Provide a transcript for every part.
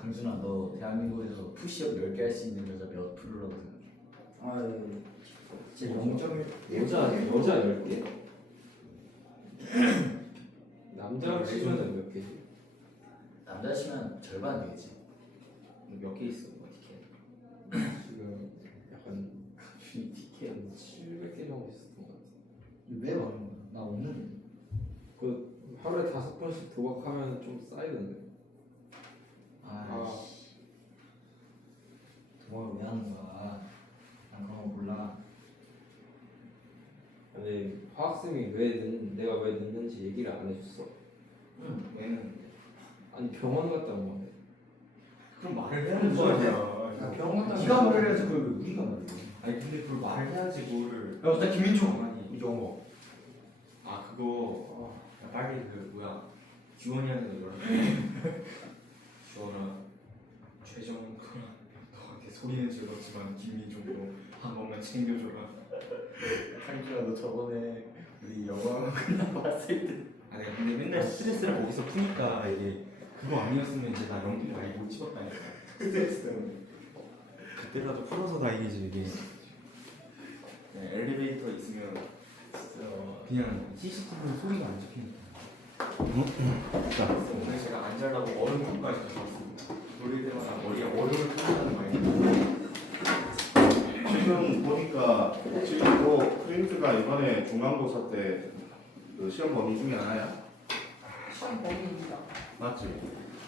강준아, 너 대한민국에서 푸시업 10개 할 수 있는 여자 몇 프로라고 생각해? 제 0.1 여자 10개? 남자랑 치면은 몇 개지? 남자 치면 절반 되겠지. 몇 개 있어? 어떻게? 지금 약간 티켓 700개 정도 있었던 것 같아. 왜 많은 거야? 나 없는데. 그 하루에 5번씩 도박하면 좀 쌓이던데. 아이씨. 도박을 왜 하는 거야? 난 그런 거 몰라. 근데 화학쌤이 내가 왜 늦는지 얘기를 안 해줬어. 응. 왜는? 아니 병원 갔다 온 건데. 그럼 말을 해야 무슨 되는 거야. 말이야? 야, 병원 갔다 네가 말을 해야지 그걸 왜 우리가 말해? 아니 근데 그걸 말을 해야지 뭐를. 야, 나 김민총. 아니 영어. 아 그거 야, 빨리 그 뭐야 규원이한테 연락. 규원아 최정훈 너한테 소리는 질렀지만 김민종도 한 번만 챙겨줘라. 강준아, 너 저번에 우리 영어 끝나고 왔을 때 아니 근데 맨날 스트레스를 거기서 푸니까 이게 그거 아니었으면 이제 나 연기를 많이 못 찍었다니까. 스트레스 때문에. 그때라도 풀어서 다행이지 이게. 네, 엘리베이터 있으면 진짜 그냥 CCTV 소리가 안 찍히니까. 자, 오늘 제가 안 자려고 얼음컵까지 가져왔습니다. 돌릴 때마다 머리에 얼음을 뿌린다는 말이에요. 지금 보니까 지금 뭐 프린트가 이번에 중간고사 때 그 시험 범위 중에 하나야? 시험 범위입니다. 맞지?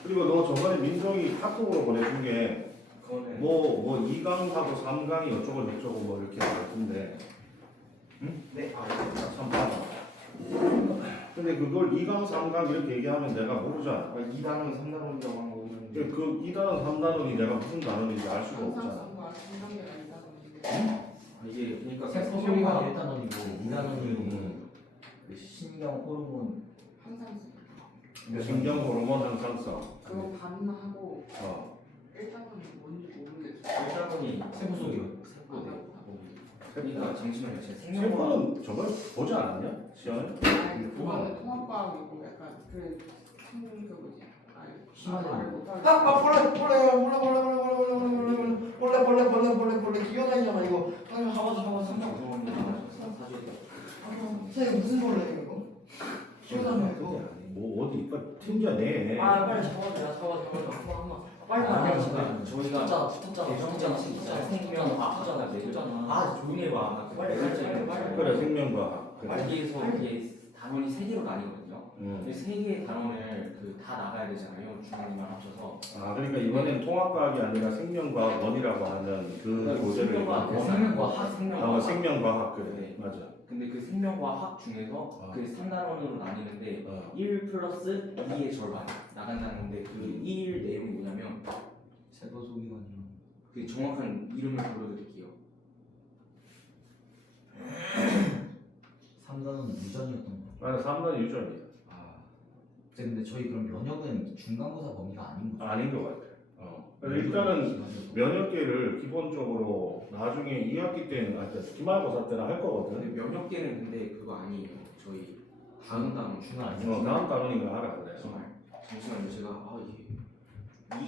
그리고 너 저번에 민정이 카톡으로 보내준 게 그거는 뭐 2강하고 3강이 어쩌고 저쩌고 뭐 이렇게 나왔던데 응? 네. 참 봐봐. 근데 그걸 2강, 3강 이렇게 얘기하면 내가 모르잖아. 2단원, 3단원이라고 한 거는 그 2단원, 3단원이 내가 무슨 단원인지 알 수가 없잖아. 항상성과 중간계가 있다던데. 이게 그러니까 소리가 1단원이고 2단원이 그 신경 호르몬 항상성. 신경 호르몬 항상성. 그거 반하고 어. 일단은 뭔지 모르겠어. 1단원이 세부 속이요. 그러니까 잠시만요. 제 생명과 세부는 저번에 보지 않았냐? 시험에? 아니 그거는 통합과학이고 약간 그 뭐지? 아니 심하지 말을 않아. 못하겠어. 벌레 기어다니잖아 이거. 아니 잡아줘. 선생님 무슨 벌레예요 이거? 기어다니는 거. 뭐 어디 이빨 튕겨내. 아 빨리 잡아줘. 한번. 빨리 아니야, 빨리. 지금 저희가 붙었잖아. 대정장 진짜 생명 아프잖아, 내잖아. 아 조용히 해봐. 빨리. 그래 생명과학. 그래. 여기에서 이게 단원이 3개로 나뉘거든요. 음. 근데 3개의 단원을 그 다 나가야 되잖아요. 중간이랑 합쳐서. 아 그러니까 이번엔 통합과학이 아니라 생명과학 원이라고 하는 그 교재를 생명과학 이렇게 생명과학 생명과학 그래. 네. 맞아. 근데 그 생명과학 중에서 아. 그 3단원으로 나뉘는데 어. 1 플러스 2의 절반 나간다는 건데 그 1 내용이 뭐냐면 세부 속이거든요. 그 정확한 이름을 불러드릴게요. 3단원은 유전이었던 거. 맞아 3단 유전이야. 아, 근데 저희 그럼 면역은 중간고사 범위가 아닌 거죠? 아닌 것 같아. 일단은 면역계를 기본적으로 나중에 2학기 때는 기말고사 때는 할 거거든. 근데 면역계는 근데 그거 아니에요. 저희 다음 단원 중간 아니죠? 다음 단원인가 알아 그래. 정말 잠시만요. 제가 이게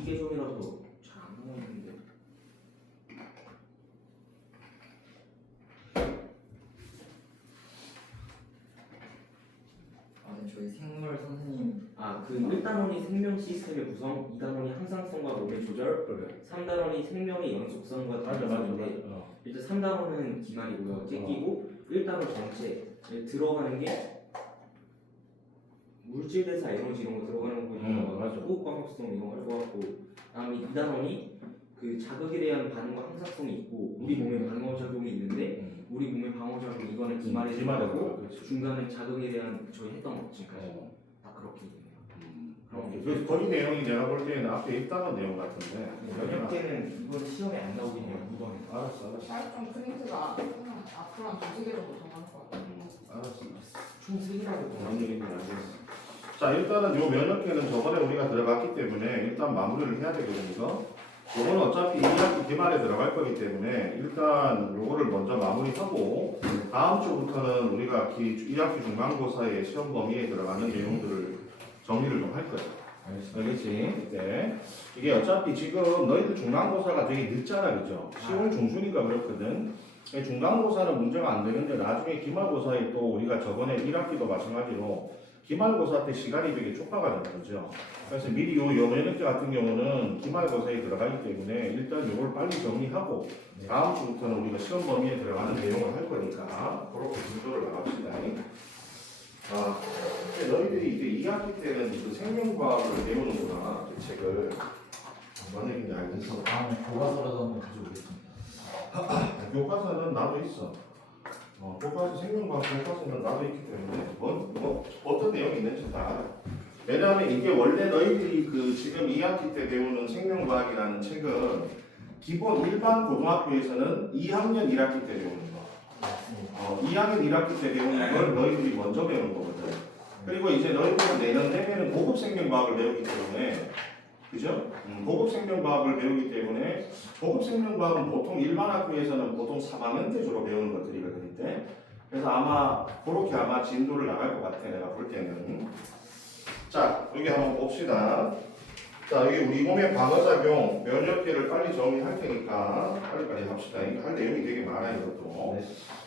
이 계정이라서 잘 안 보이는데 아니 저희 생물 선생님. 그 1단원이 생명 시스템의 구성, 2단원이 항상성과 몸의 조절, 그래. 3단원이 생명의 연속성과 맞아. 다양성인데 일단 3단원은 기말이고요. 째끼고 1단원 전체에 들어가는 게 물질 대사 에너지 이런 거 들어가는 거 맞아. 호흡 광합성 이런 거 할 것 같고 그다음에 2단원이 그 자극에 대한 반응과 항상성이 있고 우리 몸에 방어작용이 있는데 우리 몸의 방어작용 이거는 기말에 들어가고 그렇지. 중간은 자극에 대한 저희 했던 것 지금까지 다 그렇게 있네요. 그래서 거기 내용이 내가 볼 때는 앞에 1단원 내용 같은데. 면역계는 이번 시험에 안 나오긴 해요. 이번에. 알았어. 사회점 프린트가 앞으로 한 2개 정도 더 많을 것 같아요. 알았어. 총 3개라고 뭔 얘기인지 알겠어. 자 일단은 요 면역계는 저번에 우리가 들어갔기 때문에 일단 마무리를 해야 되거든요. 이거. 요거는 어차피 2학기 기말에 들어갈 거기 때문에 일단 요거를 먼저 마무리하고 다음 주부터는 우리가 2학기 중간고사의 시험 범위에 들어가는 내용들을 정리를 좀 할 거예요. 알겠습니다. 알겠지? 이때 이게 어차피 지금 너희들 중간고사가 되게 늦잖아, 그죠? 10월 중순인가 그렇거든. 중간고사는 문제가 안 되는데 나중에 기말고사에 또 우리가 저번에 1학기도 마찬가지로 기말고사 때 시간이 되게 촉박하잖아, 그죠? 그래서 미리 요 면역계 같은 경우는 기말고사에 들어가기 때문에 일단 요걸 빨리 정리하고 다음 주부터는 우리가 시험 범위에 들어가는 내용을 할 거니까 그렇게 분조를 나갑시다. 아, 근데 너희들이 이제 2학기 때는 그 생명과학을 배우는구나, 그 책을. 뭔 얘기인지 알겠어? 다음에 교과서라도 한번 가져오겠습니다. 교과서는 나도 있어. 교과서 생명과학 교과서는 나도 있기 때문에 뭐 어떤 내용이 있는지 다 알아. 왜냐하면 이게 원래 너희들이 그 지금 2학기 때 배우는 생명과학이라는 책은 기본 일반 고등학교에서는 2학년 1학기 때 배우는 거. 2학년 1학기 때 배우는 걸 너희들이 먼저 배우는 거거든. 그리고 이제 너희들은 내년에는 고급 생명과학을 배우기 때문에, 그죠? 고급 생명과학을 배우기 때문에 고급 생명과학은 보통 일반 학교에서는 보통 3학년 때 주로 배우는 것들이거든 이때. 그래서 아마 그렇게 아마 진도를 나갈 것 같아, 내가 볼 때는. 자, 여기 한번 봅시다. 자, 여기 우리 몸의 방어작용 몇 개를 빨리 정리할 테니까 빨리빨리 합시다. 이게 할 내용이 되게 많아요, 이것도. 네.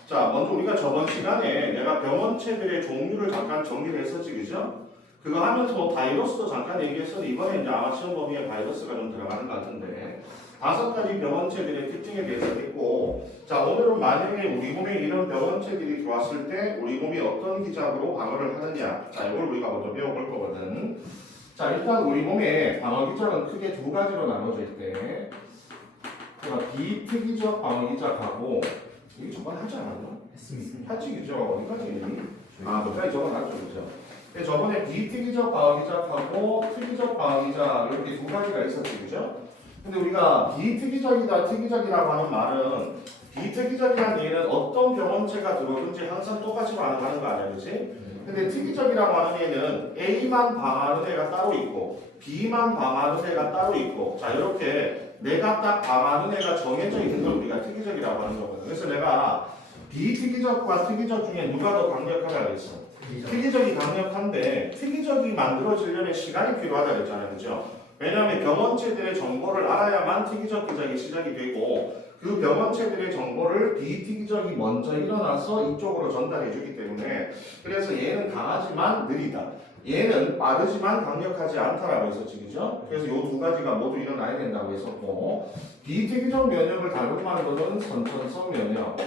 자, 먼저 우리가 저번 시간에 내가 병원체들의 종류를 잠깐 정리를 했었지, 그죠? 그거 하면서 뭐 바이러스도 잠깐 얘기했었는데 이번에 이제 아마 시험 범위에 바이러스가 좀 들어가는 것 같은데 5가지 병원체들의 특징에 대해서 했고, 자, 오늘은 만약에 우리 몸에 이런 병원체들이 들어왔을 때 우리 몸이 어떤 기작으로 방어를 하느냐, 자, 이걸 우리가 먼저 배워볼 거거든. 자, 일단 우리 몸의 방어 기작은 크게 2가지로 나눠져 있대. 비특이적 방어 기작하고, 이게 저번에 하지 않았나? 했습니다. 하지, 그죠? 어디까지? 그까지 적어놨죠, 그죠? 근데 저번에 비특이적 방어 기작하고 특이적 방어 기작 이렇게 2가지가 있었지, 그죠? 근데 우리가 비특이적이다, 특이적이라고 하는 말은 비특이적이라는 얘는 어떤 병원체가 들어오든지 항상 똑같이 반응하는 거 아니야, 그치? 근데 특이적이라고 하는 얘는 A만 방어하는 애가 따로 있고 B만 방어하는 애가 따로 있고, 자, 이렇게 내가 딱 방어하는 애가 정해져 있는 걸 우리가 특이적이라고 하는 거거든. 그래서 내가 비특이적과 특이적 중에 누가 더 강력하다 그랬어? 특이적이 강력한데 특이적이 만들어지려면 시간이 필요하다 그랬잖아요, 그죠? 왜냐하면 병원체들의 정보를 알아야만 특이적 기작이 시작이 되고 그 병원체들의 정보를 비특이적이 먼저 일어나서 이쪽으로 전달해 주기 때문에, 그래서 얘는 강하지만 느리다, 얘는 빠르지만 강력하지 않다라고 했었지, 그죠? 그래서 이 2가지가 모두 일어나야 된다고 했었고, 비특이적 면역을 다루는 거는 선천성 면역,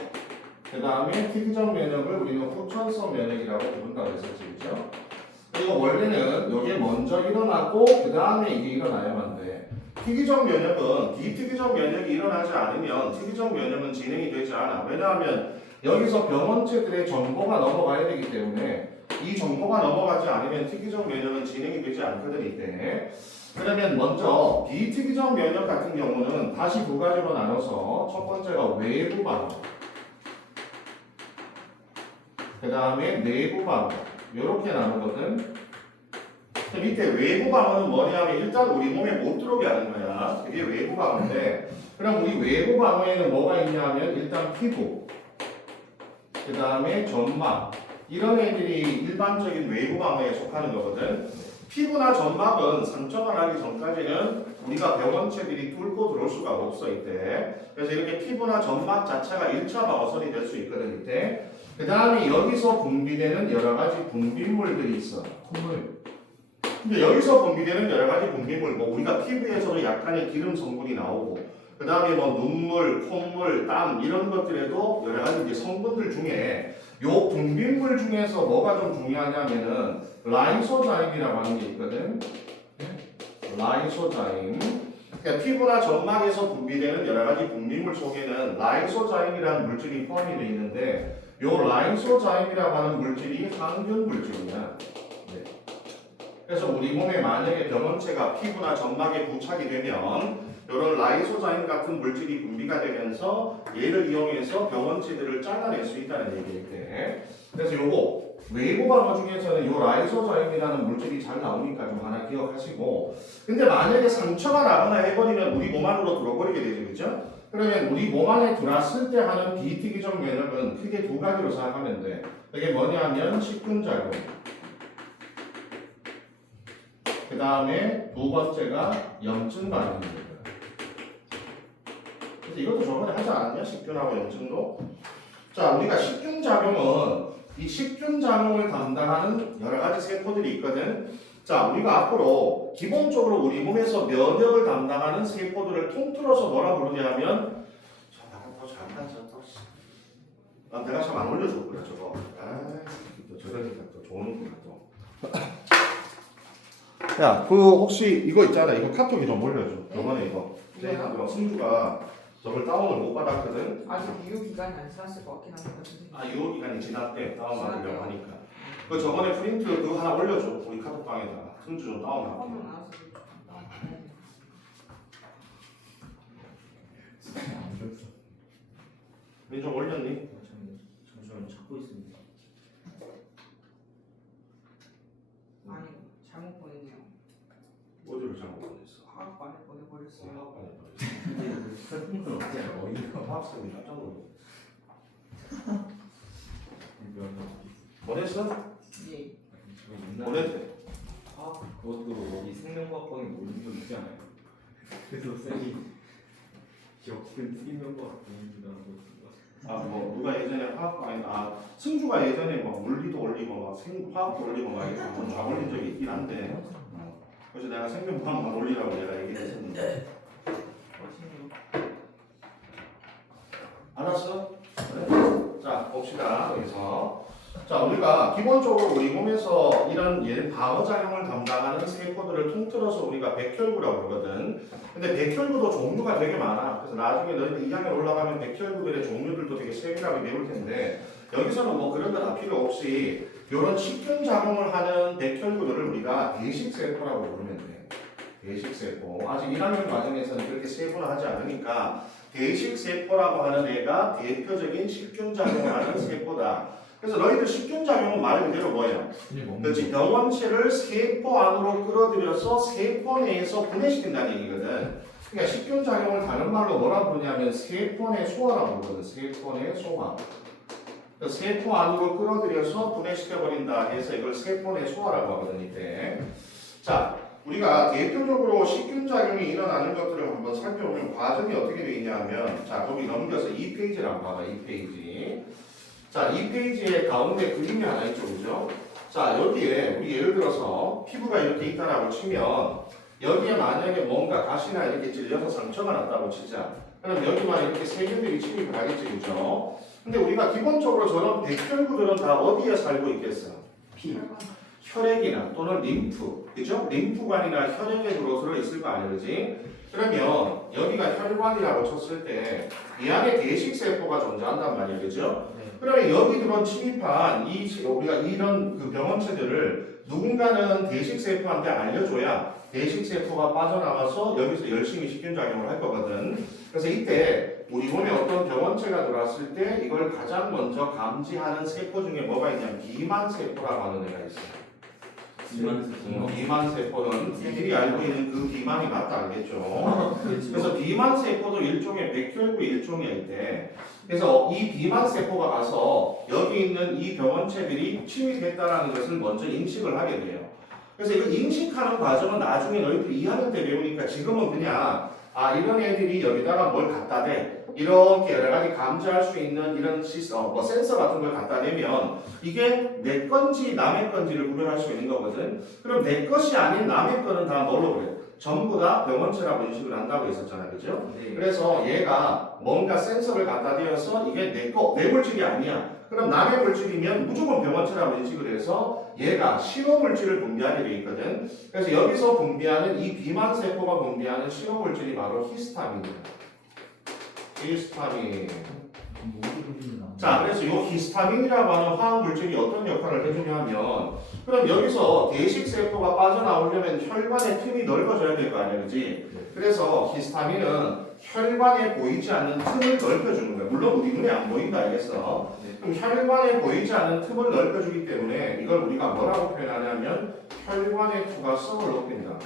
그 다음에 특이적 면역을 우리는 후천성 면역이라고 부른다고 했었지, 그죠? 그리고 원래는 이게 먼저 일어나고 그 다음에 이게 일어나야만 돼. 특이적 면역은 비특이적 면역이 일어나지 않으면 특이적 면역은 진행이 되지 않아. 왜냐하면 여기서 병원체들의 정보가 넘어가야 되기 때문에 이 정보가 넘어가지 않으면 특이적 면역은 진행이 되지 않거든 이때. 그러면 먼저 비특이적 면역 같은 경우는 다시 2가지로 나눠서 첫 번째가 외부 방어, 그 다음에 내부 방어, 이렇게 나누거든. 밑에 외부 방어는 뭐냐면 일단 우리 몸에 못 들어오게 하는 거야. 그게 외부 방어인데, 그럼 우리 외부 방어에는 뭐가 있냐면 일단 피부, 그 다음에 점막, 이런 애들이 일반적인 외부 방어에 속하는 거거든. 피부나 점막은 상처가 나기 전까지는 우리가 병원체들이 뚫고 들어올 수가 없어 이때. 그래서 이렇게 피부나 점막 자체가 1차 방어선이 될 수 있거든 이때. 그 다음에 여기서 분비되는 여러 가지 분비물들이 있어. 콧물. 근데 여기서 분비되는 여러 가지 분비물, 뭐 우리가 피부에서도 약간의 기름 성분이 나오고, 그 다음에 뭐 눈물, 콧물, 땀 이런 것들에도 여러 가지 이제 성분들 중에 요 분비물 중에서 뭐가 좀 중요하냐면은 라이소자임이라고 하는 게 있거든. 라이소자임. 그러니까 피부나 점막에서 분비되는 여러 가지 분비물 속에는 라이소자임이라는 물질이 포함이 되어 있는데, 요 라이소자임이라고 하는 물질이 항균 물질이야. 네. 그래서 우리 몸에 만약에 병원체가 피부나 점막에 부착이 되면 이런 라이소자임 같은 물질이 분비가 되면서 얘를 이용해서 병원체들을 잘라낼 수 있다는 얘기인데, 그래서 요거 외부 방어 중에서는 요 라이소자임이라는 물질이 잘 나오니까 좀 하나 기억하시고, 근데 만약에 상처가 나거나 해버리면 우리 몸 안으로 들어버리게 되죠, 그죠? 그러면 우리 몸 안에 들어왔을 때 하는 비특이적 면역은 크게 2가지로 생각하면 돼. 그게 뭐냐면 식균작용, 그 다음에 두 번째가 염증 반응입니다. 그래서 이것도 저번에 하지 않았냐? 식균하고 염증도. 자, 우리가 식균 작용은 이 식균 작용을 담당하는 여러 가지 세포들이 있거든. 자, 우리가 앞으로 기본적으로 우리 몸에서 면역을 담당하는 세포들을 통틀어서 뭐라 부르냐면 자, 나가 더 잘한다 또. 내가 참 안 올려줬구나 저거. 또 저러니까 또 좋은구나 또. 야, 그 혹시 이거 있잖아. 이거 카톡이 좀 올려줘. 저번에 이거. 이거요? 승주가 저걸 다운을 못 받았거든. 아직 유효 기간이 안 지났을 것 같긴 한데 선생님. 아, 유효 기간이 지났대. 다운받으려고 하니까. 그 저번에 프린트 그거 하나 올려줘. 우리 카톡방에다가. 승주 좀 다운하고. 한번 나와서 민좀 올렸니? 잠시만요. 찾고 있습니다. 아니 잘못 보냈네요. 어디로 잘못 보냈어? 화학반에 보내버렸어요. 화학반에 보냈어. 근데 설명을 어떻게 알아? 어이가 화학생이 깜짝 놀랐어. 보냈어? 예. 보냈대. 그것도 여기 생명과학방에 올린 적 있지 않아요? 그래서 쌤이 역시 생명과학 공부라고 아, 뭐 누가 예전에 화학과에 승주가 예전에 뭐 물리도 올리고 막 화학도 올리고 막 이렇게 쫙 올린 적이 있긴 한데. 그래서 내가 생명과학만 올리라고 내가 얘기했었는데. 알았어? 그래? 자, 봅시다. 여기서. 자, 우리가 기본적으로 우리 몸에서 이런 방어작용을 담당하는 세포들을 통틀어서 우리가 백혈구라고 그러거든. 근데 백혈구도 종류가 되게 많아. 그래서 나중에 너희들 2학년 올라가면 백혈구들의 종류들도 되게 세밀하게 배울 텐데, 여기서는 뭐 그런 거 다 필요 없이 이런 식균작용을 하는 백혈구들을 우리가 대식세포라고 부르면 돼. 대식세포. 아직 1학년 과정에서는 그렇게 세분화하지 않으니까 대식세포라고 하는 애가 대표적인 식균작용을 하는 세포다. 그래서 너희들 식균작용은 말 그대로 뭐예요? 그렇지, 병원체를 세포 안으로 끌어들여서 세포 내에서 분해시킨다는 얘기거든. 그러니까 식균작용을 다른 말로 뭐라 부르냐면 세포 내 소화라고 부르거든. 세포 내 소화. 세포 안으로 끌어들여서 분해시켜버린다 해서 이걸 세포 내 소화라고 하거든 이때. 자, 우리가 대표적으로 식균작용이 일어나는 것들을 한번 살펴보면 과정이 어떻게 되어 있냐면, 자, 거기 넘겨서 2페이지라고 봐봐. 2페이지. 자, 2페이지에 가운데 그림이 하나 있죠, 그죠? 자, 여기에 우리 예를 들어서 피부가 이렇게 있다라고 치면 여기에 만약에 뭔가 가시나 이렇게 찔려서 상처가 났다고 치자. 그럼 여기만 이렇게 세균들이 침입을 하겠지, 그죠? 근데 우리가 기본적으로 저런 백혈구들은 다 어디에 살고 있겠어? 피, 혈액이나 또는 림프, 그죠? 림프관이나 혈액에 주로 들어있을 거 아니야, 그지? 그러면 여기가 혈관이라고 쳤을 때 이 안에 대식세포가 존재한단 말이야, 그죠? 그러면 여기 들어온 침입한 우리가 이런 그 병원체들을 누군가는 대식세포한테 알려줘야 대식세포가 빠져나가서 여기서 열심히 식균작용을 할 거거든. 그래서 이때 우리 몸에 어떤 병원체가 들어왔을 때 이걸 가장 먼저 감지하는 세포 중에 뭐가 있냐면 비만세포라고 하는 애가 있어요. 비만세포는 니들이 알고 있는 그 비만이 맞다 알겠죠? 그래서 비만세포도 일종의 백혈구 일종이야 이때. 그래서 이 비만세포가 가서 여기 있는 이 병원체들이 침입했다는 것을 먼저 인식을 하게 돼요. 그래서 이거 인식하는 과정은 나중에 너희들이 2학년 때 배우니까 지금은 그냥 이런 애들이 여기다가 뭘 갖다 대. 이렇게 여러 가지 감지할 수 있는 이런 시스템, 뭐 센서 같은 걸 갖다 대면 이게 내 건지 남의 건지를 구별할 수 있는 거거든. 그럼 내 것이 아닌 남의 거는 다 뭘로 그래? 전부 다 병원체라고 인식을 한다고 했었잖아, 그죠? 네. 그래서 얘가 뭔가 센서를 갖다 대어서 이게 내 물질이 아니야. 그럼 남의 물질이면 무조건 병원체라고 인식을 해서 얘가 신호물질을 분비하게 돼 있거든. 그래서 여기서 분비하는 이 비만세포가 분비하는 신호물질이 바로 히스타민이야. 히스타민. 자, 그래서 이 히스타민이라고 하는 화학물질이 어떤 역할을 해주냐면, 그럼 여기서 대식세포가 빠져나오려면 혈관의 틈이 넓어져야 될 거 아니야, 그지? 그래서 히스타민은 혈관에 보이지 않는 틈을 넓혀주는 거야. 물론 우리 눈에 안 보인다, 알겠어? 그럼 혈관에 보이지 않는 틈을 넓혀주기 때문에 이걸 우리가 뭐라고 표현하냐면 혈관의 투과성을 높인다.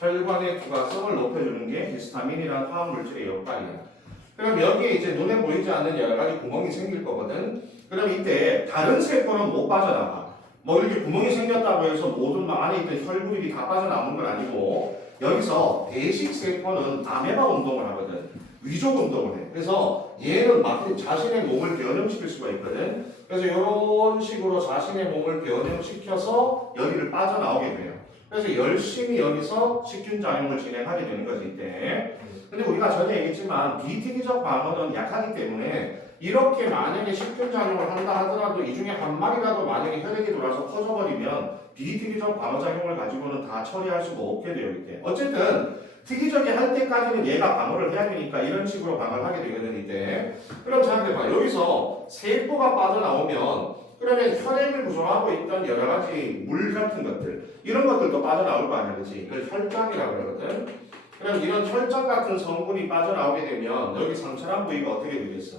혈관의 투과성을 높여주는 게 히스타민이라는 화학물질의 역할이야. 그럼 여기에 이제 눈에 보이지 않는 여러 가지 구멍이 생길 거거든. 그럼 이때 다른 세포는 못 빠져나가. 뭐 이렇게 구멍이 생겼다고 해서 모든 막 안에 있던 혈구들이 다 빠져나오는 건 아니고 여기서 대식세포는 아메바 운동을 하거든. 위족 운동을 해. 그래서 얘는 막 자신의 몸을 변형시킬 수가 있거든. 그래서 이런 식으로 자신의 몸을 변형시켜서 여기를 빠져나오게 돼요. 그래서 열심히 여기서 식균작용을 진행하게 되는 거지 이때. 근데 우리가 전에 얘기했지만 비특이적 방어는 약하기 때문에 이렇게 만약에 식균작용을 한다 하더라도 이 중에 한 마리라도 만약에 혈액이 돌아서 커져버리면 비특이적 방어작용을 가지고는 다 처리할 수가 없게 돼요 이때. 어쨌든 특이적이 할 때까지는 얘가 방어를 해야 되니까 이런 식으로 방어를 하게 되거든 이때. 그럼 생각해봐. 여기서 세포가 빠져나오면 그러면 혈액을 구성하고 있던 여러 가지 물 같은 것들 이런 것들도 빠져나올 거 아니야, 그렇지? 이걸 혈장이라고 그러거든. 그럼 이런 혈장 같은 성분이 빠져나오게 되면 여기 상처난 부위가 어떻게 되겠어?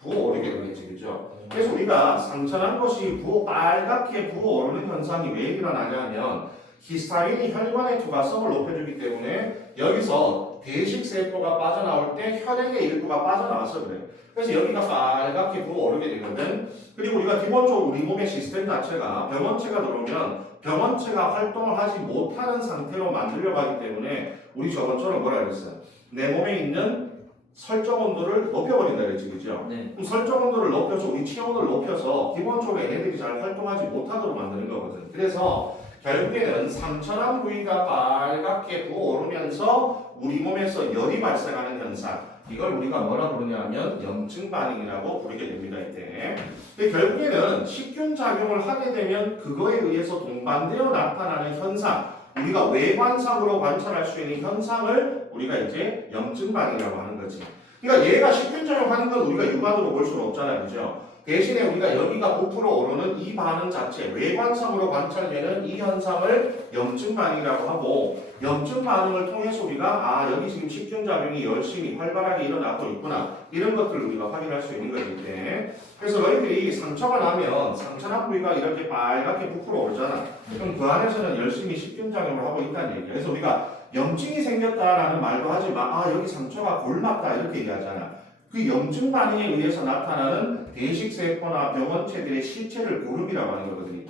부어오르게 되겠지, 그죠? 그래서 우리가 상처난 것이 빨갛게 부어오르는 현상이 왜 일어나냐면 히스타민이 혈관의 투과성을 높여주기 때문에 여기서 대식세포가 빠져나올 때 혈액의 일부가 빠져나와서 그래. 그래서 여기가 빨갛게 부어오르게 되거든. 그리고 우리가 기본적으로 우리 몸의 시스템 자체가 병원체가 들어오면 병원체가 활동을 하지 못하는 상태로 만들려고 하기 때문에 우리 저번처럼 뭐라 그랬어요? 내 몸에 있는 설정 온도를 높여버린다 그랬지, 그죠? 네. 그럼 설정 온도를 높여서 우리 체온을 높여서 기본적으로 얘네들이 잘 활동하지 못하도록 만드는 거거든. 그래서 결국에는 상처난 부위가 빨갛게 부어오르면서 우리 몸에서 열이 발생하는 현상, 이걸 우리가 뭐라 부르냐면 염증 반응이라고 부르게 됩니다 이때. 근데 결국에는 식균 작용을 하게 되면 그거에 의해서 동반되어 나타나는 현상, 우리가 외관상으로 관찰할 수 있는 현상을 우리가 이제 염증 반응이라고 하는 거지. 그러니까 얘가 식균 작용하는 건 우리가 육안으로 볼 수는 없잖아요, 그죠? 대신에 우리가 여기가 부풀어 오르는 이 반응 자체, 외관상으로 관찰되는 이 현상을 염증 반응이라고 하고, 염증 반응을 통해서 우리가 여기 지금 식균 작용이 열심히 활발하게 일어나고 있구나, 이런 것들을 우리가 확인할 수 있는 거기 때문에. 그래서 너희들이 상처가 나면 상처난 부위가 이렇게 빨갛게 부풀어 오르잖아. 그럼 그 안에서는 열심히 식균 작용을 하고 있다는 얘기야. 그래서 우리가 염증이 생겼다라는 말도 하지만 여기 상처가 골맞다 이렇게 얘기하잖아. 그 염증 반응에 의해서 나타나는 대식세포나 병원체들의 시체를 고름이라고 하는 거거든요.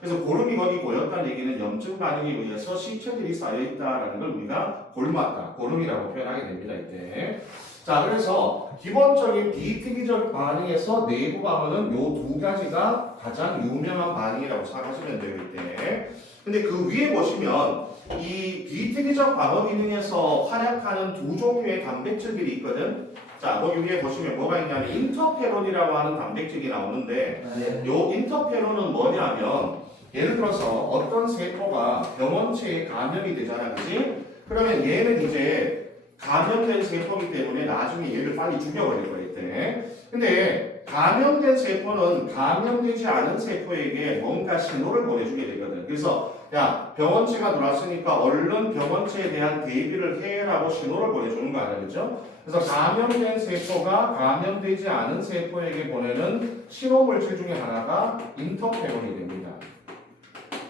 그래서 고름이 거기 고였다는 얘기는 염증 반응에 의해서 시체들이 쌓여있다라는 걸 우리가 골맞다, 고름이라고 표현하게 됩니다. 이때. 자, 그래서 기본적인 비특이적 반응에서 내부 방어는 요 두 가지가 가장 유명한 반응이라고 생각하시면 돼요. 이때. 근데 그 위에 보시면 이 비특이적 방어 기능에서 활약하는 두 종류의 단백질들이 있거든. 자, 거기 위에 보시면 뭐가 있냐면 인터페론이라고 하는 단백질이 나오는데 네. 요 인터페론은 뭐냐면 예를 들어서 어떤 세포가 병원체에 감염이 되잖아, 그지? 그러면 얘는 이제 감염된 세포이기 때문에 나중에 얘를 빨리 죽여버릴 거예요, 이때. 근데 감염된 세포는 감염되지 않은 세포에게 뭔가 신호를 보내주게 되거든. 그래서 야, 병원체가 들어왔으니까 얼른 병원체에 대한 대비를 해라고 신호를 보내주는 거 아니야, 그죠? 그래서 감염된 세포가 감염되지 않은 세포에게 보내는 신호물질 중에 하나가 인터페론이 됩니다.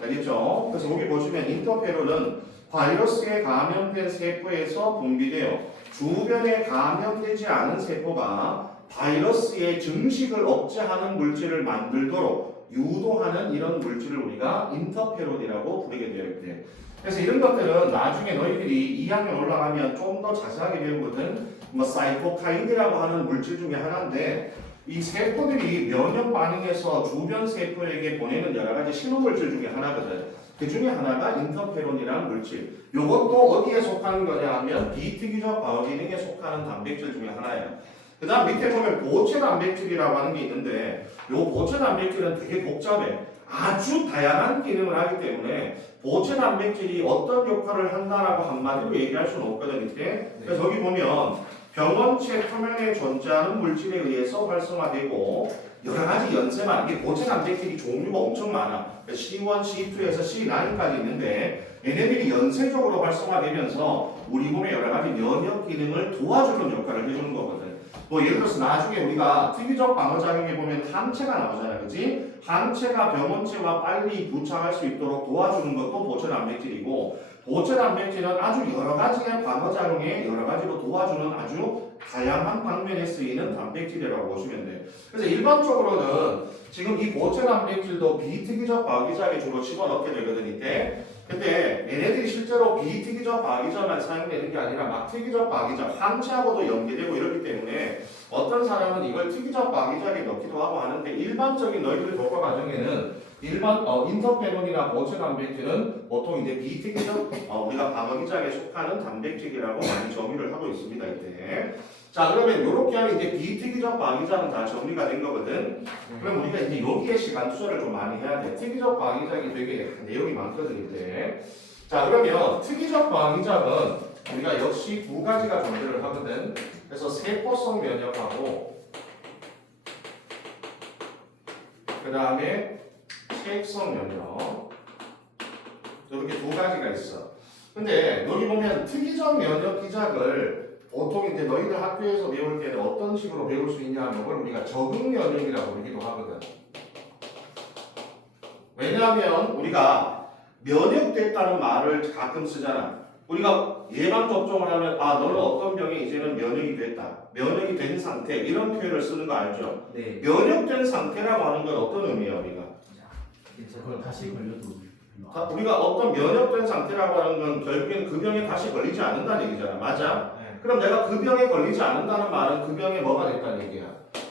알겠죠? 그래서 여기 보시면 인터페론은 바이러스에 감염된 세포에서 분비되어 주변에 감염되지 않은 세포가 바이러스의 증식을 억제하는 물질을 만들도록 유도하는 이런 물질을 우리가 인터페론이라고 부르게 되어 있대. 그래서 이런 것들은 나중에 너희들이 2학년 올라가면 좀 더 자세하게 배우거든. 뭐 사이토카인이라고 하는 물질 중에 하나인데 이 세포들이 면역 반응에서 주변 세포에게 보내는 여러 가지 신호물질 중에 하나거든. 그 중에 하나가 인터페론이라는 물질. 이것도 어디에 속하는 거냐 하면 비특이적 방어 기능에 속하는 단백질 중에 하나예요. 그 다음 밑에 보면 보체 단백질이라고 하는 게 있는데 이 보체 단백질은 되게 복잡해. 아주 다양한 기능을 하기 때문에 보체 단백질이 어떤 역할을 한다라고 한마디로 얘기할 수는 없거든 이때. 그래서 여기 보면 병원체 표면에 존재하는 물질에 의해서 활성화되고 여러 가지 연쇄만, 이게 보체 단백질이 종류가 엄청 많아. C1, C2에서 C9까지 있는데 얘네들이 연쇄적으로 활성화되면서 우리 몸의 여러 가지 면역 기능을 도와주는 역할을 해주는 거거든. 뭐 예를 들어서 나중에 우리가 특이적 방어작용에 보면 항체가 나오잖아, 그치? 항체가 병원체와 빨리 부착할 수 있도록 도와주는 것도 보체 단백질이고, 보체 단백질은 아주 여러 가지의 방어작용에 여러 가지로 도와주는 아주 다양한 방면에 쓰이는 단백질이라고 보시면 돼요. 그래서 일반적으로는 지금 이 고체 단백질도 비특이적 과기작에 주로 집어넣게 되거든 이때. 근데 얘네들이 실제로 비특이적 과기작만 사용되는 게 아니라 막 특이적 과기작, 항체하고도 연계되고 이렇기 때문에 어떤 사람은 이걸 특이적 과기작에 넣기도 하고 하는데 일반적인 너희들의 교과 과정에는 일반 인터페론이나 고체 단백질은 보통 이제 비특이적 우리가 과기작에 속하는 단백질이라고 많이 정의를 하고 있습니다 이때. 자 그러면 이렇게 하면 이제 비특이적 과기작은 다 정리가 된 거거든. 그럼 우리가 이제 여기에 시간 투자를 좀 많이 해야 돼. 특이적 과기작이 되게 내용이 많거든 이제. 자 그러면 특이적 과기작은 우리가 역시 두 가지가 존재를 하거든. 그래서 세포성 면역하고 그 다음에 체액성 면역 이렇게 두 가지가 있어. 근데 여기 보면 특이적 면역 기작을 보통 이제 너희들 학교에서 배울 때는 어떤 식으로 배울 수 있냐 하는 걸 우리가 적응 면역이라고 부르기도 하거든. 왜냐하면 우리가 면역됐다는 말을 가끔 쓰잖아. 우리가 예방 접종을 하면 너는 어떤 병에 이제는 면역이 됐다. 면역이 된 상태 이런 표현을 쓰는 거 알죠? 네. 면역된 상태라고 하는 건 어떤 의미야 우리가? 그걸 다시 걸려도 우리가 어떤 면역된 상태라고 하는 건 결국엔 그 병에 다시 걸리지 않는다는 얘기잖아. 맞아? 네. 그럼 내가 그 병에 걸리지 않는다는 말은 그 병에 뭐가 됐다는 얘기야?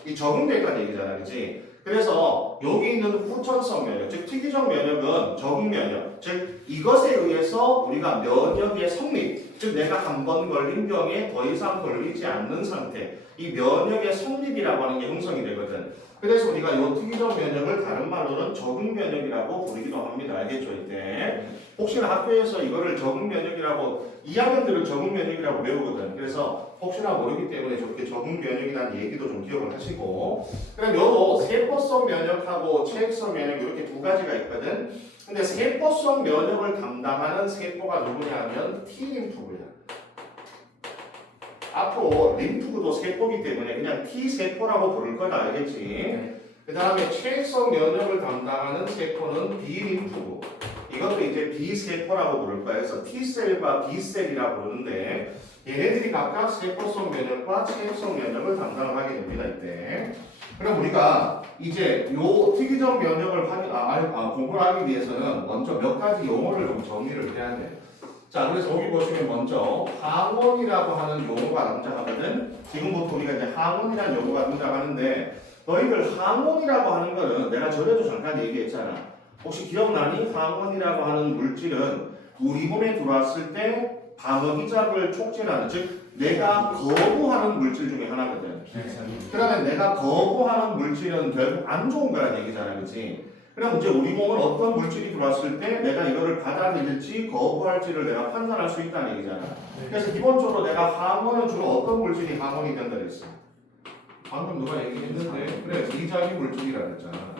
이 적응됐다는 얘기잖아. 그치? 그래서 여기 있는 후천성 면역, 즉 특이적 면역은 적응 면역, 즉 이것에 의해서 우리가 면역의 성립, 즉 내가 한 번 걸린 병에 더 이상 걸리지 않는 상태, 이 면역의 성립이라고 하는 게 형성이 되거든. 그래서 우리가 이 특이적 면역을 다른 말로는 적응 면역이라고 부르기도 합니다. 알겠죠? 이때 혹시나 학교에서 이거를 적응 면역이라고 2학년들은 적응 면역이라고 배우거든. 그래서 혹시나 모르기 때문에 저렇게 적응 면역이라는 얘기도 좀 기억을 하시고, 그럼 요 세포성 면역하고 체액성 면역 이렇게 두 가지가 있거든. 근데 세포성 면역을 담당하는 세포가 누구냐 하면 T림프구야. 앞으로 림프구도 세포이기 때문에 그냥 T세포라고 부를 거다. 알겠지? 그 다음에 체액성 면역을 담당하는 세포는 B림프구. 이것도 이제 B세포라고 부를 거야. 그래서 T셀과 B셀이라고 부르는데 얘네들이 각각 세포성 면역과 체액성 면역을 담당을 하게 됩니다. 이때. 그럼 우리가 이제 요 특이적 면역을 공부를 하기 위해서는 먼저 몇 가지 용어를 좀 정리를 해야 돼. 자, 그래서 여기 보시면 먼저 항원이라고 하는 용어가 등장하거든. 지금부터 우리가 이제 항원이라는 용어가 등장하는데 너희들 항원이라고 하는 거는 내가 전에도 잠깐 얘기했잖아. 혹시 기억나니? 항원이라고 하는 물질은 우리 몸에 들어왔을 때 방어기작을 촉진하는, 즉 내가 거부하는 물질 중에 하나거든. 그러면 내가 거부하는 물질은 결국 안 좋은 거라는 얘기잖아, 그렇지? 그럼 이제 우리 몸은 어떤 물질이 들어왔을 때 내가 이거를 받아들일지 거부할지를 내가 판단할 수 있다는 얘기잖아. 그래서 기본적으로 내가 항원은 주로 어떤 물질이 항원이 된다 그랬어? 방금 누가 얘기했는데 그래, 비자기 물질이라 그랬잖아.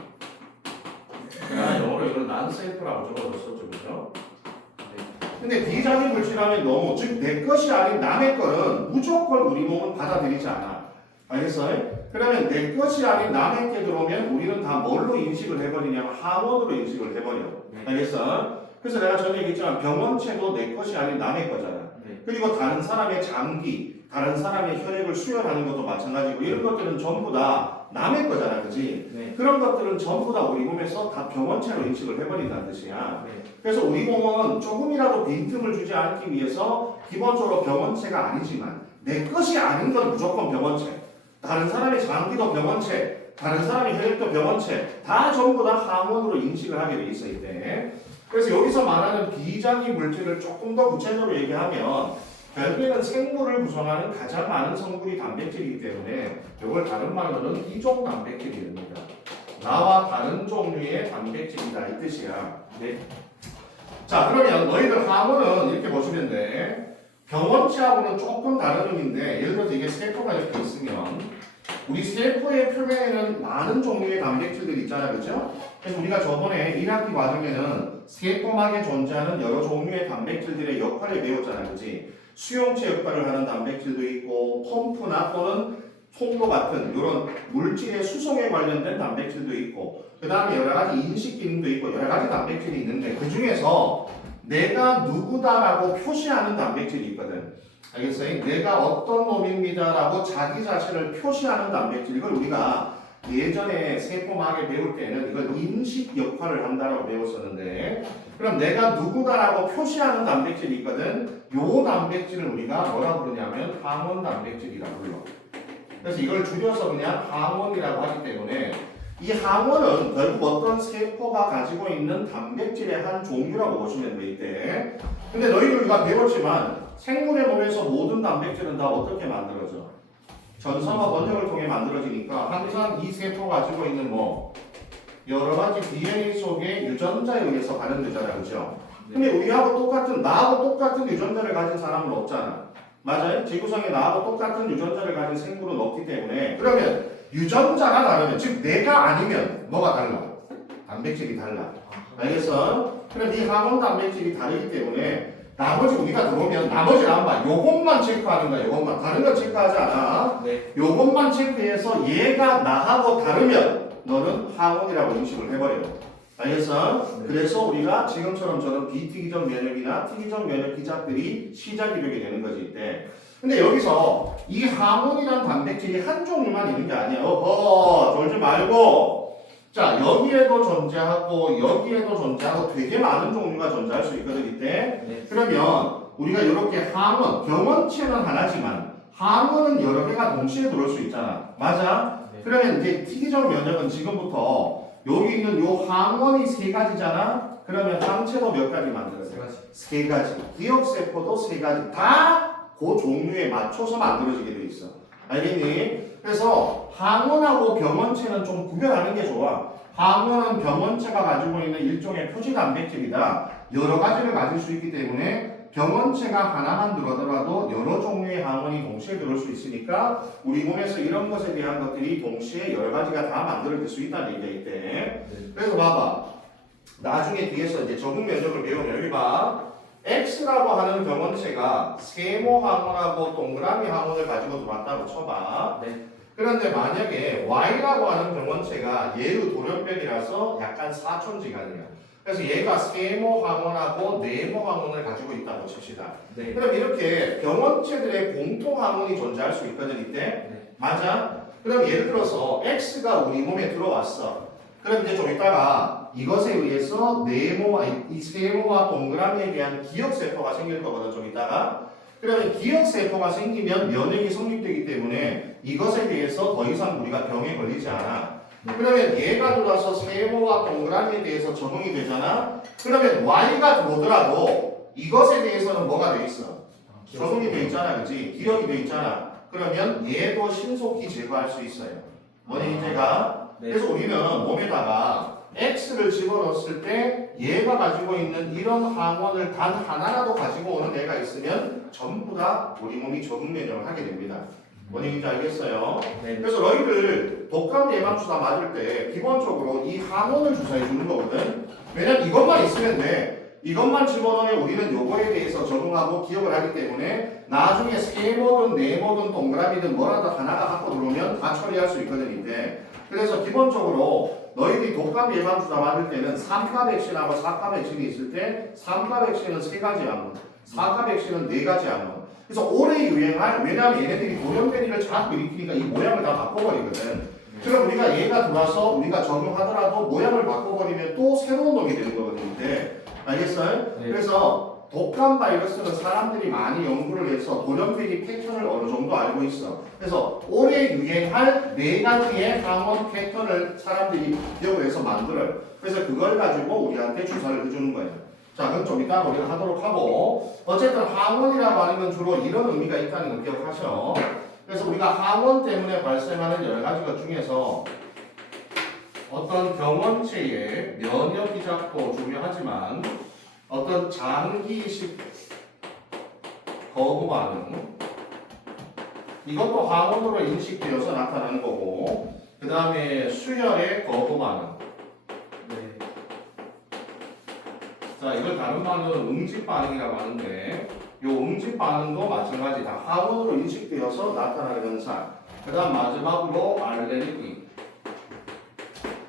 내가 영어로 이걸 난셀프라고 적어줬었죠, 그죠? 근데 비자기 물질하면 너무, 즉 내 것이 아닌 남의 거는 무조건 우리 몸은 받아들이지 않아. 알겠어요? 그러면 내 것이 아닌 남의 게 들어오면 우리는 다 뭘로 인식을 해버리냐면 항원으로 인식을 해버려. 알겠어? 그래서 내가 전에 얘기했지만 병원체도 내 것이 아닌 남의 거잖아. 그리고 다른 사람의 장기, 다른 사람의 혈액을 수혈하는 것도 마찬가지고 이런 것들은 전부 다 남의 거잖아. 그지? 네. 그런 것들은 전부 다 우리 몸에서 다 병원체로 인식을 해버린다는 뜻이야. 네. 그래서 우리 몸은 조금이라도 빈틈을 주지 않기 위해서 기본적으로 병원체가 아니지만 내 것이 아닌 건 무조건 병원체, 다른 사람의 장기도 병원체, 다른 사람의 혈액도 병원체, 다 전부 다 항원으로 인식을 하게 돼 있어 이때. 그래서 여기서 말하는 비장기 물질을 조금 더 구체적으로 얘기하면 결국에는 생물을 구성하는 가장 많은 성분이 단백질이기 때문에 이걸 다른 말로는 이종 단백질입니다. 나와 다른 종류의 단백질이다 이 뜻이야. 네. 자, 그러면 너희들 항원은 이렇게 보시면 돼. 병원체하고는 조금 다른 의미인데 예를 들어서 이게 세포가 이렇게 있으면 우리 세포의 표면에는 많은 종류의 단백질들이 있잖아요. 그렇죠? 그래서 우리가 저번에 1학기 과정에는 세포막에 존재하는 여러 종류의 단백질들의 역할을 배웠잖아요. 그렇지? 수용체 역할을 하는 단백질도 있고 펌프나 또는 송도 같은 이런 물질의 수송에 관련된 단백질도 있고 그 다음에 여러 가지 인식 기능도 있고 여러 가지 단백질이 있는데 그 중에서 내가 누구다라고 표시하는 단백질이 있거든. 알겠어요? 내가 어떤 놈입니다라고 자기 자신을 표시하는 단백질. 이걸 우리가 예전에 세포막에 배울 때는 이걸 인식 역할을 한다라고 배웠었는데, 그럼 내가 누구다라고 표시하는 단백질이 있거든. 요 단백질을 우리가 뭐라 부르냐면 항원 단백질이라고 불러. 그래서 이걸 줄여서 그냥 항원이라고 하기 때문에 이 항원은 결국 어떤 세포가 가지고 있는 단백질의 한 종류라고 보시면 돼 이때. 근데 너희들 우리가 배웠지만 생물의 몸에서 모든 단백질은 다 어떻게 만들어져? 전성과 번역을 통해 만들어지니까 항상 이 세포가 가지고 있는 뭐 여러 가지 DNA 속의 유전자에 의해서 발현되잖아, 그죠? 근데 우리하고 똑같은 나하고 똑같은 유전자를 가진 사람은 없잖아. 맞아요? 지구상에 나하고 똑같은 유전자를 가진 생물은 없기 때문에 그러면 유전자가 다르면 즉 내가 아니면 뭐가 달라? 단백질이 달라. 알겠어? 그럼 이 항원 단백질이 다르기 때문에 나머지 우리가 들어오면 나머지는 안 봐. 요것만 체크하는 거야. 요것만. 다른 건 체크하지 않아. 네. 요것만 체크해서 얘가 나하고 다르면 너는 항원이라고 인식을 해버려. 알겠어? 네. 그래서 우리가 지금처럼 저는 비특이적 면역이나 특이적 면역 기작들이 시작이 되게 되는 거지 이때. 근데 여기서 이 항원이란 단백질이 한 종류만 있는 게 아니야. 졸지 말고. 자, 여기에도 존재하고 여기에도 존재하고 되게 많은 종류가 존재할 수 있거든 이때. 네. 그러면 우리가 이렇게 항원, 병원체는 하나지만 항원은 여러 개가 동시에 들어올 수 있잖아. 맞아? 네. 그러면 이제 특이적 면역은 지금부터 여기 있는 요 항원이 세 가지잖아. 그러면 항체도 몇 가지 만들어져? 세 가지. 기억세포도 세 가지. 다 그 종류에 맞춰서 만들어지게 돼 있어. 알겠니? 그래서 항원하고 병원체는 좀 구별하는 게 좋아. 항원은 병원체가 가지고 있는 일종의 표지 단백질이다. 여러 가지를 가질 수 있기 때문에 병원체가 하나만 들어더라도 여러 종류의 항원이 동시에 들어올 수 있으니까 우리 몸에서 이런 것에 대한 것들이 동시에 여러 가지가 다 만들어질 수 있다는 얘기야 이때. 그래서 봐봐. 나중에 뒤에서 이제 적응 면역을 배우면 여기 봐. X라고 하는 병원체가 세모 항원하고 동그라미 항원을 가지고 들어왔다고 쳐봐. 네. 그런데 만약에 Y라고 하는 병원체가 얘의 돌연변이라서 약간 사촌지간이야. 그래서 얘가 세모 항원하고 네모 항원을 가지고 있다고 칩시다. 네. 그럼 이렇게 병원체들의 공통 항원이 존재할 수 있거든 이때. 네. 맞아? 그럼 예를 들어서 X가 우리 몸에 들어왔어. 그럼 이제 좀 이따가 이것에 의해서 이 세모와 동그라미에 대한 기억세포가 생길 거거든 좀 이따가. 그러면 기억세포가 생기면 면역이 성립되기 때문에 이것에 대해서 더 이상 우리가 병에 걸리지 않아. 그러면 얘가 들어와서 세모와 동그라미에 대해서 적응이 되잖아. 그러면 Y가 들어오더라도 이것에 대해서는 뭐가 돼 있어? 적응이 돼 있잖아, 그렇지? 기억이 돼 있잖아. 그러면 얘도 신속히 제거할 수 있어요. 뭐니 제가? 네. 그래서 우리는 몸에다가 X를 집어넣었을 때 얘가 가지고 있는 이런 항원을 단 하나라도 가지고 오는 애가 있으면 전부 다 우리 몸이 적응 면역을 하게 됩니다. 뭔 얘기인지 알겠어요? 네. 그래서 너희들 독감 예방주사 맞을 때 기본적으로 이 항원을 주사해 주는 거거든. 왜냐면 이것만 있으면 돼. 이것만 집어넣으면 우리는 요거에 대해서 적응하고 기억을 하기 때문에 나중에 세모든 네모든 동그라미든 뭐라도 하나가 갖고 들어오면 다 처리할 수 있거든 이때. 그래서 기본적으로 너희들이 독감 예방주사 맞을 때는 3가 백신하고 4가 백신이 있을 때 3가 백신은 3가지 항원, 4가 백신은 4가지 항원. 그래서 오래 유행할, 왜냐하면 얘네들이 돌연변이를 자꾸 일으키니까 이 모양을 다 바꿔버리거든. 그럼 우리가 얘가 들어와서 우리가 적용하더라도 모양을 바꿔버리면 또 새로운 놈이 되는 거거든요. 알겠어요? 네. 그래서 독감 바이러스는 사람들이 많이 연구를 해서 돌연변이 패턴을 어느 정도 알고 있어. 그래서 오래 유행할 4가지의 항원 패턴을 사람들이 기억을 해서 만들어요. 그래서 그걸 가지고 우리한테 주사를 해주는 거예요. 자, 그럼 좀 이따 우리가 하도록 하고, 어쨌든 항원이라고 하는 건 주로 이런 의미가 있다는 걸 기억하셔. 그래서 우리가 항원 때문에 발생하는 여러 가지 것 중에서 어떤 병원체의 면역 기작도 중요하지만 어떤 장기이식 거부 반응 이것도 항원으로 인식되어서 나타나는 거고, 그 다음에 수혈의 거부 반응. 네. 자, 이걸 다른 말로는 응집 반응이라고 하는데 이 응집 반응도 마찬가지 다 항원으로 인식되어서 나타나는 현상. 그 다음 마지막으로 알레르기.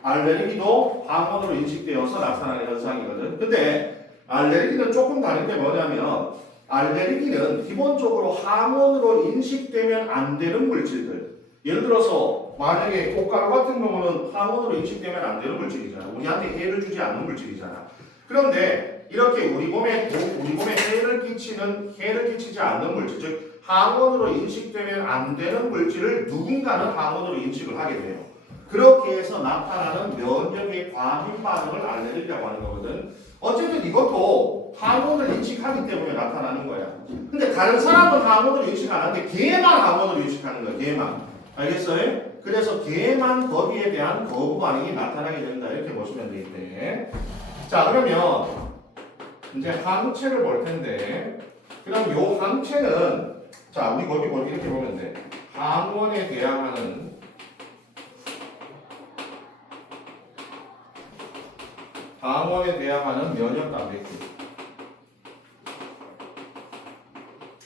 알레르기도 항원으로 인식되어서 나타나는 현상이거든. 근데 알레르기는 조금 다른 게 뭐냐면 알레르기는 기본적으로 항원으로 인식되면 안 되는 물질들. 예를 들어서 만약에 꽃가루 같은 경우는 항원으로 인식되면 안 되는 물질이잖아. 우리한테 해를 주지 않는 물질이잖아. 그런데 이렇게 우리 몸에 해를 끼치지 않는 물질, 즉 항원으로 인식되면 안 되는 물질을 누군가는 항원으로 인식을 하게 돼요. 그렇게 해서 나타나는 면역의 과민 반응을 알레르기라고 하는 거거든. 어쨌든 이것도 항원을 인식하기 때문에 나타나는 거야. 근데 다른 사람은 항원을 인식 안 하는데 걔만 항원을 인식하는 거야. 걔만. 알겠어요? 그래서 걔만 거기에 대한 거부 반응이 나타나게 된다. 이렇게 보시면 되겠네. 자, 그러면 이제 항체를 볼 텐데, 그럼 요 항체는 자, 우리 거기 이렇게 보면 돼. 항원에 대항하는 면역 단백질.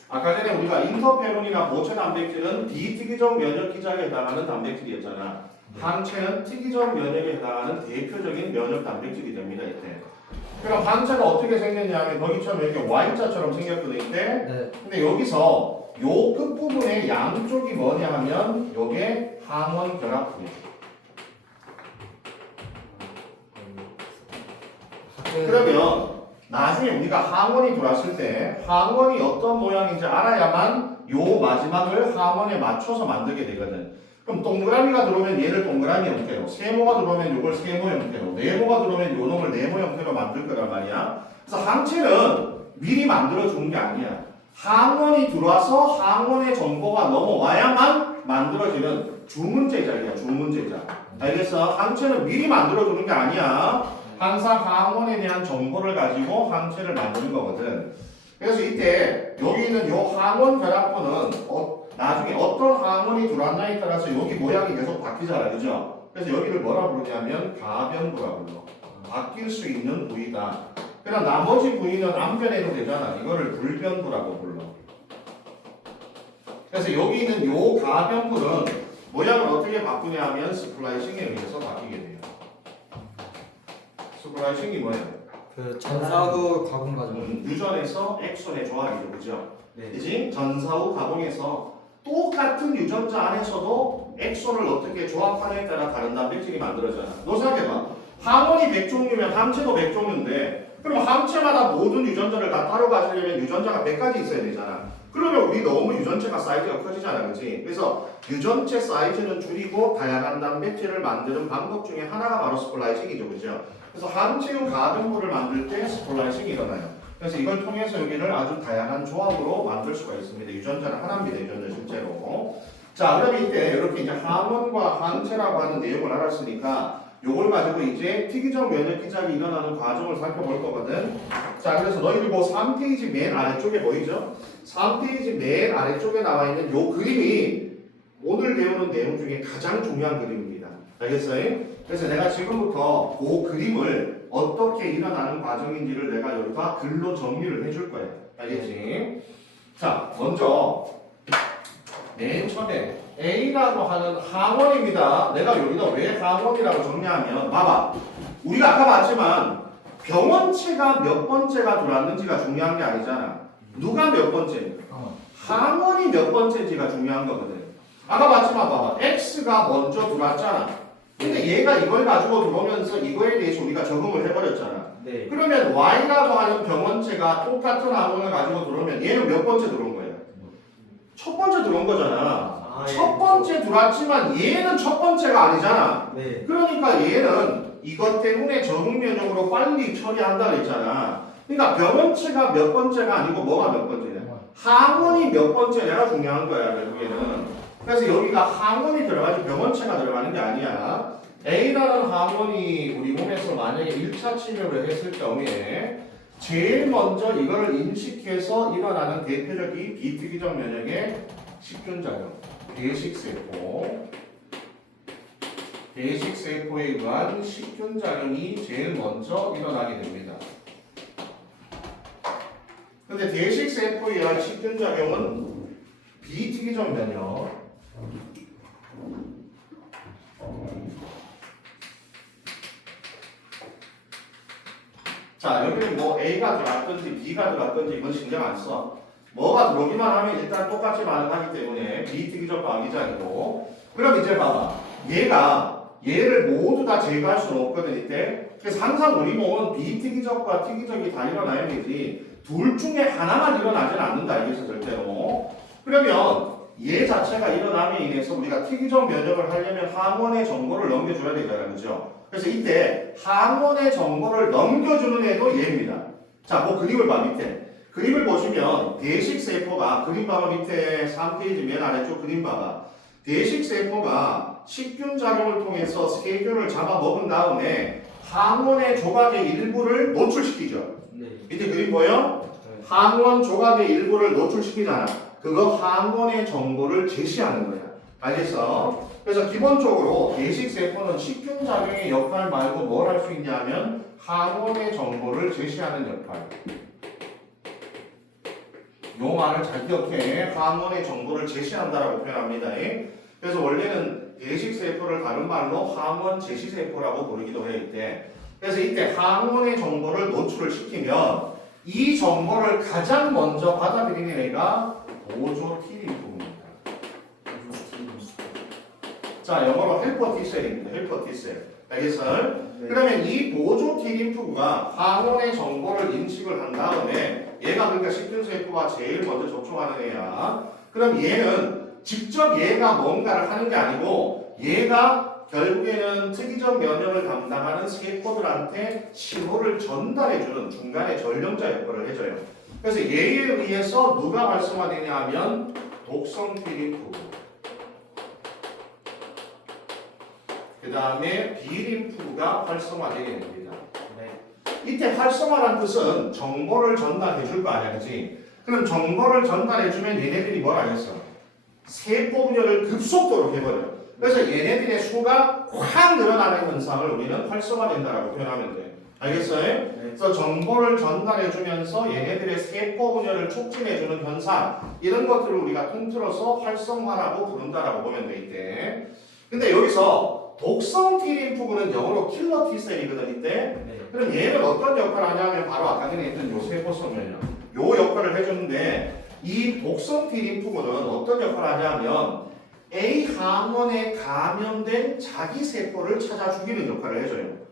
아까 전에 우리가 인터페론이나 보체 단백질은 비특이적 면역 기작에 해당하는 단백질이었잖아. 항체는 특이적 면역에 해당하는 대표적인 면역 단백질이 됩니다. 이때. 그럼 항체가 어떻게 생겼냐면 거기처럼 이렇게 Y자처럼 생겼거든 이때. 네. 근데 여기서 요 끝부분의 양쪽이 뭐냐 하면 요게 항원 결합부예요. 그러면 나중에 우리가 항원이 들어왔을 때 항원이 어떤 모양인지 알아야만 요 마지막을 항원에 맞춰서 만들게 되거든. 그럼 동그라미가 들어오면 얘를 동그라미 형태로, 세모가 들어오면 요걸 세모 형태로, 네모가 들어오면 요 놈을 네모 형태로 만들 거란 말이야. 그래서 항체는 미리 만들어 주는 게 아니야. 항원이 들어와서 항원의 정보가 넘어와야만 만들어지는 주문제작이야. 주문제작. 알겠어? 항체는 미리 만들어 주는 게 아니야. 항상 항원에 대한 정보를 가지고 항체를 만드는 거거든. 그래서 이때 여기 있는 요 항원 결합부는 나중에 어떤 항원이 들어왔냐에 따라서 여기 모양이 계속 바뀌잖아, 그죠? 그래서 여기를 뭐라 부르냐면 가변부라 불러. 바뀔 수 있는 부위다. 그럼 나머지 부위는 안 변해도 되잖아. 이거를 불변부라고 불러. 그래서 여기 있는 요 가변부는 모양을 어떻게 바꾸냐 하면 스플라이싱에 의해서 바뀌게 돼요. 스플라이싱이 뭐예요? 그 전사후 가공 과정. 유전에서 엑손의 조합이죠, 그죠? 네. 그지? 전사후 가공에서 똑같은 유전자 안에서도 엑손을 어떻게 조합하느냐에 따라 다른 단백질이 만들어져요. 너 생각해봐. 항원이 100종류면 항체도 100종류인데 그럼 항체마다 모든 유전자를 다 따로 가지려면 유전자가 100가지 있어야 되잖아. 그러면 우리 너무 유전체가 사이즈가 커지잖아, 그렇지? 그래서 유전체 사이즈는 줄이고 다양한 단백질을 만드는 방법 중에 하나가 바로 스플라이싱이죠, 그죠? 그래서 항체의 가변부를 만들 때 스플라이싱이 일어나요. 그래서 이걸 통해서 여기를 아주 다양한 조합으로 만들 수가 있습니다. 유전자는 하나입니다, 유전자 실제로. 자, 그럼 이때 이렇게 이제 항원과 항체라고 하는 내용을 알았으니까 요걸 가지고 이제 특이적 면역 기작이 일어나는 과정을 살펴볼 거거든. 자, 그래서 너희들 뭐 3페이지 맨 아래쪽에 보이죠? 3페이지 맨 아래쪽에 나와 있는 요 그림이 오늘 배우는 내용 중에 가장 중요한 그림입니다. 알겠어요? 그래서 내가 지금부터 그 그림을 어떻게 일어나는 과정인지를 내가 여기다 글로 정리를 해줄 거예요. 알겠지? 자, 먼저 맨 처음에 A라고 하는 항원입니다. 내가 여기다 왜 항원이라고 정리하면 봐봐. 우리가 아까 봤지만 병원체가 몇 번째가 들어왔는지가 중요한 게 아니잖아. 누가 몇 번째인가? 항원이 몇 번째인지가 중요한 거거든. 아까 봤지만 봐봐. X가 먼저 들어왔잖아. 근데 얘가 이걸 가지고 들어오면서 이거에 대해서 우리가 적응을 해버렸잖아. 네. 그러면 Y라고 하는 병원체가 똑같은 항원을 가지고 들어오면 얘는 몇 번째 들어온 거야? 첫 번째 들어온 거잖아. 첫 번째 들어왔지만 얘는 첫 번째가 아니잖아. 네. 그러니까 얘는 이것 때문에 적응 면역으로 빨리 처리한다 그랬잖아. 그러니까 병원체가 몇 번째가 아니고 뭐가 몇 번째냐? 항원이 몇 번째냐가 중요한 거야, 결국에는. 그래서 여기가 항원이 들어가지 병원체가 들어가는 게 아니야. A라는 항원이 우리 몸에서 만약에 1차 침입을 했을 경우에 제일 먼저 이거를 인식해서 일어나는 대표적인 비특이적 면역의 식균작용, 배식세포. 배식세포에 의한 식균작용이 제일 먼저 일어나게 됩니다. 근데 대식세포에 의한 식균작용은 비특이적 면역, 자, 여기는 뭐 A가 들어갔든지 B가 들어갔든지 이건 신경 안 써. 뭐가 들어오기만 하면 일단 똑같이 반응하기 때문에 비특이적 방위자이고. 그럼 이제 봐봐. 얘를 모두 다 제거할 수는 없거든 이때. 그래서 항상 우리 몸은 비특이적과 특이적이 다 일어나야 되지 둘 중에 하나만 일어나진 않는다 이게서 절대로. 그러면 얘 자체가 일어남에 인해서 우리가 특이적 면역을 하려면 항원의 정보를 넘겨줘야 되잖아요, 그죠? 그래서 이때 항원의 정보를 넘겨주는 애도 얘입니다. 자, 뭐 그림을 봐 밑에. 그림을 보시면 대식세포가 그림 봐봐 밑에 3페이지 맨 아래쪽 그림 봐봐. 대식세포가 식균 작용을 통해서 세균을 잡아먹은 다음에 항원의 조각의 일부를 노출시키죠. 네. 밑에 그림 보여? 항원 조각의 일부를 노출시키잖아. 그거 항원의 정보를 제시하는 거야. 알겠어? 그래서 기본적으로 대식세포는 식균 작용의 역할 말고 뭘 할 수 있냐면 항원의 정보를 제시하는 역할. 요 말을 잘 기억해. 항원의 정보를 제시한다라고 표현합니다. 그래서 원래는 대식세포를 다른 말로 항원 제시세포라고 부르기도 해요. 이때. 그래서 이때 항원의 정보를 노출을 시키면 이 정보를 가장 먼저 받아들이는 애가 보조 T림프입니다. 자, 영어로 헬퍼 T셀입니다. 헬퍼 T셀. 알겠어요? 네. 그러면 이 보조 T림프가 항원의 정보를 인식을 한 다음에 얘가 그러니까 식균세포와 제일 먼저 접촉하는 애야. 그럼 얘는 직접 얘가 뭔가를 하는 게 아니고 얘가 결국에는 특이적 면역을 담당하는 세포들한테 신호를 전달해주는 중간에 전령자 역할을 해줘요. 그래서 얘에 의해서 누가 활성화되냐 하면 독성 T림프, 그 다음에 B림프가 활성화되게 됩니다. 이때 활성화란 뜻은 정보를 전달해 줄 거 아니야, 그치? 그럼 정보를 전달해 주면 얘네들이 뭘 하겠어? 세포 분열을 급속도로 해버려요. 그래서 얘네들의 수가 확 늘어나는 현상을 우리는 활성화된다라고 표현하면 돼. 알겠어요? 그래서 정보를 전달해 주면서 얘네들의 세포 분열을 촉진해 주는 현상, 이런 것들을 우리가 통틀어서 활성화라고 부른다라고 보면 돼 이때. 근데 여기서 독성 T림프군은 영어로 킬러 T셀이거든 이때. 네. 그럼 얘는 어떤 역할을 하냐면 바로 아까 전에 했던 요 세포성 면역 요 역할을 해주는데, 이 독성 T림프군은 어떤 역할을 하냐면 A 항원에 감염된 자기 세포를 찾아 죽이는 역할을 해줘요.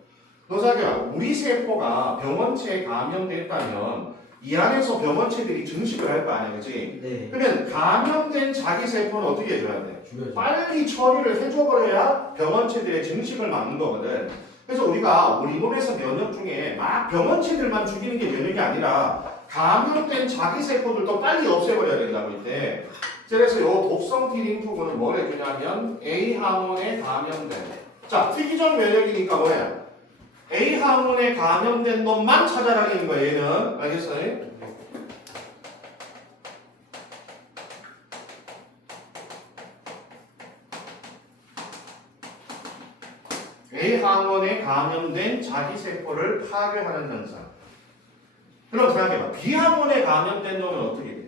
너 자기야, 우리 세포가 병원체에 감염됐다면 이 안에서 병원체들이 증식을 할 거 아니야, 그치? 네. 그러면 감염된 자기 세포는 어떻게 해줘야 돼? 죽여줘. 빨리 처리를 해줘버려야 병원체들의 증식을 막는 거거든. 그래서 우리가 우리 몸에서 면역 중에 막 병원체들만 죽이는 게 면역이 아니라 감염된 자기 세포들도 빨리 없애버려야 된다고 이때. 그래서 요 독성 T림프군을 뭘 해주냐면 A 항원에 감염된, 자 특이적 면역이니까 뭐야? A 항원에 감염된 놈만 찾아다니는 거야 얘는. 알겠어요? A 항원에 감염된 자기 세포를 파괴하는 현상. 그럼 생각해봐. B 항원에 감염된 놈은 어떻게 돼?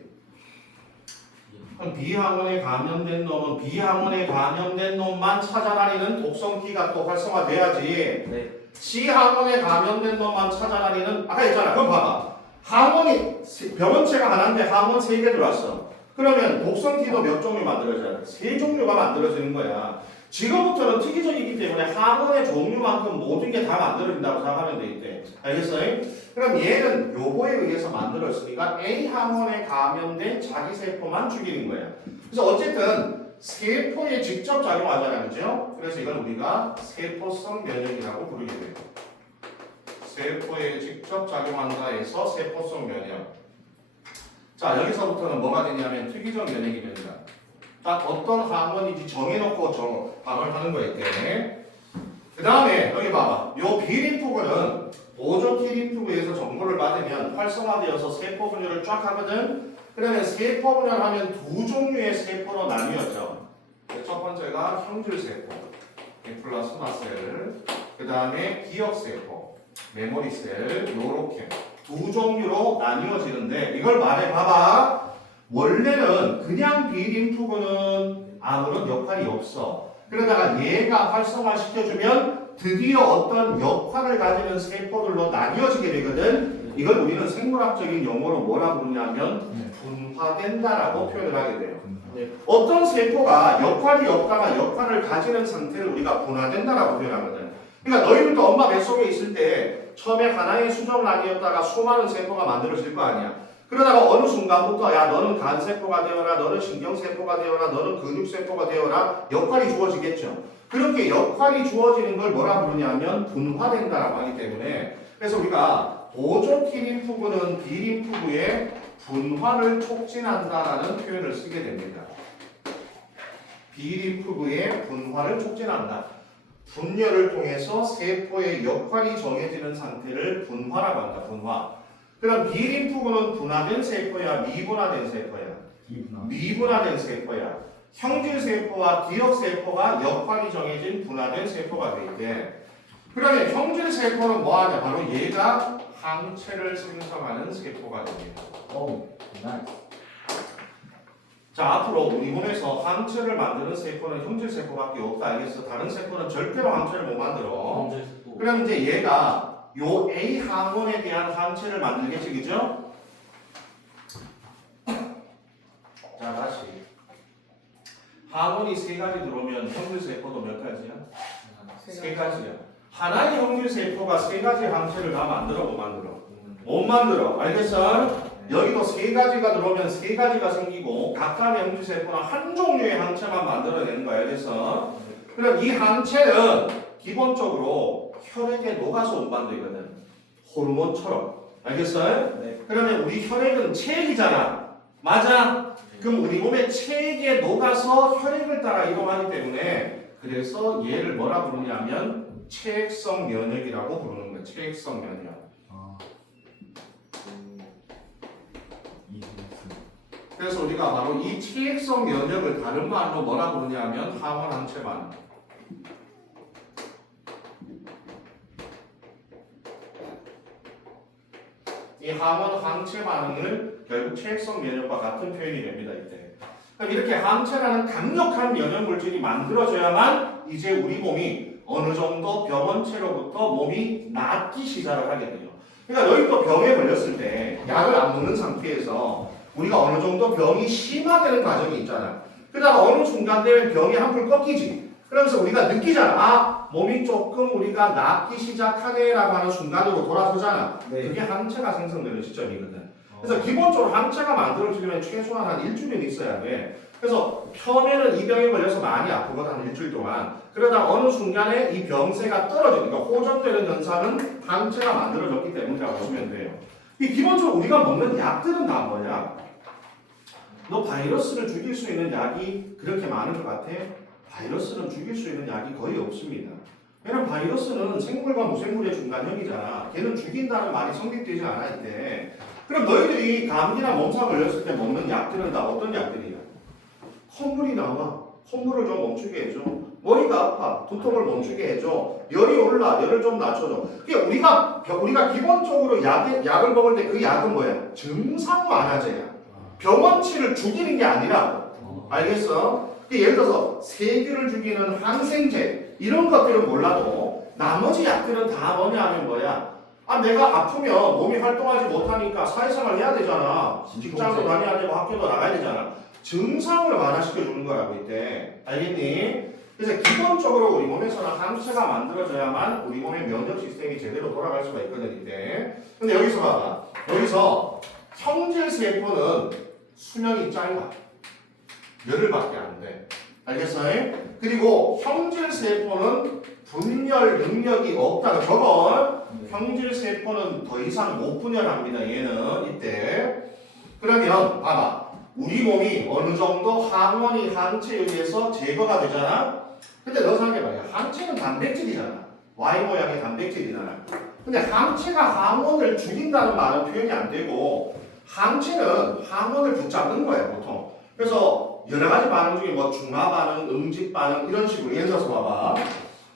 그럼 B 항원에 감염된 놈은 B 항원에 감염된 놈만 찾아다니는 독성 T가 또 활성화돼야지. 네. C 항원에 감염된 놈만 찾아다니는, 아까 있잖아. 그럼 봐봐. 항원이 병원체가 하나인데 항원 3개 들어왔어. 그러면 독성 T도 몇 종류 만들어져야 돼? 3종류가 만들어지는 거야. 지금부터는 특이적이기 때문에 항원의 종류만큼 모든 게 다 만들어진다고 생각하면 돼 이때. 알겠어요? 그럼 얘는 요거에 의해서 만들었으니까 A 항원에 감염된 자기 세포만 죽이는 거야. 그래서 어쨌든 세포에 직접 작용하잖아요, 그죠? 그래서 이걸 우리가 세포성 면역이라고 부르게 돼요. 세포에 직접 작용한다 해서 세포성 면역. 자, 여기서부터는 뭐가 되냐면 특이적 면역이 됩니다. 딱 어떤 항원인지 정해놓고 방어하는 거기 때문에. 그 다음에 여기 봐봐. 요 B림프군은 보조 T림프구에서 정보를 받으면 활성화되어서 세포 분열을 쫙 하거든. 그러면 세포 분열하면 두 종류의 세포로 나뉘어져. 첫 번째가 형질세포, 플라스마셀. 그 다음에 기억세포, 메모리셀. 요렇게 두 종류로 나뉘어지는데, 이걸 말해봐봐. 원래는 그냥 B림프군은 아무런 역할이 없어. 그러다가 얘가 활성화시켜주면 드디어 어떤 역할을 가지는 세포들로 나뉘어지게 되거든. 이걸 우리는 생물학적인 용어로 뭐라 부르냐면 분화된다라고 표현을 하게 돼요. 어떤 세포가 역할이 없다가 역할을 가지는 상태를 우리가 분화된다라고 표현하거든. 그러니까 너희들도 엄마 뱃속에 있을 때 처음에 하나의 수정란이었다가 수많은 세포가 만들어질 거 아니야. 그러다가 어느 순간부터 야 너는 간세포가 되어라, 너는 신경세포가 되어라, 너는 근육세포가 되어라 역할이 주어지겠죠. 그렇게 역할이 주어지는 걸 뭐라 부르냐면 분화된다라고 하기 때문에 그래서 우리가 보조 T림프구는 B림프구의 분화를 촉진한다라는 표현을 쓰게 됩니다. B림프구의 분화를 촉진한다. 분열을 통해서 세포의 역할이 정해지는 상태를 분화라고 한다. 분화. 그럼 B림프구는 분화된 세포야, 미분화된 세포야? 미분화된 세포야. 형질세포와 기억세포가 역할이 정해진 분화된 세포가 되게. 그러면 형질세포는 뭐하냐? 바로 얘가 항체를 생성하는 세포가 됩니다. 오, 나이스. 자, 앞으로 우리 몸에서 항체를 만드는 세포는 형질세포밖에 없다. 알겠어? 다른 세포는 절대로 항체를 못 만들어. 그럼 이제 얘가 요 A 항원에 대한 항체를 만들겠지, 그죠? 자, 다시. 항원이 세 가지 들어오면 형질세포도 몇 가지야? 세 가지야. 하나의 형질세포가 세 가지 항체를 다 만들어, 못 만들어? 못 만들어. 알겠어? 여기도 세 가지가 들어오면 세 가지가 생기고 각각의 형질세포는 한 종류의 항체만 만들어내는 거야. 알겠어? 그럼 이 항체는 기본적으로 혈액에 녹아서 운반되거든. 호르몬처럼. 알겠어요? 네. 그러면 우리 혈액은 체액이잖아. 맞아? 그럼 우리 몸의 체액에 녹아서 혈액을 따라 이동하기 때문에 그래서 얘를 뭐라 부르냐면 체액성 면역이라고 부르는 거야. 체액성 면역. 그래서 우리가 바로 이 체액성 면역을 다른 말로 뭐라 부르냐면 항원 항체 반응. 이 항원 항체 반응을 결국 체액성 면역과 같은 표현이 됩니다. 이때. 그럼 이렇게 항체라는 강력한 면역 물질이 만들어져야만 이제 우리 몸이 어느 정도 병원체로부터 몸이 낫기 시작을 하게 돼요. 그러니까 너희도 병에 걸렸을 때 약을 안 먹는 상태에서 우리가 어느 정도 병이 심화되는 과정이 있잖아. 그러다가 어느 순간 되면 병이 한풀 꺾이지. 그러면서 우리가 느끼잖아. 아, 몸이 조금 우리가 낫기 시작하네라고 하는 순간으로 돌아서잖아. 네. 그게 항체가 생성되는 시점이거든. 그래서 기본적으로 항체가 만들어지려면 최소한 한 일주일은 있어야 돼. 그래서 처음에는 이 병에 걸려서 많이 아프거든, 한 일주일 동안. 그러다 어느 순간에 이 병세가 떨어져. 그러니까 호전되는 현상은 항체가 만들어졌기 때문이라고 보시면 돼요. 이 기본적으로 우리가 먹는 약들은 다 뭐냐? 너 바이러스를 죽일 수 있는 약이 그렇게 많은 것 같아? 바이러스는 죽일 수 있는 약이 거의 없습니다. 왜냐면 바이러스는 생물과 무생물의 중간형이잖아. 걔는 죽인다는 말이 성립되지 않아 이때. 그럼 너희들이 감기나 몸살 걸렸을 때 먹는 약들은 다 어떤 약들이야? 콧물이 나와. 콧물을 좀 멈추게 해줘. 머리가 아파. 두통을 멈추게 해줘. 열이 올라. 열을 좀 낮춰줘. 그러니까 우리가 기본적으로 약을 먹을 때 그 약은 뭐야? 증상 완화제야. 병원치를 죽이는 게 아니라. 알겠어? 예를 들어서 세균을 죽이는 항생제 이런 것들은 몰라도 나머지 약들은 다 뭐냐 하면 뭐야? 아, 내가 아프면 몸이 활동하지 못하니까 사회생활 해야 되잖아. 직장도 다녀야 되고 학교도 나가야 되잖아. 증상을 완화시켜 주는 거라고 이때. 알겠니? 그래서 기본적으로 우리 몸에서는 항체가 만들어져야만 우리 몸의 면역 시스템이 제대로 돌아갈 수가 있거든 이때. 근데 여기서 봐봐. 여기서 형질 세포는 수명이 짧아. 열흘밖에 안 돼. 알겠어요? 그리고 형질 세포는 분열 능력이 없다. 저건 형질 세포는 더 이상 못 분열합니다. 얘는 이때. 그러면 봐봐. 우리 몸이 어느 정도 항원이 항체에 의해서 제거가 되잖아. 근데 너 생각해봐. 항체는 단백질이잖아. Y 모양의 단백질이잖아. 근데 항체가 항원을 죽인다는 말은 표현이 안 되고 항체는 항원을 붙잡는 거예요, 보통. 그래서 여러 가지 반응 중에 뭐 중화 반응, 응집 반응 이런 식으로 예를 들어서 봐봐.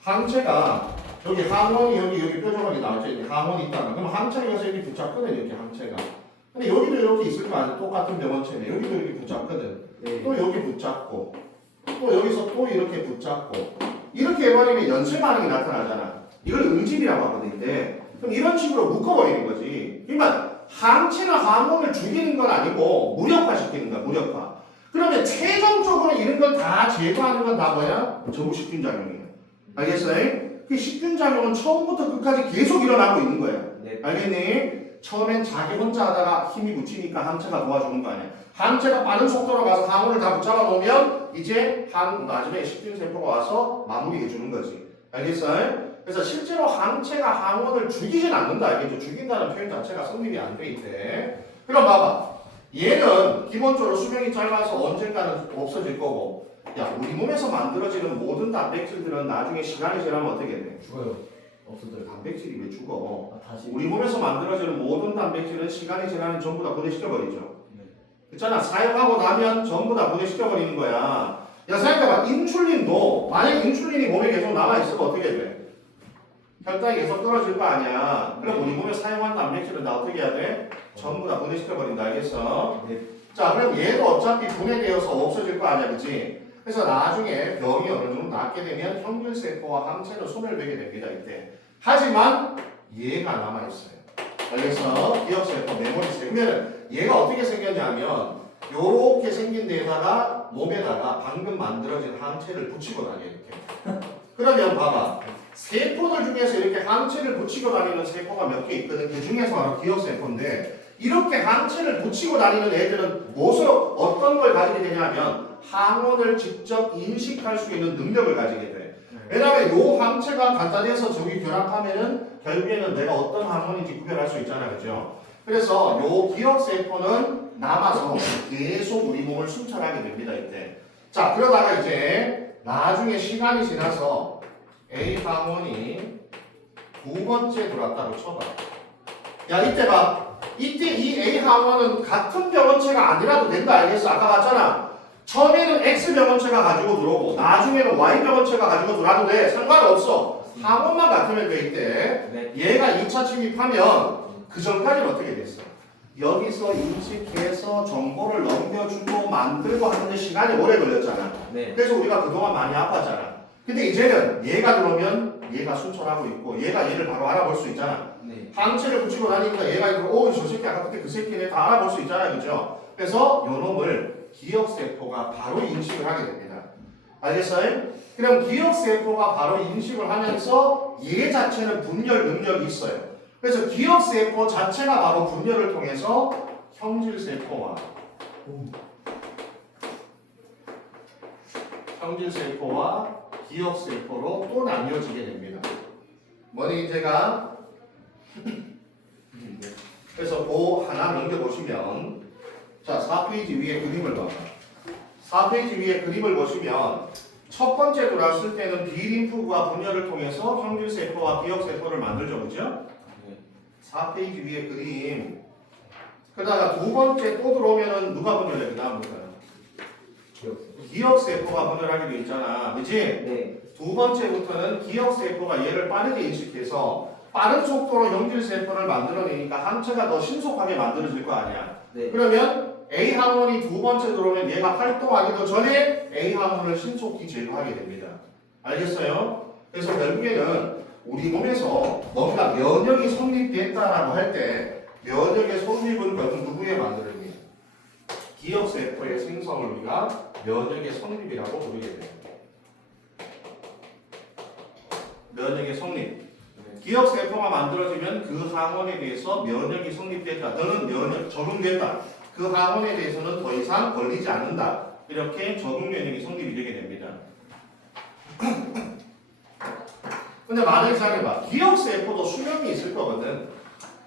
항체가 여기 항원이 여기 뾰족하게 나와있지. 항원이 있다면 그럼 항체가 여기서 이렇게 붙잡거든, 이렇게 항체가. 근데 여기도 이렇게 있을 거 아니야. 똑같은 병원체네. 여기도 이렇게 붙잡거든. 네. 또 여기 붙잡고 또 여기서 또 이렇게 붙잡고 이렇게 해버리면 연쇄 반응이 나타나잖아. 이걸 응집이라고 하거든. 이때. 그럼 이런 식으로 묶어버리는 거지. 그러니까 항체나 항원을 죽이는 건 아니고 무력화시키는 거야. 무력화. 그러면 최종적으로 이런 걸 다 제거하는 건 다 뭐야? 전부 식균작용이에요. 알겠어요? 그 식균작용은 처음부터 끝까지 계속 일어나고 있는 거야. 네. 알겠니? 처음엔 자기 혼자 하다가 힘이 붙이니까 항체가 도와주는 거 아니야. 항체가 빠른 속도로 가서 항원을 다 붙잡아 놓으면 이제 나중에 식균세포가 와서 마무리해 주는 거지. 알겠어요? 그래서 실제로 항체가 항원을 죽이진 않는다. 알겠죠? 죽인다는 표현 자체가 성립이 안 돼 있대. 그럼 봐봐. 얘는 기본적으로 수명이 짧아서 언젠가는 없어질 거고, 야, 우리 몸에서 만들어지는 모든 단백질들은 나중에 시간이 지나면 어떻게 돼? 죽어요. 없어져요. 단백질이 왜 죽어? 다시. 우리 몸에서 만들어지는 모든 단백질은 시간이 지나면 전부 다 분해시켜버리죠. 네. 그렇잖아. 사용하고 나면 전부 다 분해시켜버리는 거야. 야, 생각해봐. 인슐린도 만약에 인슐린이 몸에 계속 남아있으면 어떻게 돼? 혈당이 계속 떨어질 거 아니야. 그럼 우리 몸에 사용한 단백질은 다 어떻게 해야 돼? 전부 다 분해시켜버린다. 알겠어? 네. 자, 그럼 얘도 어차피 분해되어서 없어질 거 아니야. 그치? 그래서 나중에 병이 어느 정도 낫게 되면 형질세포와 항체는 소멸되게 됩니다. 이때. 하지만 얘가 남아있어요. 알겠어? 기억세포, 메모리세포. 그러면 얘가 어떻게 생겼냐면 요렇게 생긴 데다가 몸에다가 방금 만들어진 항체를 붙이고 다녀. 이렇게. 그러면 봐봐. 세포들 중에서 이렇게 항체를 붙이고 다니는 세포가 몇 개 있거든. 그 중에서 바로 기억세포인데 이렇게 항체를 붙이고 다니는 애들은 무엇을 어떤 걸 가지게 되냐면 항원을 직접 인식할 수 있는 능력을 가지게 돼. 왜냐하면 요 항체가 갖다 대서 저기 결합하면은 결국에는 내가 어떤 항원인지 구별할 수 있잖아, 그죠? 그래서 요 기억세포는 남아서 계속 우리 몸을 순찰하게 됩니다, 이때. 자, 그러다가 이제 나중에 시간이 지나서 A 항원이 두 번째 들어왔다고 쳐봐. 야, 이때 봐. 이때 이 A 항원은 같은 병원체가 아니라도 된다, 알겠어? 아까 봤잖아. 처음에는 X 병원체가 가지고 들어오고 나중에는 Y 병원체가 가지고 들어와도 돼. 상관없어. 항원만 같으면 돼, 이때. 네. 얘가 2차 침입하면 그 전까지는 어떻게 됐어? 여기서 인식해서 정보를 넘겨주고 만들고 하는데 시간이 오래 걸렸잖아. 네. 그래서 우리가 그동안 많이 아팠잖아. 근데 이제는 얘가 들어오면 얘가 순찰하고 있고 얘가 얘를 바로 알아볼 수 있잖아. 네. 항체를 붙이고 다니니까 얘가 이거 저 새끼 아까 그때 그 새끼네 다 알아볼 수 있잖아요. 그죠? 그래서 요 놈을 기억세포가 바로 인식을 하게 됩니다. 알겠어요? 그럼 기억세포가 바로 인식을 하면서 얘 자체는 분열 능력이 있어요. 그래서 기억세포 자체가 바로 분열을 통해서 형질세포와 기억세포로 또 나뉘어지게 됩니다. 뭐니 제가 그래서 그 하나 넘겨보시면 자 4페이지 위에 그림을 봐봐. 4페이지 위에 그림을 보시면 첫 번째 들어왔을 때는 B림프구가 분열을 통해서 형질세포와 기억세포를 만들죠. 그죠? 4페이지 위에 그림. 그러다가 두 번째 또 들어오면은 누가 분열해? 그 다음부터는 기억세포가 분열하게 돼 있잖아. 그치? 네. 두 번째부터는 기억세포가 얘를 빠르게 인식해서 빠른 속도로 형질세포를 만들어내니까 항체가 더 신속하게 만들어질 거 아니야. 네. 그러면 A 항원이 두 번째 들어오면 얘가 활동하기도 전에 A 항원을 신속히 제거하게 됩니다. 알겠어요? 그래서 결국에는 우리 몸에서 뭔가 면역이 성립됐다라고 할 때 면역의 성립은 결국 누구에 만들어집니까? 기억세포의 생성을 우리가 면역의 성립이라고 부르게 됩니다. 면역의 성립. 기억세포가 만들어지면 그 항원에 대해서 면역이 성립됐다. 또는 면역 적응됐다. 그 항원에 대해서는 더 이상 걸리지 않는다. 이렇게 적응 면역이 성립이 되게 됩니다. 근데 만약에 생각해봐. 기억세포도 수명이 있을 거거든.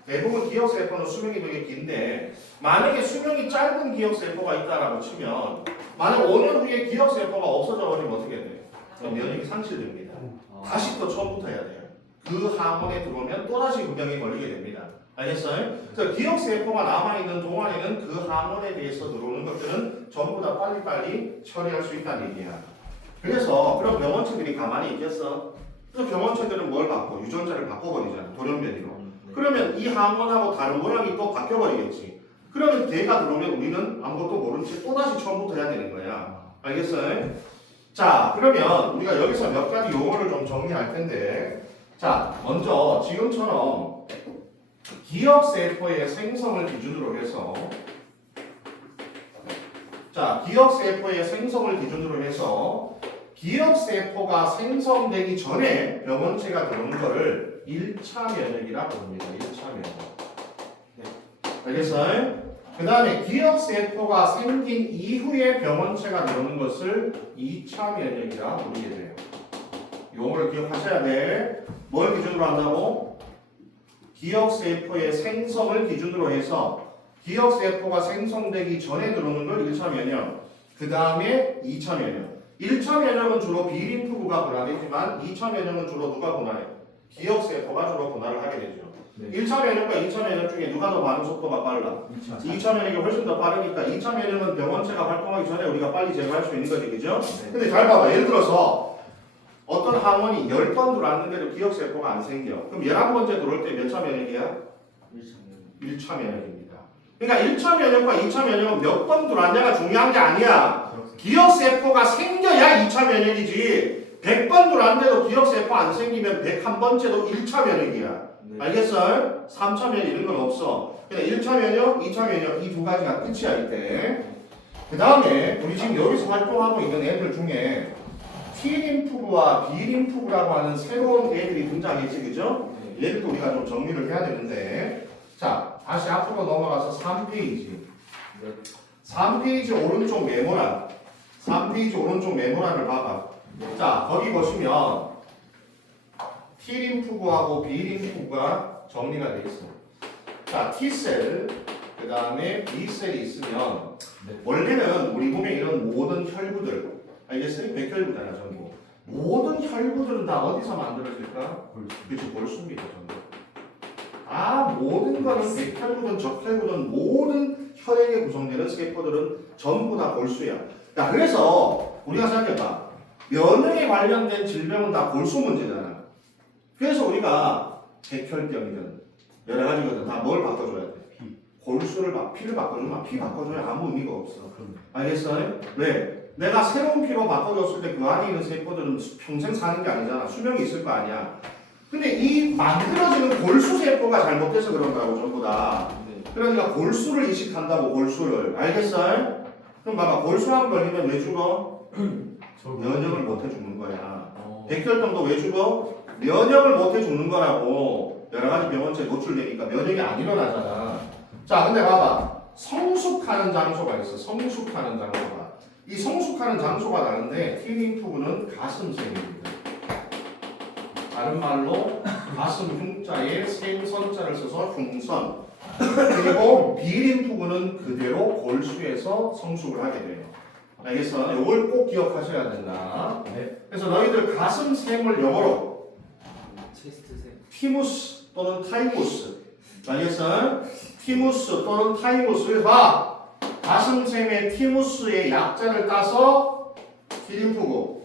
대부분 기억세포는 수명이 되게 긴데 만약에 수명이 짧은 기억세포가 있다라고 치면 만약 5년 후에 기억세포가 없어져 버리면 어떻게 돼? 그럼 면역이 상실됩니다. 다시 또 처음부터 해야 돼요. 그 항원에 들어오면 또다시 그 병에 걸리게 됩니다. 알겠어요? 그래서 기억세포가 남아있는 동안에는 그 항원에 대해서 들어오는 것들은 전부 다 빨리빨리 처리할 수 있다는 얘기야. 그래서 그런 병원체들이 가만히 있겠어? 그래서 병원체들은 뭘 바꿔? 유전자를 바꿔버리잖아. 돌연변이로. 그러면 이 항원하고 다른 모양이 또 바뀌어버리겠지. 그러면 걔가 들어오면 우리는 아무것도 모른 채 또다시 처음부터 해야 되는 거야. 알겠어요? 자, 그러면 우리가 여기서 몇 가지 용어를 좀 정리할 텐데, 자, 먼저 지금처럼 기억세포의 생성을 기준으로 해서, 자, 기억세포의 생성을 기준으로 해서 기억세포가 생성되기 전에 병원체가 들어오는 거를 1차 면역이라 부릅니다. 1차 면역. 네. 알겠어요? 그 다음에 기억세포가 생긴 이후에 병원체가 들어오는 것을 2차 면역이라 부르게 돼요. 용어를 기억하셔야 돼. 뭘 기준으로 한다고? 기억세포의 생성을 기준으로 해서 기억세포가 생성되기 전에 들어오는 걸 1차 면역, 그 다음에 2차 면역. 1차 면역은 주로 B림프구가 분할되지만 2차 면역은 주로 누가 분할해요? 기억세포가 주로 분할을 하게 되죠. 네. 1차 면역과 2차 면역 중에 누가 더 반응 속도가 빨라? 2차 면역이 훨씬 더 빠르니까 2차 면역은 병원체가 활동하기 전에 우리가 빨리 제거할 수 있는 거지, 그죠? 근데 잘 봐봐. 예를 들어서 어떤 항원이 10번 들어왔는데도 기억세포가 안 생겨. 그럼 11번째 들어올 때 몇 차 면역이야? 1차 면역입니다. 그러니까 1차 면역과 2차 면역은 몇 번 들어왔냐가 중요한 게 아니야. 기억세포가 생겨야 2차 면역이지. 100번 들어왔는데도 기억세포 안 생기면 101번째도 1차 면역이야. 알겠어? 3차 면역 이런 건 없어. 그냥 1차 면역, 2차 면역 이 두 가지가 끝이야 이때. 그 다음에 우리 지금 여기서 활동하고 있는 애들 중에 T림프구와 B림프구라고 하는 새로운 애들이 등장했지, 그죠? 얘들도 우리가 좀 정리를 해야 되는데, 자 다시 앞으로 넘어가서 3페이지. 3페이지 오른쪽 메모란. 3페이지 오른쪽 메모란을 봐봐. 자 거기 보시면 T림프구하고 B림프구가 정리가 되어 있어. 자, T셀, 그 다음에 B셀이 있으면 원래는 우리 몸에 이런 모든 혈구들, 알겠어요? 백혈구잖아, 전부. 모든 혈구들은 다 어디서 만들어질까? 그렇지, 골수입니다, 전부. 모든 거는 백혈구든 적혈구든 모든 혈액에 구성되는 세포들은 전부 다 골수야. 야, 그래서 우리가 생각해봐. 면역에 관련된 질병은 다 골수 문제잖아. 그래서 우리가 백혈병이든 여러 가지거든 다 뭘 바꿔줘야 돼? 골수를 피를 바꿔주면 피 바꿔줘야 아무 의미가 없어. 알겠어요? 왜? 내가 새로운 피로 바꿔줬을 때 그 안에 있는 세포들은 평생 사는 게 아니잖아. 수명이 있을 거 아니야. 근데 이 만들어지는 골수 세포가 잘못돼서 그런 거라고 전부 다. 그러니까 골수를 이식한다고 골수를. 알겠어요? 그럼 봐봐 골수암 걸리면 왜 죽어? 면역을 못 해주는 거야. 백혈병도 왜 죽어? 면역을 못 해주는 거라고. 여러 가지 병원체에 노출되니까 면역이 안 일어나잖아. 자, 근데 봐봐. 성숙하는 장소가 있어. 성숙하는 장소가. 이 성숙하는 장소가 다른데 T림프구는 가슴생입니다. 다른 말로 가슴 흉자에 생선자를 써서 흉선. 그리고 B림프구는 그대로 골수에서 성숙을 하게 돼요. 알겠어? 이걸 꼭 기억하셔야 된다. 그래서 너희들 가슴샘을 영어로 티무스 또는 타이무스. 알겠어? 티무스 또는 타이무스. 봐. 가슴샘의 티무스의 약자를 따서 T림프구.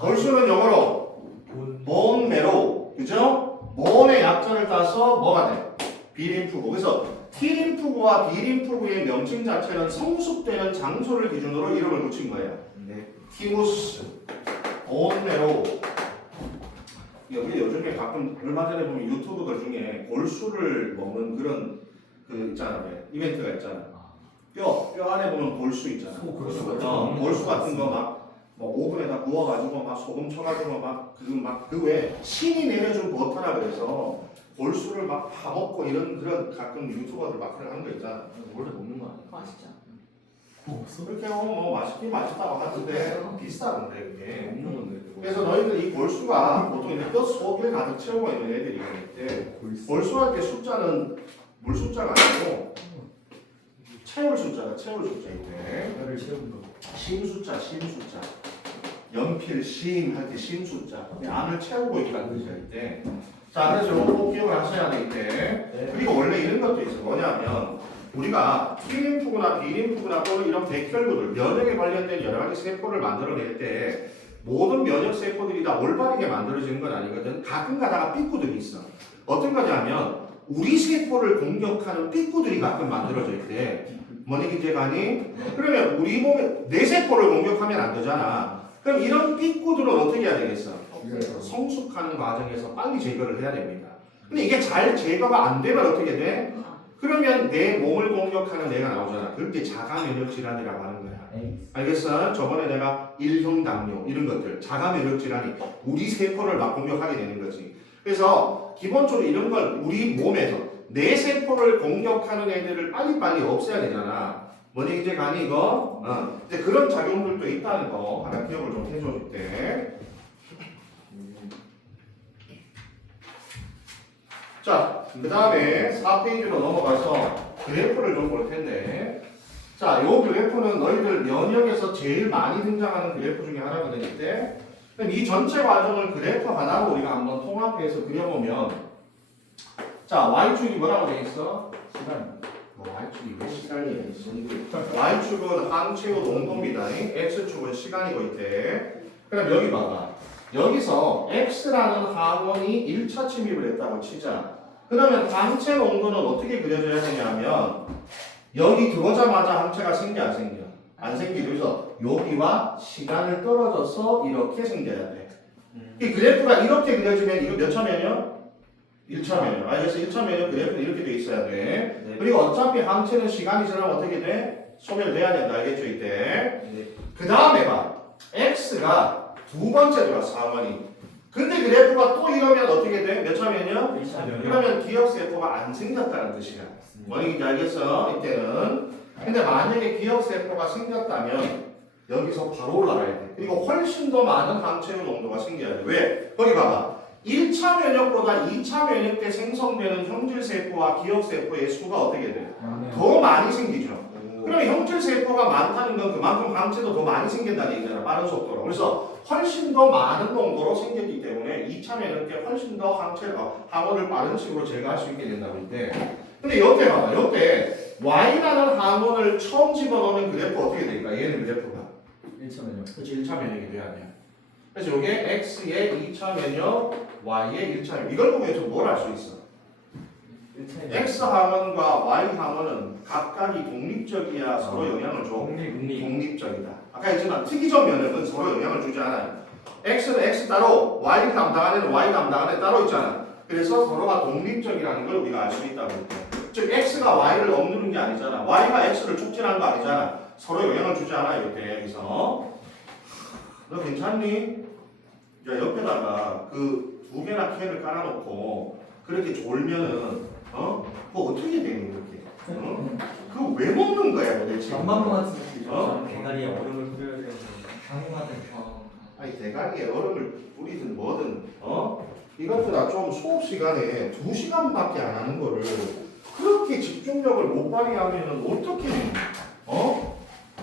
골수는 영어로 본메로. 그죠? 본의 약자를 따서 뭐가 돼? B림프구. 그래서 T림프구와 B림프구의 명칭 자체는 성숙되는 장소를 기준으로 이름을 붙인 거야. 티무스, 본메로. 여기 요즘에 가끔 얼마 전에 보면 유튜브들 중에 골수를 먹는 그런 그 있잖아, 이벤트가 있잖아. 뼈 안에 보면 골수 있잖아. 골수 같은 거 막 뭐 오븐에다 구워가지고 막 소금 쳐가지고 막 그 외에 신이 내려준 버터라 그래서 골수를 막 파먹고 이런 그런 가끔 유튜버들 막 그런 거 있잖아. 원래 먹는 거 아니야? 맛있죠. 그렇게 하면 뭐 맛있긴 맛있다고 하는데 비싸던데 그게. 먹는 건데. 그래서 너희들 이 골수가 보통 이제 뼈 속을 가득 채우고 있는 애들이 있는데 골수할 때 숫자는 물 숫자가 아니고 채울 숫자다. 채울 숫자인데 뼈를 채우는 거. 심 숫자. 연필 심 할 때 심 숫자. 안을 채우고 있다는 뜻이야 이때. 자, 그래서 이거 꼭 기억을 하셔야 되는데 그리고 원래 이런 것도 있어. 뭐냐면 우리가 T림프구나 B림프구나 또는 이런 백혈구들 면역에 관련된 여러 가지 세포를 만들어낼 때 모든 면역 세포들이 다 올바르게 만들어지는 건 아니거든. 가끔 가다가 삐꾸들이 있어. 어떤 거냐면 우리 세포를 공격하는 삐꾸들이 가끔 만들어져 있대. 뭐니 이제 가니? 그러면 우리 몸에 내 세포를 공격하면 안 되잖아. 그럼 이런 삐꾸들은 어떻게 해야 되겠어? 성숙하는 과정에서 빨리 제거를 해야 됩니다. 근데 이게 잘 제거가 안 되면 어떻게 돼? 그러면 내 몸을 공격하는 애가 나오잖아. 그렇게 자가 면역 질환이라고 하는 거야. 알겠어? 저번에 내가 일형 당뇨 이런 것들 자가 면역 질환이 우리 세포를 막 공격하게 되는 거지. 그래서 기본적으로 이런 걸 우리 몸에서 내 세포를 공격하는 애들을 빨리빨리 없애야 되잖아. 뭐니 이제 가니 이거? 이제 그런 작용들도 있다는 거 하나 기억을 좀 해줘줄 때. 자, 그 다음에 4페이지로 넘어가서 그래프를 좀 볼 텐데, 자, 요 그래프는 너희들 면역에서 제일 많이 등장하는 그래프 중에 하나거든요. 이때. 그럼 이 전체 과정을 그래프 하나로 우리가 한번 통합해서 그려보면, 자, y축이 뭐라고 돼 있어? 시간. y축이 왜 시간이 돼 있어? y축은 항체의 농도입니다. x축은 시간이고 있대. 그럼 여기 봐봐. 여기서 x라는 항원이 1차 침입을 했다고 치자. 그러면 항체 농도는 어떻게 그려져야 되냐면 여기 들어오자마자 항체가 생겨 안 생겨? 안 생기죠. 그래서 여기와 시간을 떨어져서 이렇게 생겨야 돼. 이 그래프가 이렇게 그려지면 이거 몇 차 면역? 1차 면역. 그래서 1차 면역 그래프는 이렇게 돼 있어야 돼. 네. 그리고 어차피 항체는 시간이 지나면 어떻게 돼? 소멸돼야 된다. 알겠죠 이때? 네. 그 다음에 봐. x가 두 번째 들어왔어 항원이. 근데 그래프가 또 이러면 어떻게 돼? 몇 차 면역? 1차 면역. 그러면 기억세포가 안 생겼다는 뜻이야. 뭔지 알겠어? 이때는. 근데 만약에 기억세포가 생겼다면 여기서 바로 올라가야 돼. 그리고 훨씬 더 많은 항체의 농도가 생겨야 돼. 왜? 거기 봐봐. 1차 면역보다 2차 면역 때 생성되는 형질세포와 기억세포의 수가 어떻게 돼? 더 많이 생기죠. 그러면 형질세포가 많다는 건 그만큼 항체도 더 많이 생긴다는 얘기잖아. 빠른 속도로. 그래서 훨씬 더 많은 농도로 생겼기 때문에 2차 면역 때 훨씬 더 항원을 빠른 식으로 제거할 수 있게 된다고 이때. 근데 이때 봐봐. 이때 Y라는 항원을 처음 집어넣으면 그래프 어떻게 될까? 얘는 그래프가 1차 면역. 그렇지 1차 면역이 돼야 돼. 그래서 이게 X의 2차 면역, Y의 1차 면역. 이걸 보면 좀 뭘 알 수 있어? 1차 X 항원과 Y 항원은 각각이 독립적이야 서로 영향을 줘. 독립적이다. 아까 했지만 특이적 면역은 서로 영향을 주지 않아요. X는 X 따로, Y 담당한 애는 Y 담당한 애 따로 있잖아. 그래서 서로가 독립적이라는 걸 우리가 알 수 있다고. 즉 X가 Y를 억누르는 게 아니잖아. Y가 X를 촉진하는 거 아니잖아. 서로 영향을 주지 않아요. 이때 여기서. 너 괜찮니? 야 옆에다가 그 두 개나 캔을 깔아놓고 그렇게 졸면은 그거 어떻게 되니 그렇게? 그거 왜 먹는 거야 도대체? 전망 같은 느낌이죠. 대가리에 얼음을 뿌려야 되는 강화된 아니 대가리에 얼음을 뿌리든 뭐든 이것보다 좀 수업 시간에 2시간밖에 안 하는 거를 그렇게 집중력을 못 발휘하면은 어떻게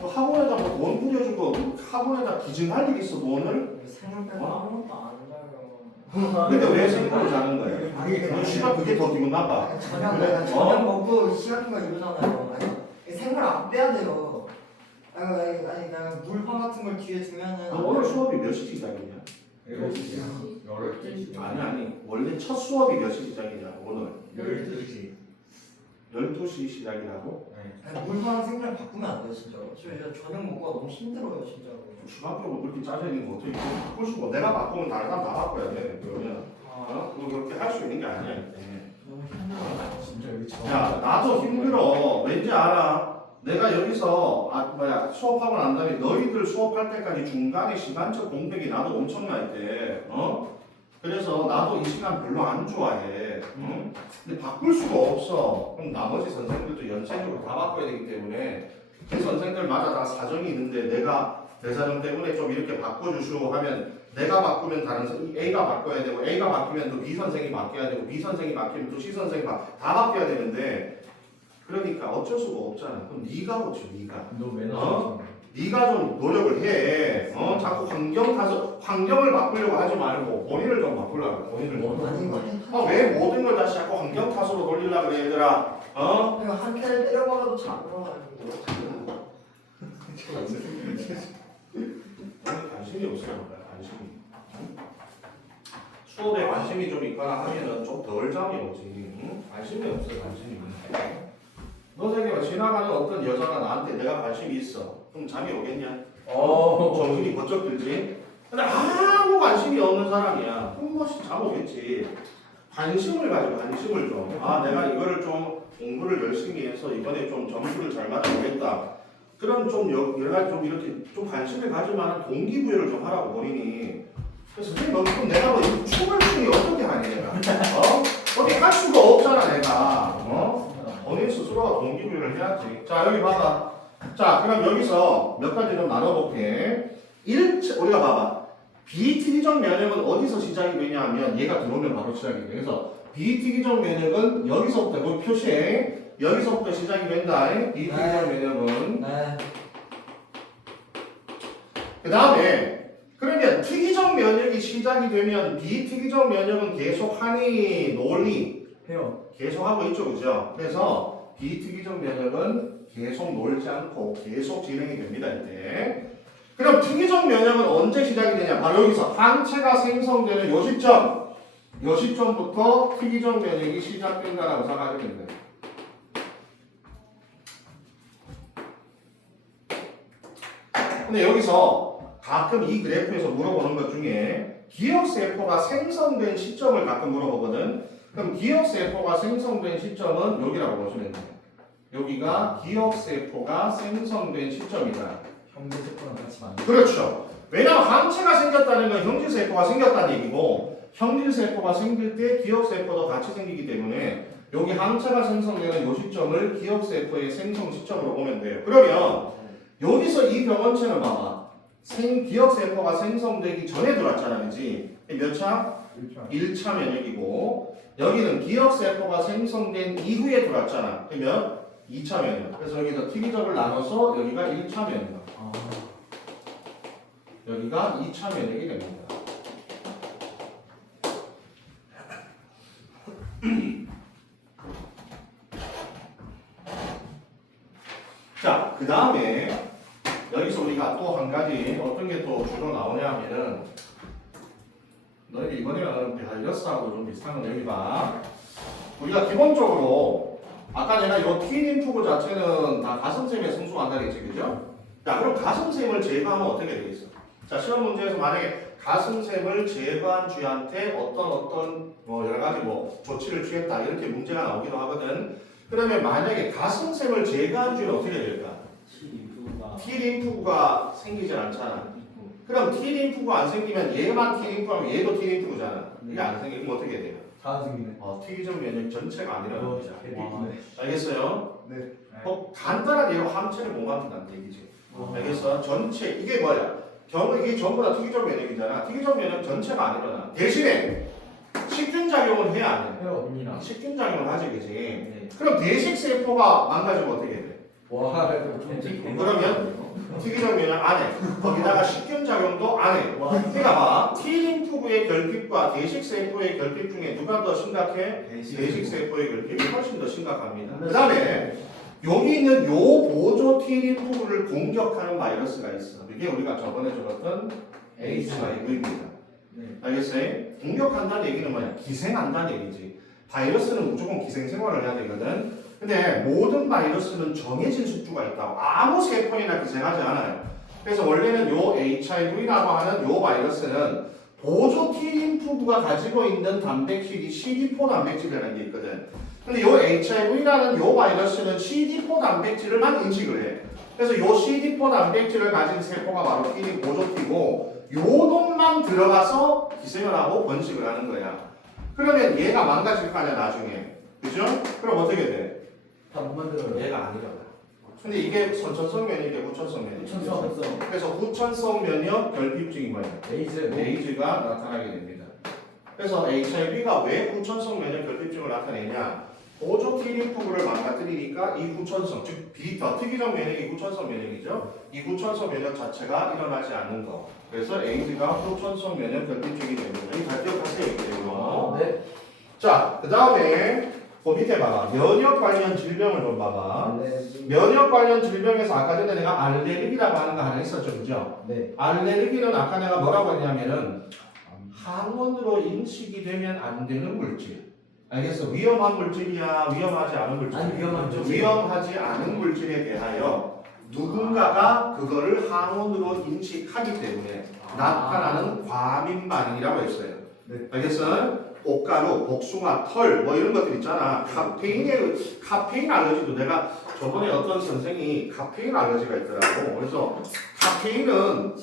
그 학원에다 뭐 돈 뿌려주고 학원에다 기증할 일 있어 돈을? 생물 빼고 아무것도 안 자요. 근데 왜 생각을 자는 거야? 아니 시간 그게 더 기분 나빠. 저녁 먹고 시간 거 이러잖아요. 아니, 생물 안 빼야 돼요. 아니 물화 같은 걸 뒤에 두면은. 너 오늘 수업이 몇 시 시작이냐? 12시. 아니 원래 첫 수업이 몇 시 시작이냐 오늘? 12시. 12시 시작이라고? 아니, 물화랑 생물 바꾸면 안 돼요 진짜. 저 저녁 먹고 너무 힘들어요 진짜로. 중학교로 그렇게 짜져있는 거 어떻게 바꿀 수가 없어. 내가 바꾸면 다른 사람 다 바꿔야 돼. 그러면 그거 그렇게 할 수 있는 게 아니야 이때. 너무 힘들어. 진짜 여기 저. 야 나도 힘들어. 왠지 알아. 내가 여기서 수업하고 난 다음에 너희들 수업할 때까지 중간에 시간적 공백이 나도 엄청날 때 그래서 나도 이 시간 별로 안 좋아해. 근데 바꿀 수가 없어. 그럼 나머지 선생님들도 연체적으로 다 바꿔야 되기 때문에 그 선생들마다 다 사정이 있는데 내가 대사정 때문에 좀 이렇게 바꿔주시오 하면 내가 바꾸면 다른 선생님 A가 바꿔야 되고 A가 바뀌면 또 B 선생이 바뀌어야 되고 B 선생이 바뀌면 또 C 선생이 다 바뀌어야 되는데 그러니까 어쩔 수가 없잖아. 그럼 네가 고쳐 네가. 너 매너. 네가 좀 노력을 해. 자꾸 환경을 바꾸려고 하지 말고 본인을 좀 바꾸려고. 본인을 좀. 아니 왜 모든 걸 다시 자꾸 환경 탓으로 돌리려고 그래 얘들아. 이거 한 캔을 때려박아도 잘 안 들어가요. 관심이 없어요. 관심이. 수업에 관심이 좀 있거나 하면은 좀 덜 잠이 오지. 관심이 없어요. 관심이. 너 저기 지나가는 어떤 여자가 나한테 내가 관심이 있어. 그럼 잠이 오겠냐? 정신이 번쩍 들지? 근데 아무 관심이 없는 사람이야. 공부시 잘못했지. 관심을 가지고 관심을 좀. 아 내가 이거를 좀 공부를 열심히 해서 이번에 좀 점수를 잘 맞아보겠다. 그런 좀 여러 가지 좀 이렇게 좀 관심을 가질 만한 동기부여를 좀 하라고 본인이. 그래서 선생님 그럼 내가 뭐 춤을 추니 어떻게 하니 내가? 어떻게 할 수가 없잖아 내가. 본인 스스로가 동기부여를 해야지. 자 여기 봐봐. 자 그럼 여기서 몇 가지 좀 나눠볼게. 우리가 봐봐. 비특이적 면역은 어디서 시작이 되냐면 얘가 들어오면 바로 시작이 돼. 그래서 비특이적 면역은 여기서부터 여기 표시해. 여기서부터 시작이 된다. 비특이적 면역은. 네. 그 다음에 그러면 특이적 면역이 시작이 되면 비특이적 면역은 계속 하니 놀니 해요. 계속 하고 있죠, 그죠? 그래서 비특이적 면역은 계속 놀지 않고 계속 진행이 됩니다, 이때. 그럼 특이적 면역은 언제 시작이 되냐? 바로 여기서 항체가 생성되는 요 시점부터 특이적 면역이 시작된다라고 생각하시면 됩니다. 근데 여기서 가끔 이 그래프에서 물어보는 것 중에 기억세포가 생성된 시점을 가끔 물어보거든. 그럼 기억세포가 생성된 시점은 여기라고 보시면 돼요. 여기가 기억세포가 생성된 시점이다. 형제세포랑 같이 만들. 그렇죠. 왜냐하면 항체가 생겼다는 건 형질세포가 생겼다는 얘기고 형질세포가 생길 때 기억세포도 같이 생기기 때문에 여기 항체가 생성되는 이 시점을 기억세포의 생성 시점으로 보면 돼요. 그러면 여기서 이 병원체는 봐봐. 기억세포가 생성되기 전에 들어왔잖아, 그지? 몇 차? 1차 면역이고 여기는 기억세포가 생성된 이후에 들어왔잖아. 그러면 2차 면역. 그래서 여기서 특이적을 나눠서 여기가 1차 면역. 여기가 2차 면역이 됩니다. 자, 그 다음에 여기서 우리가 또 한 가지 어떤 게 또 주로 나오냐 하면은 너희 이번에는 바이러스하고 좀 비슷한 건 여기 봐. 우리가 기본적으로 아까 내가 이 T림프구 자체는 다 가슴샘에 성숙한다고 했지, 그죠? 자, 그럼 가슴샘을 제거하면 어떻게 되겠어? 자, 시험 문제에서 만약에 가슴샘을 제거한 쥐한테 어떤 뭐 여러 가지 뭐 조치를 취했다 이렇게 문제가 나오기도 하거든. 그러면 만약에 가슴샘을 제거한 쥐는 어떻게 될까? T림프구가 생기질 않잖아. 그럼 T림프구 안 생기면 얘만 T림프하면 얘도 T림프구잖아. 이게 안 생기면 어떻게 돼요? 다 생기네. 특이적 면역 전체가 아니라는 와. 알겠어요? 네. 간단한 예로 항체를 못 만든다는 얘기지. 알겠어? 전체 이게 뭐야? 이게 전부 다 특이적 면역이잖아. 특이적 면역 전체가 안 일어나. 대신에 식균 작용을 해야 안 해. 해요. 식균 작용을 하지, 그지? 네. 그럼 대식 세포가 망가지면 어떻게 돼? 와, 그러면 특이적 면역 안 해. 거기다가 식균 작용도 안 해. 그러니까 봐. T림프구의 결핍과 대식 세포의 결핍 중에 누가 더 심각해? 대식 세포의 결핍이 훨씬 더 심각합니다. 그 다음에 여기 있는 요 보조 T림프구를 공격하는 바이러스가 있어. 이게 우리가 저번에 적었던 HIV입니다. 네. 알겠어요? 공격한다는 얘기는 뭐냐? 기생한다는 얘기지. 바이러스는 무조건 기생 생활을 해야 되거든. 근데 모든 바이러스는 정해진 숙주가 있다고. 아무 세포에나 기생하지 않아요. 그래서 원래는 요 HIV라고 하는 요 바이러스는 보조 T림프구가 가지고 있는 단백질이 CD4 단백질이라는 게 있거든. 근데 요 HIV라는 요 바이러스는 CD4 단백질을만 인식을 해. 그래서 요 CD4 단백질을 가진 세포가 바로 T 보조 T고 요 놈만 들어가서 기생을 하고 번식을 하는 거야. 그러면 얘가 망가질 거 아니야 나중에. 그죠? 그럼 어떻게 돼? 다 못 만들어요. 얘가 안 일어나. 근데 이게 선천성 면역이야, 후천성 면역. 천성. 그래서 후천성 면역 결핍증이 뭐예요? 에이즈. 에이즈가 나타나게 됩니다. 그래서 HIV가 왜 후천성 면역 결핍증을 나타내냐? 보조 T림프구를 망가뜨리니까 이 후천성, 즉 특이적 면역이 후천성 면역이죠. 이 후천성 면역 자체가 일어나지 않는 거. 그래서 에이즈가 후천성 면역 결핍증이 됩니다. 이 잘 기억하세요, 이거. 네. 자, 그 다음에 그 밑에 봐봐. 면역 관련 질병을 좀 봐봐. 면역 관련 질병에서 아까 전에 내가 알레르기라고 하는 거 하나 있었죠, 그죠? 네. 알레르기는 아까 내가 뭐라고 했냐면은 항원으로 인식이 되면 안 되는 물질. 알겠어? 위험한 물질이야, 위험하지 않은 물질. 아니, 위험한 물질. 위험하지 않은 물질에 대하여 누군가가 그거를 항원으로 인식하기 때문에 나타나는 과민 반응이라고 했어요. 네. 알겠어요? 꽃가루, 복숭아, 털 뭐 이런 것들 있잖아. 카페인 알러지도 내가 저번에 어떤 선생이 카페인 알러지가 있더라고. 그래서 카페인은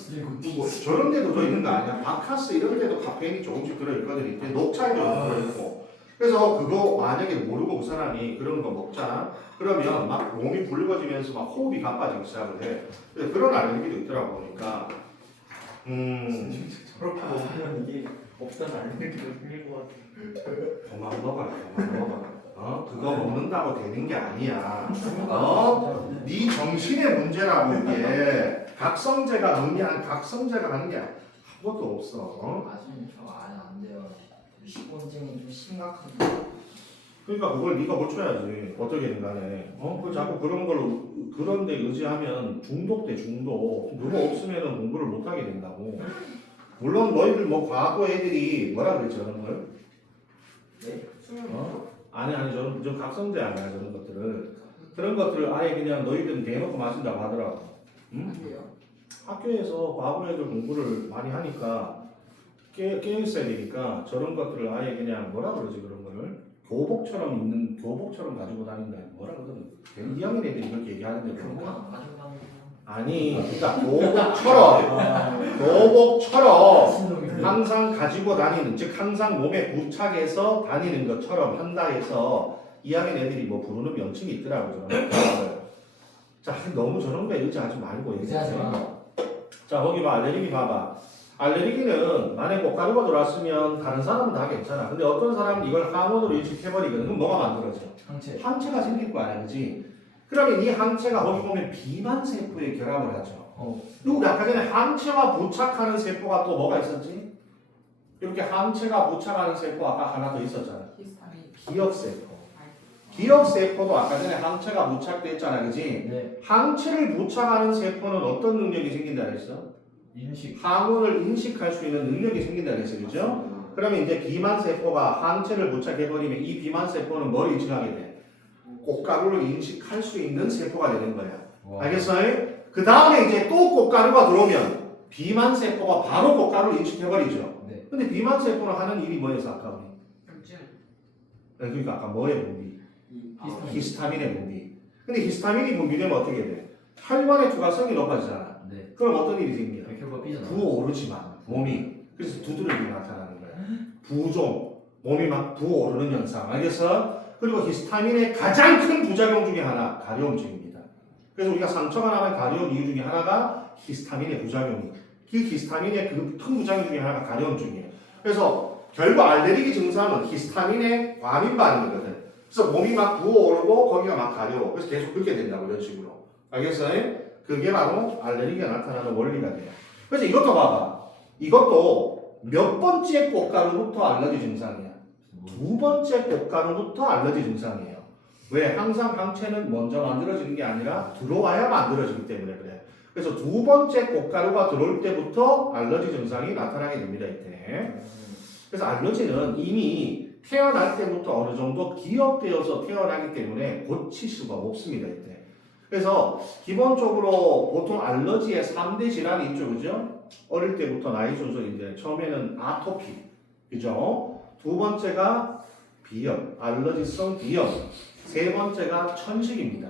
뭐 저런 데도 들어있는 거 아니야? 바카스 이런 데도 카페인이 조금씩 들어있거든. 이때 녹차에도 들어있고. 그래서 그거 만약에 모르고 그 사람이 그런 거 먹잖아. 그러면 막 몸이 붉어지면서 막 호흡이 가빠지기 시작을 해. 그래서 그런 알레르기도 있더라고 보니까. 저렇게 먹으면 이게 없다는 알레르기가 생길 것 같아. 그만 먹어라, 그만 먹어라. 그거 먹는다고 되는 게 아니야. 네 정신의 문제라고 이게. 각성제가 의미한 각성제가 하는 게 아무것도 없어. 아직은 저 안 돼요. 식곤증이 좀 심각한데. 그러니까 그걸 네가 고쳐야지. 어떻게든 간에. 그 자꾸 그런 걸로 그런 데 의지하면 중독돼, 중독. 누구 없으면 공부를 못 하게 된다고. 물론 너희들 뭐 과거 애들이 뭐라 그랬지 저런 걸? 아니 저런 각성제 아니야 저런 것들을. 그런 것들을 아예 그냥 너희들은 대놓고 마신다고 하더라고. 응? 학교에서 과거 애들 공부를 많이 하니까 깨있어야 되니까 저런 것들을 아예 그냥 뭐라 그러지 그런 거를 교복처럼 입는 교복처럼 가지고 다닌다 뭐라 그러거든. 2학년 애들이 그렇게 얘기하는데 보니까 아니 그러니까 교복처럼 항상 가지고 다니는 즉 항상 몸에 부착해서 다니는 것처럼 한다 해서 2학년 애들이 뭐 부르는 명칭이 있더라고 저런 거. 자 너무 저런 거에 의지하지 말고 의지하지 마. 자 거기 봐 알레르기 봐봐. 알레르기는 만약에 꽃가루가 들어왔으면 다른 사람은 다 괜찮아. 근데 어떤 사람은 이걸 항원으로 인식해버리거든. 그럼 뭐가 만들어져? 항체가 생길 거 아니야, 그렇지? 그러면 이 항체가 거기 보면 비만 세포에 결합을 하죠. 그리고 아까 전에 항체와 부착하는 세포가 또 뭐가 있었지? 이렇게 항체가 부착하는 세포 아까 하나 더 있었잖아. 기억세포. 기억세포도 아까 전에 항체가 부착됐잖아, 그렇지? 네. 항체를 부착하는 세포는 어떤 능력이 생긴다 그랬어? 인식. 항원을 인식할 수 있는 능력이 생긴다 그랬어요. 그죠? 그러면 이제 비만세포가 항체를 부착해버리면 이 비만세포는 뭘 인식하게 돼? 꽃가루를 인식할 수 있는 세포가 되는 거야. 알겠어요? 그 다음에 이제 또 꽃가루가 들어오면 비만세포가 바로 꽃가루를 인식해버리죠. 네. 근데 비만세포는 하는 일이 뭐였어, 아까 우리? 그러니까 아까 뭐의 분비? 히스타민의 분비. 근데 히스타민이 분비되면 어떻게 돼? 혈관의 투과성이 높아지잖아. 네. 그럼 어떤 일이 생겨? 백혈과 삐져나. 부어오르지만 몸이 그래서 두드러짐이 나타나는 거야. 부종 몸이 막 부어오르는 현상 알겠어? 그리고 히스타민의 가장 큰 부작용 중에 하나 가려움증입니다. 그래서 우리가 상처가 나면 가려운 이유 중에 하나가 히스타민의 부작용이. 그 히스타민의 그 큰 부작용 중에 하나가 가려움증이에요. 그래서 결국 알레르기 증상은 히스타민의 과민 반응이거든. 그래서 몸이 막 부어오르고 거기가 막 가려워. 그래서 계속 그렇게 된다고 이런 식으로. 알겠어요? 그게 바로 알레르기가 나타나는 원리가 돼요. 그래서 이것도 봐봐. 이것도 몇 번째 꽃가루부터 알러지 증상이야. 두 번째 꽃가루부터 알러지 증상이에요. 왜? 항상 항체는 먼저 만들어지는 게 아니라 들어와야 만들어지기 때문에 그래. 그래서 두 번째 꽃가루가 들어올 때부터 알러지 증상이 나타나게 됩니다. 이때. 그래서 알러지는 이미 태어날 때부터 어느 정도 기억되어서 태어나기 때문에 고칠 수가 없습니다. 이때. 그래서 기본적으로 보통 알러지의 3대 질환이 있죠. 그죠? 어릴 때부터 나이 순서 이제 처음에는 아토피. 그죠? 두 번째가 비염, 알러지성 비염. 세 번째가 천식입니다.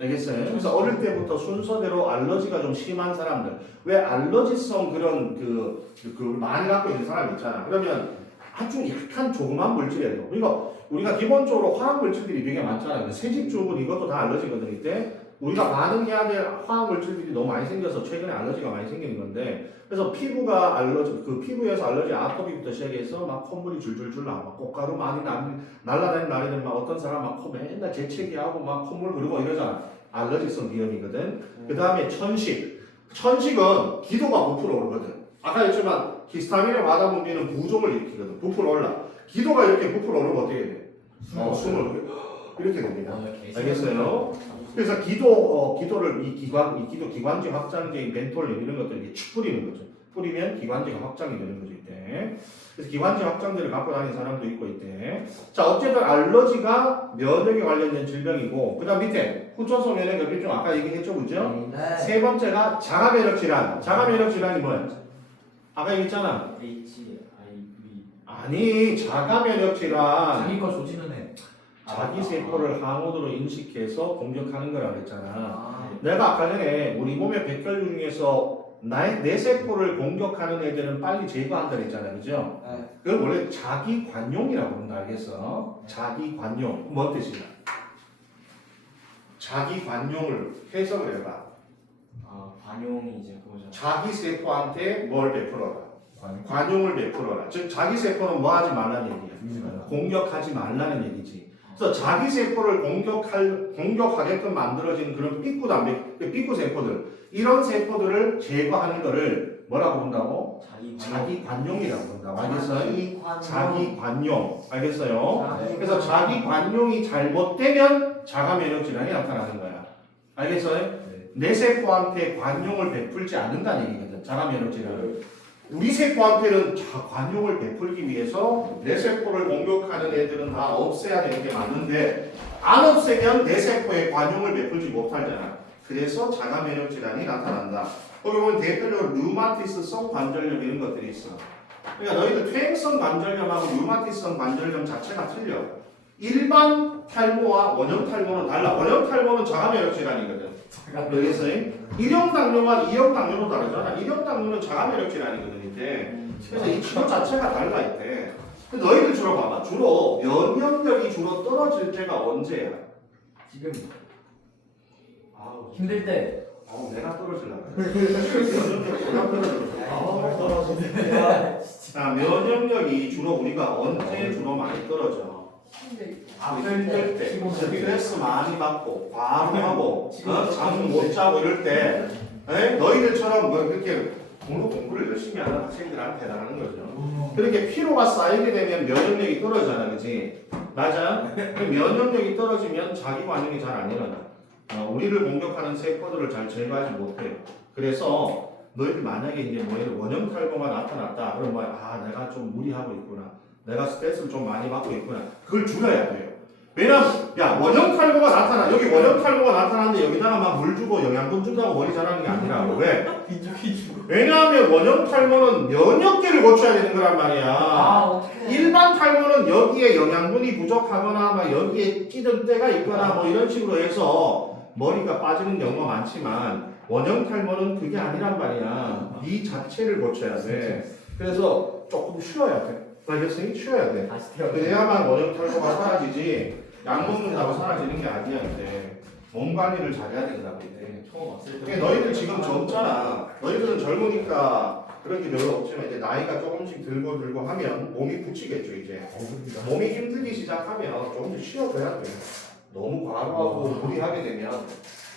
알겠어요? 그래서 어릴 때부터 순서대로 알러지가 좀 심한 사람들. 왜 알러지성 그런 그 많이 갖고 있는 사람 있잖아. 그러면 아주 약한 조그만 물질에도. 그러니까 우리가 기본적으로 화학 물질들이 되게 많잖아요. 세집주분 이것도 다 알러지거든. 이때. 우리가 반응해야 될 화학 물질들이 너무 많이 생겨서 최근에 알러지가 많이 생기는 건데, 그래서 피부가 알러지, 그 피부에서 알러지 아토피부터 시작해서 막 콧물이 줄줄줄 나고, 막 꽃가루 많이 날라다니는 날에는 막 어떤 사람 막 코 맨날 재채기하고 막 콧물 흐르고 이러잖아. 알러지성 비염이거든. 그 다음에 천식. 천식은 기도가 부풀어 오르거든. 아까 했지만 히스타민의 과다 분비는 부종을 일으키거든. 부풀어 올라. 기도가 이렇게 부풀어 오르면 어떻게 돼? 숨을 이렇게 됩니다. 알겠어요? 그래서 기도를 이 기도 기관지 확장제인 멘톨린 이런 것들 이렇게 축 뿌리는 거죠. 뿌리면 기관지가 확장이 되는 거죠 이때. 그래서 기관지 확장들을 갖고 다니는 사람도 있고 이때. 자 어쨌든 알러지가 면역에 관련된 질병이고 그다음 밑에 후천성 면역 결핍증 아까 얘기했죠 그죠? 네. 세 번째가 자가 면역 질환. 자가 면역 질환이 뭐야? 아까 얘기했잖아. HIV. 아니 자가 면역 질환. 자기 거 조지는 해. 자기 세포를 항우도로 인식해서 공격하는 거라고 했잖아. 아, 내가 아까 전에 우리 몸의 백혈 중에서 내 세포를 공격하는 애들은 빨리 제거한다 했잖아, 그죠? 네. 그걸 원래 자기 관용이라고 한다, 알겠어? 자기 관용. 뭔 뜻이야? 자기 관용을 해석을 해봐. 관용이 이제 그거잖아. 자기 세포한테 뭘 베풀어라? 관용을 베풀어라. 즉 자기 세포는 뭐 하지 말라는 얘기야. 공격하지 말라는 얘기지. 그래서 자기 세포를 공격하게끔 만들어진 그런 삐꾸 단백, 삐꾸 세포들, 이런 세포들을 제거하는 거를 뭐라고 부른다고? 자기 관용이라고 부른다고. 알겠어요? 자기 관용. 알겠어요? 그래서 자기 관용이 잘못되면 자가 면역 질환이 나타나는 거야. 알겠어요? 내 세포한테 관용을 베풀지 않는다는 얘기거든. 자가 면역 질환을. 우리 세포한테는 관용을 베풀기 위해서 내 세포를 공격하는 애들은 다 없애야 되는 게 맞는데 안 없애면 내 세포에 관용을 베풀지 못하잖아. 그래서 자가 면역 질환이 나타난다. 거기 보면 대표적으로 류마티스성 관절염 이런 것들이 있어. 그러니까 너희들 퇴행성 관절염하고 류마티스성 관절염 자체가 틀려. 일반 탈모와 원형 탈모는 달라. 원형 탈모는 자가 면역 질환이거든. 알겠어요? 1형 당뇨와 2형 당뇨도 다르잖아. 1형 당뇨는 자가 면역 질환이거든 이제. 그래서 이 치료 자체가 달라 이때. 근데 너희들 주로 봐봐. 주로 면역력이 주로 떨어질 때가 언제야? 지금 아우 힘들 때. 내가 떨어질라고. 면역력이 주로 우리가 언제 주로 많이 떨어져? 힘들 때, 스트레스 많이 받고, 과로하고, 잠 못 자고 이럴 때, 너희들처럼 뭐 그렇게 공부를 열심히 하는 학생들한테 해당하는 거죠. 그렇게 피로가 쌓이게 되면 면역력이 떨어지잖아, 그치? 맞아? 그 면역력이 떨어지면 자기 반응이 잘 안 일어나. 우리를 공격하는 세포들을 잘 제거하지 못해요. 그래서 너희들 만약에 이제 뭐 원형 탈모가 나타났다, 그럼 내가 좀 무리하고 있구나. 내가 스트레스를 좀 많이 받고 있구나. 그걸 줄여야 돼요. 왜냐면 원형 탈모가 나타나. 여기 원형 탈모가 나타나는데 여기다가 막 물 주고 영양분 준다고 머리 자라는 게 아니라. 왜? 왜냐하면 원형 탈모는 면역계를 고쳐야 되는 거란 말이야. 어떻게? 일반 탈모는 여기에 영양분이 부족하거나 막 여기에 찌든 때가 있거나 뭐 이런 식으로 해서 머리가 빠지는 경우가 많지만 원형 탈모는 그게 아니란 말이야. 네 자체를 고쳐야 돼. 그래서 조금 쉬어야 돼. 알겠어요? 쉬어야 돼. 그래야만 원형 탈모가 사라지지 약 먹는다고 사라지는 게 아니야. 이제 몸 관리를 잘해야 된다고. 이제 처음 왔을 때. 그러니까 너희들 지금 젊잖아. 너희들은 젊으니까 그런 게 별로 없지만 이제 나이가 조금씩 들고 하면 몸이 붙이겠죠. 이제 몸이 힘들기 시작하면 조금씩 쉬어줘야 돼. 너무 과로하고 무리하게 되면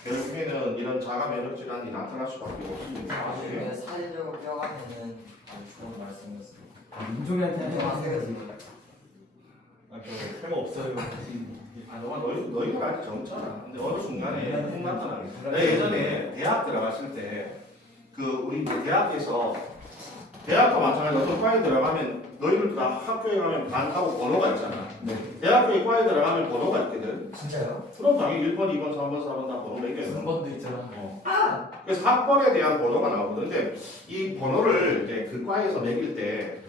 결국에는 이런 자가 면역 질환이 나타날 수밖에 없습니다. 나중에 사회적으로 뼈가면은 아주 좋은 말씀이었습니다. 민종이한테 저 탈모 없어요. 너희가 아직 젊잖아. 근데 어느 순간에 훅 나타나. 내가 예전에 대학 들어갔을 때 우리 이제 대학과 마찬가지로 어떤 과에 들어가면 너희들도 다 학교에 가면 반하고 번호가 있잖아. 네. 대학교에 과에 들어가면 번호가 있거든. 진짜요? 그럼 당연히 1번, 2번, 3번, 4번 다 번호 매겨요. 3번도 있잖아. 그래서 학번에 대한 번호가 나오거든. 근데 이 번호를 이제 그 과에서 매길 때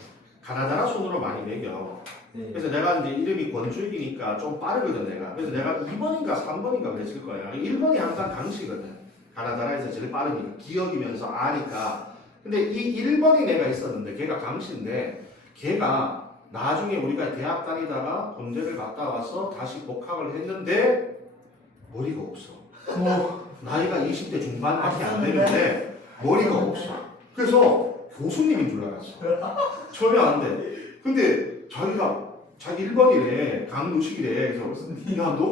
가나다라 순으로 많이 매겨. 네. 그래서 내가 이제 이름이 권주익이니까 좀 빠르거든 내가. 그래서 내가 2번인가 3번인가 그랬을 거야. 1번이 항상 강시거든. 가나다라에서 제일 빠르니까 기억이면서 아니까. 근데 이 1번이 내가 있었는데 걔가 강시인데 걔가 나중에 우리가 대학 다니다가 군대를 갔다 와서 다시 복학을 했는데 머리가 없어. 나이가 20대 중반밖에 안 되는데 머리가 없어. 그래서 교수님인 줄 알았어. 처음에 안 돼. 근데 자기 1번이래. 강루식이래. 그래서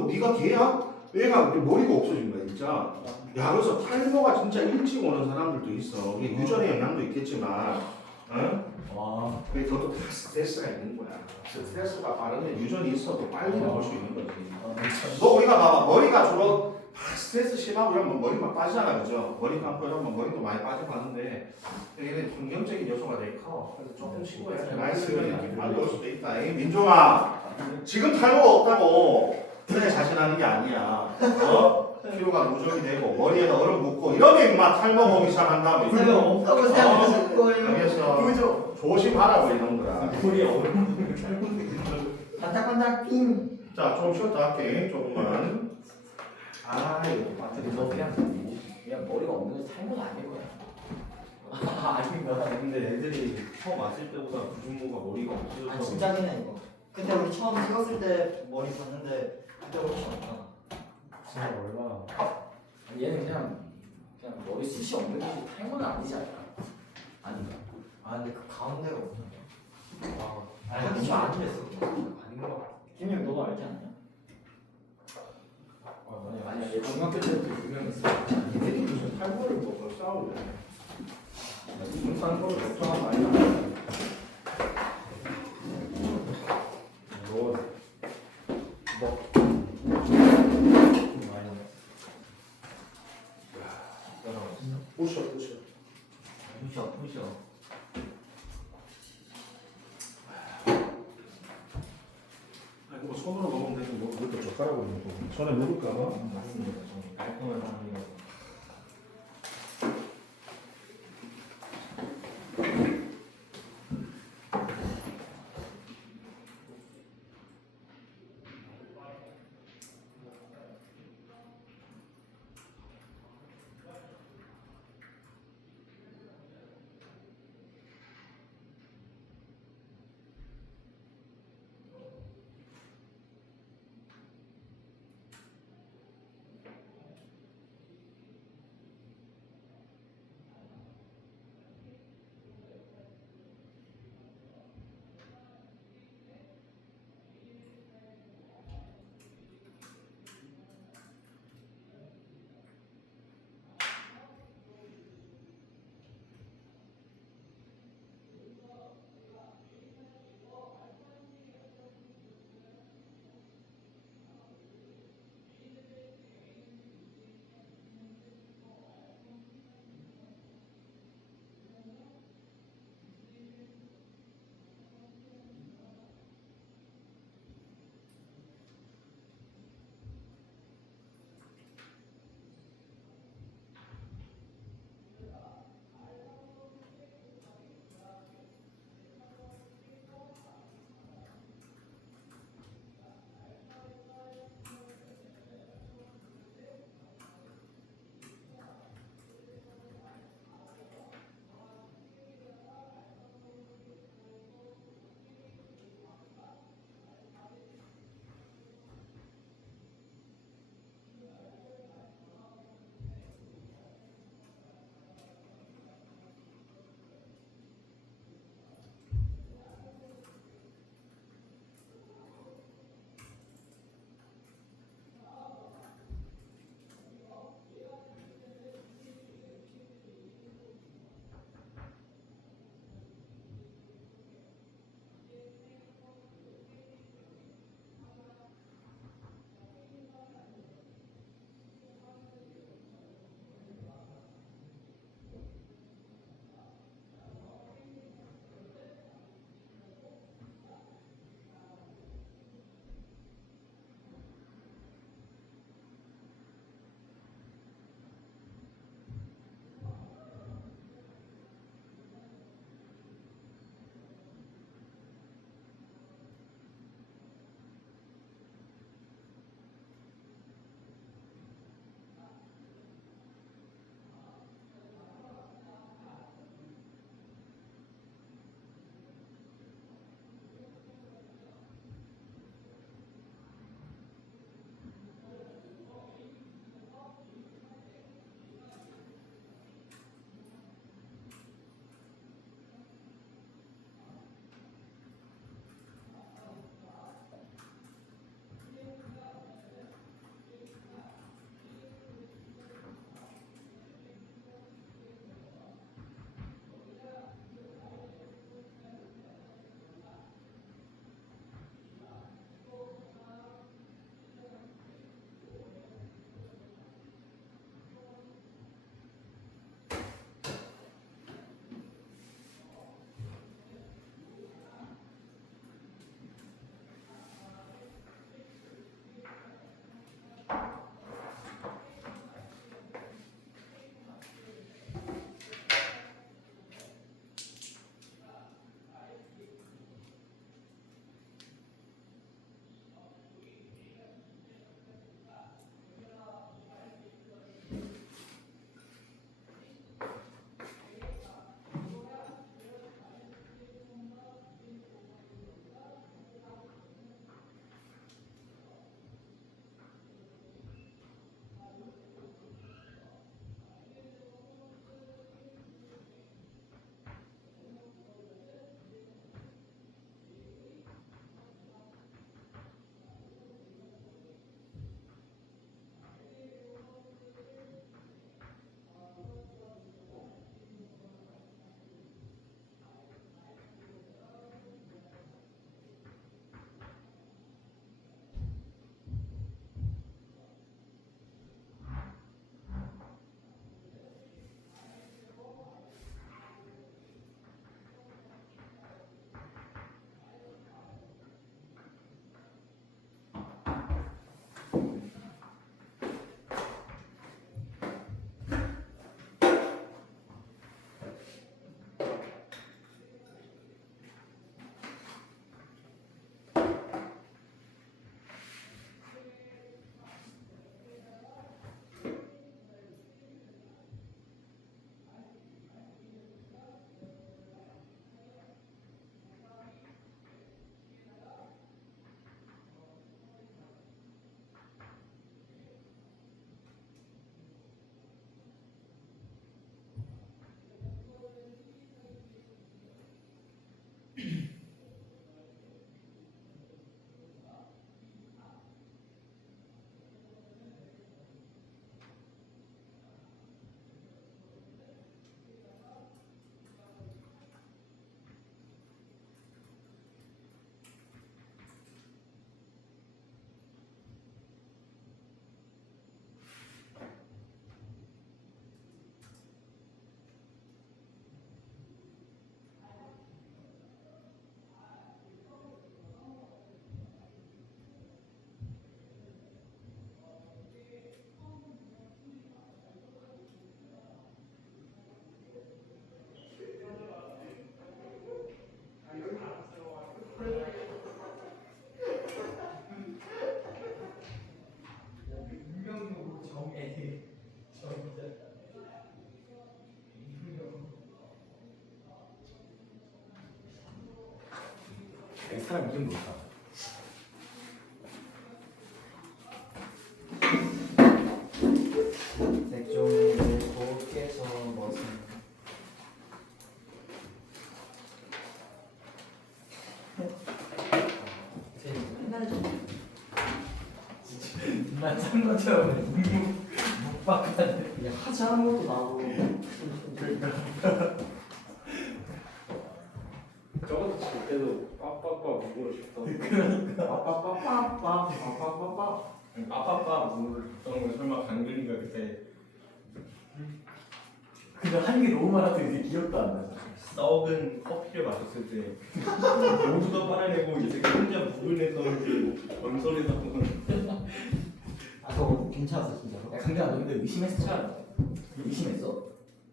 네가 걔야? 얘가 머리가 없어진 거야 진짜. 야 그래서 탈모가 진짜 일찍 오는 사람들도 있어. 이게 유전의 영향도 있겠지만 응? 와. 그게 더 스트레스가 있는 거야. 스트레스가 빠르면 유전이 있어도 빨리 나올 수 있는 거지. 뭐 우리가 봐봐 머리가 주로 막 스트레스 심하고 이러면 머리 막 빠지잖아, 그죠? 머리 감고 이러면 머리도 많이 빠지고 하는데 이게 환경적인 요소가 되게 커. 그래서 조금 쉬고 이렇게 나이 들면 이렇게 빨리 올 수도 있다. 이 민종아, 지금 탈모가 없다고 그래 자신하는 게 아니야. 피부가 누적이 되고 머리에다 얼음 묻고 이러면 임마 탈모 오기 시작한다. 뭐 선생님 이런 없다고 생각하실 거예요. 알겠어. 그죠? 조심하라고 이놈들아. 머리 얼음. 반짝반짝 빔. 자, 좀 쉬었다 할게. 조금만. 아, 이거 근데 너 그냥 머리가 없는 게 탈모는 아닐 거야. 아닌 거야. 근데 애들이 처음 왔을 때보다 구준모가 머리가 없어져서 아 진짜긴 해 이거. 그때 우리 처음 찍었을 때 머리 봤는데 그때 훨씬 없잖아. 진짜 얼마나 아니, 얘는 그냥 머리 숱이 없는 게 탈모는 아니지 않을까? 아닌가? 아 근데 그 가운데가 없잖아. 아, 아니 그게 안 됐어. 아닌 것 같아. 김영 너도 알지 않냐? 아니야, 얘 중학교 때부터 유명했어. 얘들이 무슨 탈모를 먹고 싸우래. 무슨 탈모를 걱정하는 거 아니야? 부셔, 부셔. 부셔. 아니, 뭐 손으로 먹으면 되지. 뭐 이렇게 젓가락으로 먹고. 손에 묻을까 봐. 맞습니다. 좀 깔끔한 사람이라서. 사람 이름 뭘까? 색종이를 곱게서 벗은 옛날에 좀 나짠 것처럼 묵박하네. 하지 않은 것도 나고 저것도 칠 때도 빠빠빠 무거워 싶다. 빠빠빠빠빠빠빠빠빠 빠빠빠 무거워 싶던 거 설마 강근이가 그때 근데 하는 게 너무 많아서 이제 기억도 안 나. 썩은 커피를 마셨을 때 모두 다 빨아내고 이제 혼자 물을 냈던 건설에서 아 그거 괜찮았어 진짜 야 강대야 너 근데 의심했어? 의심했어?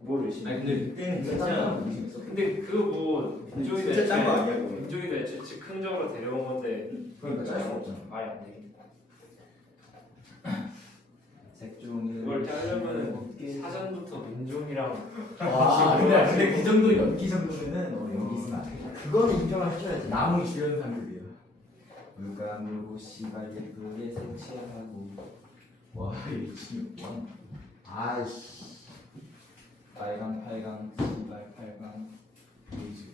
뭘 의심? 아니 근데 그때는 진짜 진짜 의심했어? 근데 그거 뭐 민종이도 진짜 짠 거 아니야 그거? 민종이도 애초에 즉흥적으로 데려온 건데 그러니까 짤 수가 없잖아. 아예 안 되겠다. 색종이 그걸 짜려면 사전부터 민종이랑 와 근데 그 정도 연기 정도면은 연기 있으면 안 돼. 그거는 인정을 해줘야지 나무 주연상급이야. 누가 물고 씨발 예쁘게 색칠하고 와 이거 진짜 뭐 아이씨 빨강 팔강 씨발 팔강 보이지?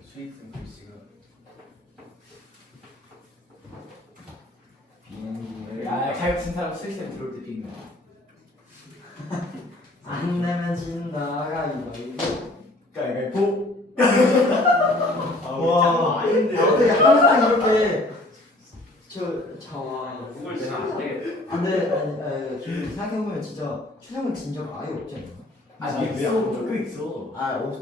수익생 글씨가 비행기를 야 가요친 사람 실시간 들어올 때 뛰는 거야. 안 내면 진다 가위바위보 가위바위보. 와 어떻게 항상 이렇게 저와 그걸 내가 안 되겠다. 안돼 아니 생각해보면 진짜 최상은 진 적 아예 없지 않나? 아 이게 있어. 왜안 꽤 있어.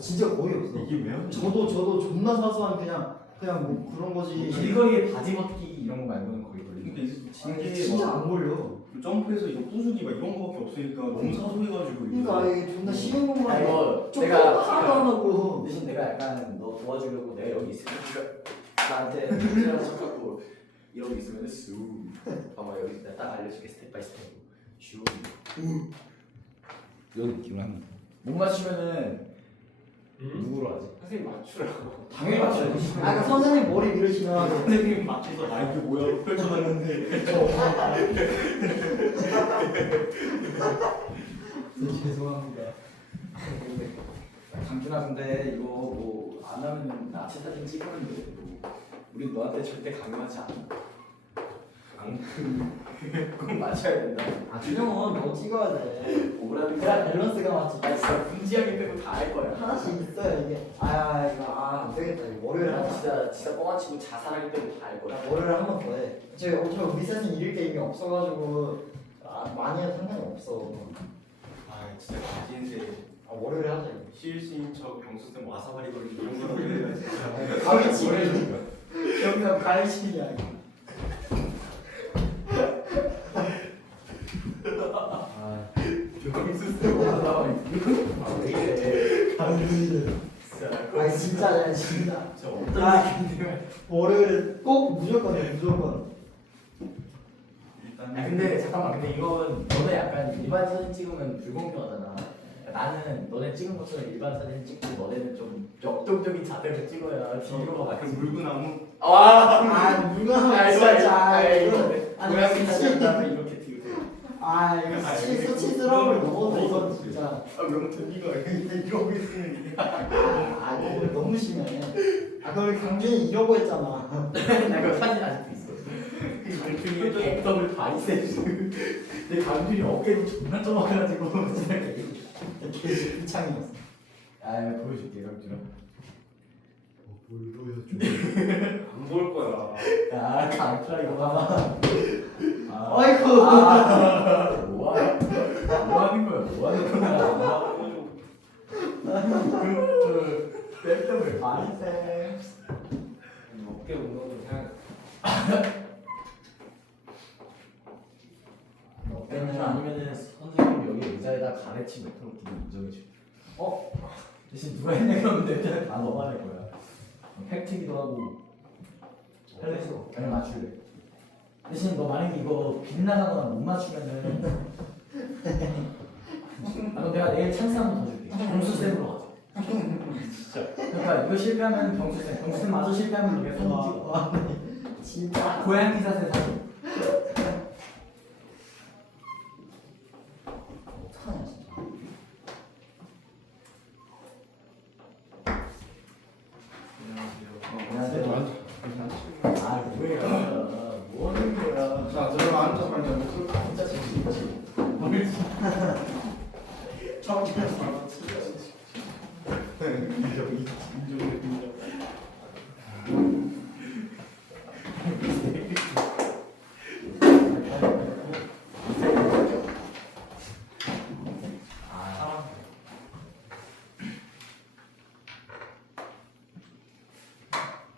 진짜 거의 없어 이게 왜요? 저도 존나 사소한 그냥 뭐 그런 거지 길거리에 바지 벗기 이런 거 말고는 거의 걸리는 근데 이제 아니, 진짜 진짜 막 안 걸려 점프해서 이거 부수기 막 이런 거밖에 없으니까 너무 사소해가지고 이게. 그러니까 이게 존나 쉬운 아 것만 이거 좀 내가 하나도 안 하고 대신 내가 약간 너 도와주려고 내가 여기 있으니까 나한테 문제라고 척하고 이러고 있으면 쑥 봐봐 여기 내가 딱 알려줄게 스텝 바이 스텝 슈 이런 느낌으로 하면 못 맞추면은 누구로 하지? 선생님 맞추라고. 당연히 맞춰야지. 아 그러니까 선생님 머리 밀으시면 선생님이 맞춰서 아 이게 뭐야 펼쳐놨는데. 죄송합니다 강준아 근데 이거 뭐 안 하면 나체 사진 찍으면 돼. 뭐. 우린 너한테 절대 강요하지 않아. 꼭 맞춰야 된다. 아 준영은 너 찍어야 돼 오라는 그래야 밸런스가 맞지 나 진짜 분지하게 빼고 다 할 거야. 하나씩 있어야 이게 이거 안 되겠다 이거 월요일에 나 하나 진짜 뻥아치고 자살하게 빼고 다 할 거야. 월요일에 한 번 더 해. 어차피 우리 셋은 이길 게임이 없어가지고 많이 해도 상관이 없어. 아 진짜 가진세 월요일에 하자. 이거. 실수인 척 영수증 와사바리 걸리고 이런 거라고 해야지. 가위치기. 여기서 가위치기야. 영수증 와서 왜 이래? 아 진짜 진짜. 저 어떤 월요일에 꼭 무조건 해 무조건. 일단 야 근데 잠깐만 근데 이건 너네 약간 일반 사진 찍으면 불공평하잖아. 나는 너네 찍은 것처럼 일반 사진 찍고 너네는 좀 역동적인 자세로 찍어야 뒤로가 그 맞지. 물구나무 와. 물건 아니 아니 고양이 사진 다음에 이렇게 뒤로. 이거 수치스러움을 넘어서 이건 진짜. 아 명태 이거 이러고 있으면 이거 너무 심해. 그걸 강준이 이러고 했잖아. 나 그 사진 아직도 있어. 그 강준이 액더블 바이셉스. 내 강준이 어깨도 존나 좁아가지고 진짜 개 비창이었어. 보여줄게 강준아. 안 볼 거야. 야 강준아 이거 봐봐. 아이고. 뭐 하는 거야? 뭐 하는 거야? 액더블 바이셉스. 어깨 운동 좀 해야 어깨는 아니면은 선생님 여기 의자에다 가래치 놓도록 좀 인정해줘. 대신 누가 했냐 그러면 내가 다 너가 할 거야. 팩트기도 하고. 헬레스 그냥 맞출래. 대신 너 만약에 이거 빗나가거나 못 맞추면은 그럼 내가 내일 찬스 한 번 더 줄게. 점수 쌤으로 가자. 진짜. 그러니까 이거 실패하면 병수쌤 마저 실패하면 이게 사진 찍어. 진짜 고양이 사세 사진. 어떡하냐 진짜. 안녕하세요. 아 뭐야? 뭐 하는 거야? 자 들어가 앉아 빨리. 진짜 재밌지. 정신없어.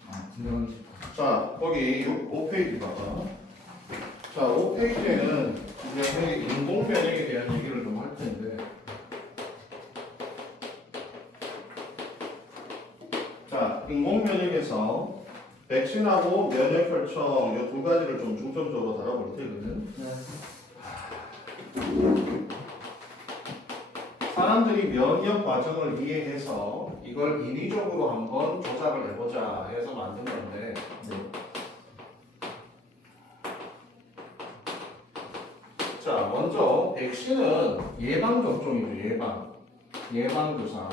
아, 분명히 자 거기 5페이지 봐봐. 자 5페이지에는 이제 인공 면역에 대한 얘기를 좀 할 텐데. 자 인공 면역에서 백신하고 면역 혈청 이 두 가지를 좀 중점적으로 다뤄볼 테거든. 사람들이 면역 과정을 이해해서 이걸 인위적으로 한번 조작을 해보자 해서 만든 건데. 자, 먼저 백신은 예방 접종이죠. 예방 주사.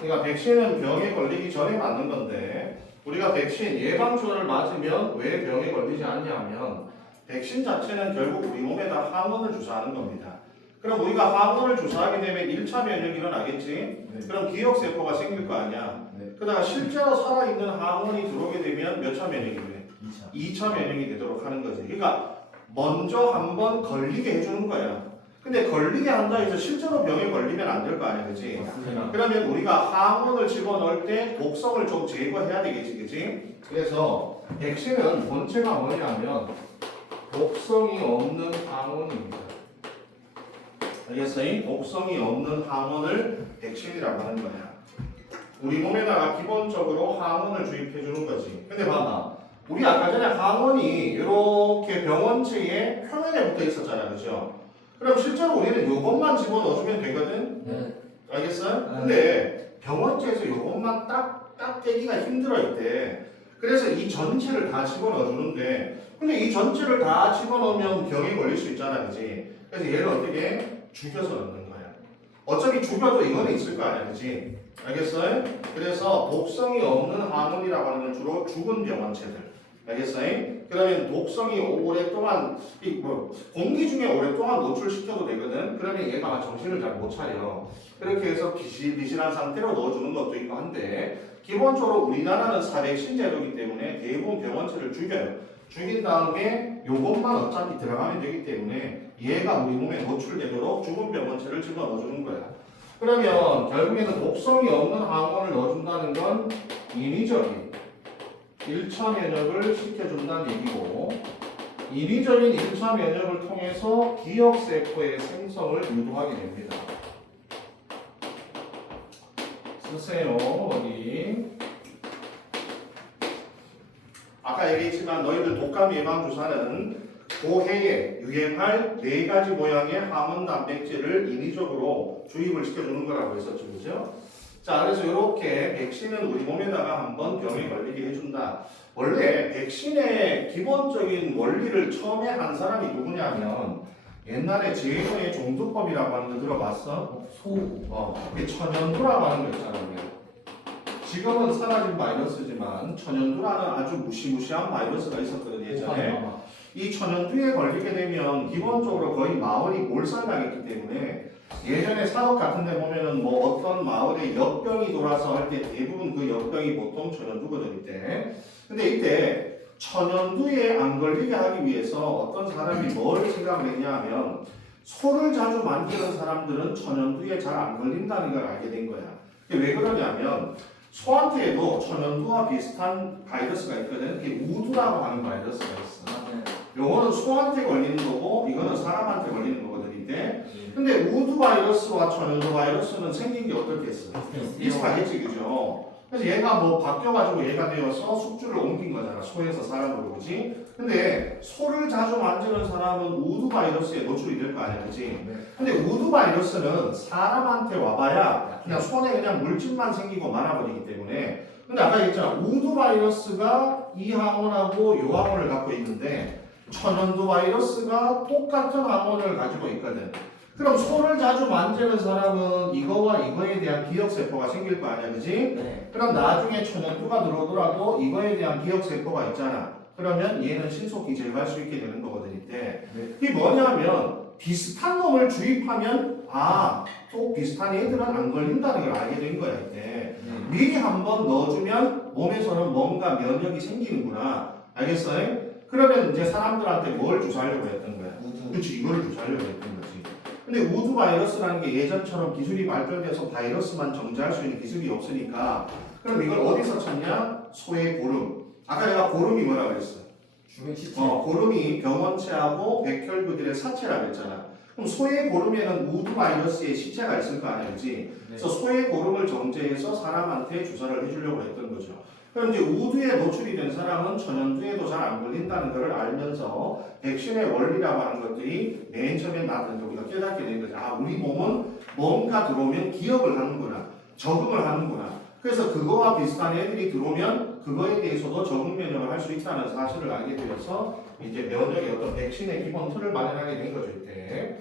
그러니까 백신은 병에 걸리기 전에 맞는 건데 우리가 백신 예방주사를 맞으면 왜 병에 걸리지 않냐면 백신 자체는 결국 우리 몸에다 항원을 주사하는 겁니다. 그럼 우리가 항원을 주사하게 되면 1차 면역이 일어나겠지? 그럼 기억세포가 생길 거 아니야? 그러다가 실제로 살아있는 항원이 들어오게 되면 몇 차 면역이 돼? 2차 면역이 되도록 하는 거지. 그러니까 먼저 한번 걸리게 해주는 거야. 근데 걸리게 한다 해서 실제로 병에 걸리면 안 될 거 아니야, 그치? 그러면 우리가 항원을 집어넣을 때 독성을 좀 제거해야 되겠지, 그치? 그래서 백신은 본체가 뭐냐면 독성이 없는 항원입니다. 알겠어요? 독성이 없는 항원을 백신이라고 하는 거야. 우리 몸에다가 기본적으로 항원을 주입해 주는 거지. 근데 봐봐. 우리 아까 전에 항원이 이렇게 병원체의 표면에 붙어 있었잖아, 그죠? 그럼 실제로 우리는 이것만 집어넣어주면 되거든? 네. 알겠어요? 근데 병원체에서 이것만 딱 떼기가 힘들어 있대. 그래서 이 전체를 다 집어넣어주는데, 근데 이 전체를 다 집어넣으면 병에 걸릴 수 있잖아, 그지? 그래서 얘를 어떻게 죽여서 넣는 거야. 어차피 죽여도 이거는 있을 거 아니야, 그지? 알겠어요? 그래서 독성이 없는 항원이라고 하는 건 주로 죽은 병원체들. 알겠어요? 그러면 독성이 오랫동안 공기 중에 오랫동안 노출시켜도 되거든. 그러면 얘가 정신을 잘 못 차려. 그렇게 해서 비실비실한 상태로 넣어주는 것도 있고 한데 기본적으로 우리나라는 사백신 제도이기 때문에 대부분 병원체를 죽여요. 죽인 다음에 요것만 어차피 들어가면 되기 때문에 얘가 우리 몸에 노출되도록 죽은 병원체를 집어넣어주는 거야. 그러면 결국에는 독성이 없는 항원을 넣어준다는 건 인위적인 1차 면역을 시켜준다는 얘기고, 인위적인 1차 면역을 통해서 기억세포의 생성을 유도하게 됩니다. 쓰세요. 어디? 아까 얘기했지만 너희들 독감 예방 주사는 고해에 유행할 4가지 모양의 항원 단백질을 인위적으로 주입을 시켜주는 거라고 했었죠, 그죠? 자, 그래서 이렇게 백신은 우리 몸에다가 한번 병에 걸리게 해준다. 원래 백신의 기본적인 원리를 처음에 한 사람이 누구냐면 옛날에 제이노의 종두법이라고 하는 거 들어봤어? 이게 천연두라고 하는 거 있잖아요. 지금은 사라진 바이러스지만 천연두라는 아주 무시무시한 바이러스가 있었거든요, 예전에. 이 천연두에 걸리게 되면 기본적으로 거의 마을이 몰살당했기 때문에 예전에 사업 같은 데 보면은 뭐 어떤 마을에 역병이 돌아서 할 때 대부분 그 역병이 보통 천연두거든 이때. 근데 이때 천연두에 안 걸리게 하기 위해서 어떤 사람이 뭘 생각을 했냐 하면 소를 자주 만지는 사람들은 천연두에 잘 안 걸린다는 걸 알게 된 거야. 왜 그러냐면 소한테도 천연두와 비슷한 바이러스가 있거든. 그게 우두라고 하는 바이러스가 있어. 요거는 소한테 걸리는 거고 이거는 사람한테 걸리는 거거든 이때. 근데 우두 바이러스와 천연두 바이러스는 생긴 게 어떻겠어? 비슷하겠지, 그죠? 그래서 얘가 뭐 바뀌어가지고 얘가 되어서 숙주를 옮긴 거잖아. 소에서 사람으로, 그지? 근데 소를 자주 만지는 사람은 우드 바이러스에 노출이 될 거 아니야, 그렇지? 네. 근데 우드 바이러스는 사람한테 와봐야 그냥 손에 그냥 물집만 생기고 말아버리기 때문에. 근데 아까 얘기했잖아, 우드 바이러스가 이 항원하고 요 항원을 갖고 있는데 천연두 바이러스가 똑같은 항원을 가지고 있거든. 그럼 손을 자주 만지는 사람은 이거와 이거에 대한 기억세포가 생길 거 아니야, 그지? 네. 그럼 나중에 천연두가 들어오더라도 이거에 대한 기억세포가 있잖아. 그러면 얘는 신속히 제거할 수 있게 되는 거거든, 이때. 이게 뭐냐면 비슷한 놈을 주입하면 또 비슷한 애들은 안 걸린다는 걸 알게 된 거야, 이때. 미리 한번 넣어주면 몸에서는 뭔가 면역이 생기는구나. 알겠어요? 그러면 이제 사람들한테 뭘 주사하려고 했던 거야? 그렇지, 이걸 주사하려고 했던 거지. 근데 우드 바이러스라는 게 예전처럼 기술이 발달돼서 바이러스만 정제할 수 있는 기술이 없으니까 그럼 이걸 어디서 찾냐? 소의 고름. 아까 내가 고름이 뭐라고 그랬어? 죽은 시체. 고름이 병원체하고 백혈구들의 사체라고 했잖아. 그럼 소의 고름에는 우드 바이러스의 시체가 있을 거 아니야, 그지? 그래서 소의 고름을 정제해서 사람한테 주사를 해주려고 했던 거죠. 그럼 이제 우드에 노출이 된 사람은 천연두에도 잘 안 걸린다는 것을 알면서 백신의 원리라고 하는 것들이 맨 처음에 나왔는데 우리가 깨닫게 된 거죠. 우리 몸은 뭔가 들어오면 기억을 하는구나, 적응을 하는구나. 그래서 그거와 비슷한 애들이 들어오면 그거에 대해서도 적응 면역을 할 수 있다는 사실을 알게 되어서 이제 면역의 어떤 백신의 기본 틀을 마련하게 된 거죠, 이때.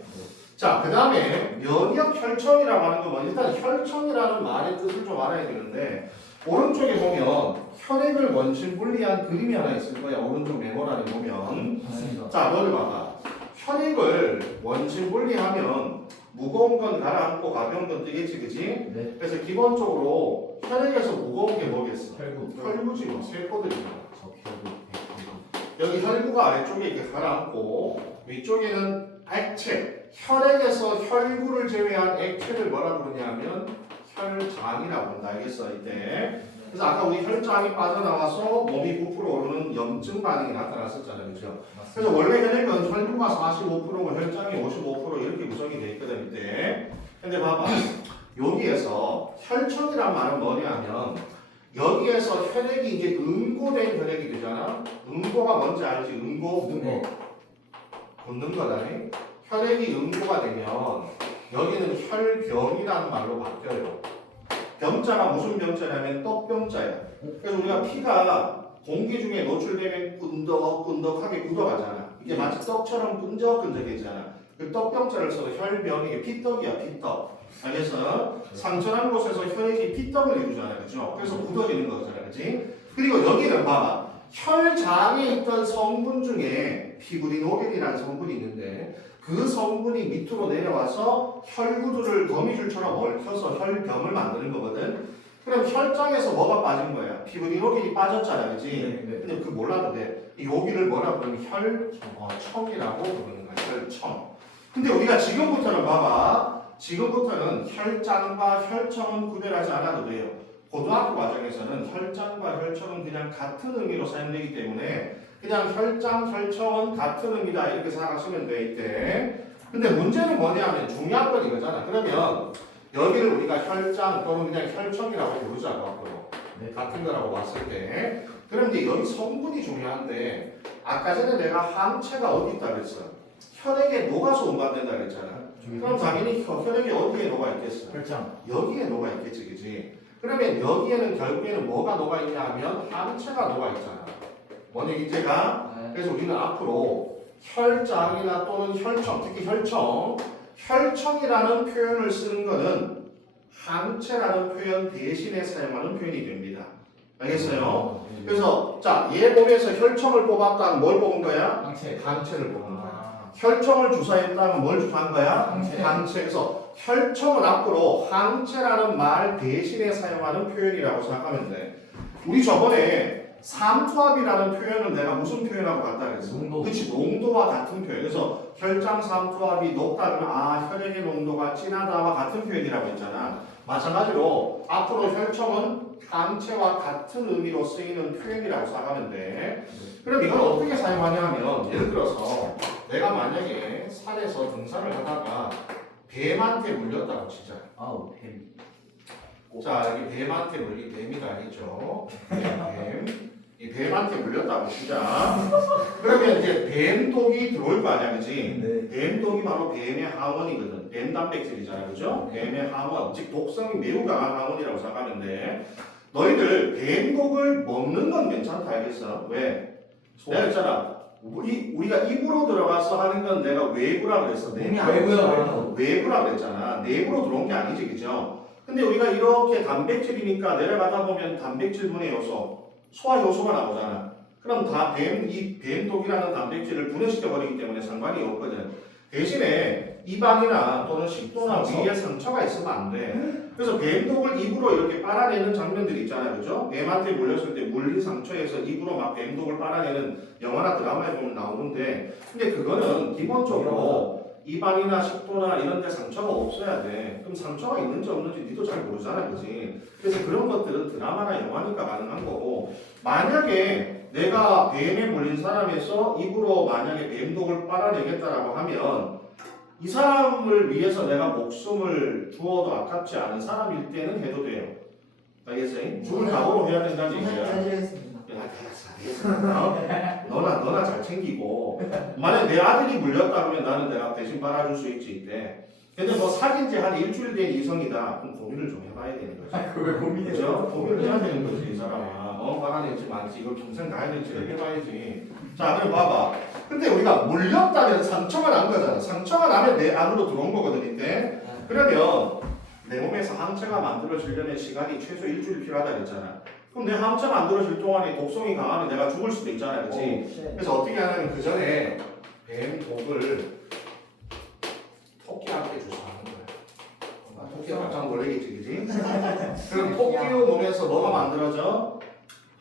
자, 그 다음에 면역 혈청이라고 하는 건 일단 혈청이라는 말의 뜻을 좀 알아야 되는데 오른쪽에 보면 혈액을 원심 분리한 그림이 하나 있을 거야. 오른쪽 메모란에 보면. 맞습니다. 자, 너를 봐봐. 혈액을 원심 분리하면 무거운 건 가라앉고 가벼운 건 뜨겠지, 그지? 네. 그래서 기본적으로 혈액에서 무거운 게 뭐겠어? 혈구. 혈구지 뭐, 세포들이잖아. 적혈구. 여기 혈구가 아래쪽에 이렇게 가라앉고 위쪽에는 액체. 혈액에서 혈구를 제외한 액체를 뭐라고 그러냐면 혈장이라고 한다. 알겠어, 이때. 그래서 아까 우리 혈장이 빠져나와서 몸이 부풀어 오르는 염증 반응이 나타났었잖아요, 그죠? 그래서 원래 혈액은 혈구가 45%고 혈장이 55% 이렇게 구성이 돼 있거든, 이때. 근데 봐봐. 여기에서 혈청이란 말은 뭐냐면 여기에서 혈액이 이제 응고된 혈액이 되잖아. 응고가 뭔지 알지? 응고. 네. 붙는 거다네. 혈액이 응고가 되면 여기는 혈병이라는 말로 바뀌어요. 병자가 무슨 병자냐면 떡병자야. 그래서 우리가 피가 공기 중에 노출되면 끈덕끈덕하게 굳어가잖아. 이게 마치 떡처럼 끈적끈적해지잖아. 그 떡병자를 써서 혈병, 이게 피떡이야, 피떡. 알겠어? 상처난 곳에서 혈액이 피떡을 이루잖아, 그죠? 그래서 굳어지는 거잖아, 그지? 그리고 여기는 봐봐. 혈장에 있던 성분 중에 피브리노겐이라는 성분이 있는데 그 성분이 밑으로 내려와서 혈구들을 거미줄처럼 얽혀서 혈병을 만드는 거거든. 그럼 혈장에서 뭐가 빠진 거야? 피브리노겐이 빠졌잖아, 그지? 네. 근데 그거 몰라도 돼. 여기를 뭐라 그러면 혈청이라고 부르는 거야, 혈청. 근데 우리가 지금부터는 봐봐. 지금부터는 혈장과 혈청은 구별하지 않아도 돼요. 고등학교 과정에서는 혈장과 혈청은 그냥 같은 의미로 사용되기 때문에 그냥 혈장, 혈청은 같은 의미다 이렇게 생각하시면 돼, 이때. 근데 문제는 뭐냐면 중요한 건 이거잖아. 그러면 여기를 우리가 혈장 또는 그냥 혈청이라고 부르자고 앞으로. 네. 같은 거라고 봤을 때. 그런데 여기 성분이 중요한데 아까 전에 내가 항체가 어디 있다 그랬어? 혈액에 녹아서 운반된다 그랬잖아. 그럼 당연히 혈액이 어디에 녹아 있겠어? 혈장. 여기에 녹아 있겠지, 그지? 그러면 여기에는 결국에는 뭐가 녹아 있냐 하면 항체가 녹아 있잖아. 뭐냐 이제가. 그래서 우리는 앞으로 혈장이나 또는 혈청, 특히 혈청이라는 표현을 쓰는 것은 항체라는 표현 대신에 사용하는 표현이 됩니다. 알겠어요? 그래서 자, 얘 몸에서 혈청을 뽑았다면 뭘 뽑은 거야? 항체를 뽑은 거야. 혈청을 주사했다면 뭘 주사한 거야? 항체. 그래서 혈청은 앞으로 항체라는 말 대신에 사용하는 표현이라고 생각하면 돼. 우리 저번에 삼투압이라는 표현을 내가 무슨 표현하고 같다 그랬어? 농도. 그치, 농도와 같은 표현. 그래서 혈장 삼투압이 높다 그러면 혈액의 농도가 진하다와 같은 표현이라고 했잖아. 마찬가지로 앞으로 혈청은 항체와 같은 의미로 쓰이는 표현이라고 생각하면 돼. 그럼 이걸 어떻게 사용하냐면 예를 들어서 내가 만약에 산에서 등산을 하다가 뱀한테 물렸다고 치자. 뱀. 자, 여기 뱀한테 물린 뱀이가 아니죠. 뱀. 이 뱀한테 물렸다고 치자. 그러면 이제 뱀독이 들어올 거 아니야, 그지? 네. 뱀독이 바로 뱀의 항원이거든. 뱀 단백질이잖아, 그죠? 뱀의 항원, 즉 독성이 매우 강한 항원이라고 생각하면 돼. 너희들 뱀독을 먹는 건 괜찮다, 알겠어? 왜? 내가 했잖아. 우리가 입으로 들어가서 하는 건 내가 외부라 그랬어. 몸이 안 외부야. 외부라 그랬잖아. 내부로 들어온 게 아니지, 그죠? 근데 우리가 이렇게 단백질이니까 내려가다 보면 단백질분해 요소, 소화 요소가 나오잖아. 그럼 다 이 뱀독이라는 단백질을 분해시켜 버리기 때문에 상관이 없거든. 대신에 입안이나 또는 식도나 위에 상처가 있으면 안 돼. 그래서 뱀독을 입으로 이렇게 빨아내는 장면들이 있잖아요, 그죠? 뱀한테 물렸을 때 물린 상처에서 입으로 막 뱀독을 빨아내는 영화나 드라마에 보면 나오는데, 근데 그거는 기본적으로 입안이나 식도나 이런 데 상처가 없어야 돼. 그럼 상처가 있는지 없는지 니도 잘 모르잖아, 그지? 그래서 그런 것들은 드라마나 영화니까 가능한 거고, 만약에 내가 뱀에 물린 사람에서 입으로 만약에 뱀독을 빨아내겠다라고 하면 이 사람을 위해서 내가 목숨을 주어도 아깝지 않은 사람일 때는 해도 돼요. 알겠어요? 죽을 각오로 해야 된다는 얘기야. 해드리겠습니다. 너나 잘 챙기고, 만약 내 아들이 물렸다 그러면 나는 내가 대신 빨아줄 수 있지 이때. 근데 뭐 사귄 지 한 일주일 된 이성이다. 그럼 고민을 좀 해봐야 되는 거지. 그걸 고민해. 그죠? 고민을 해야 되는 거지 이 사람아. 빨아낼지 말지 이걸 평생 가야 될지를 해봐야지. 자, 그럼 봐봐. 근데 우리가 물렸다면 상처가 난 거잖아. 상처가 나면 내 안으로 들어온 거거든 이때. 그러면 내 몸에서 항체가 만들어지려면 시간이 최소 일주일 필요하다 그랬잖아. 그럼 내 항체 만들어질 동안에 독성이 강하면 내가 죽을 수도 있잖아, 그렇지? 그래서 어떻게 하냐면 그 전에 뱀독을 토끼한테 주사하는 거야. 토끼가 깜짝 놀라겠지, 그지? 그럼 토끼 몸에서 뭐가 만들어져?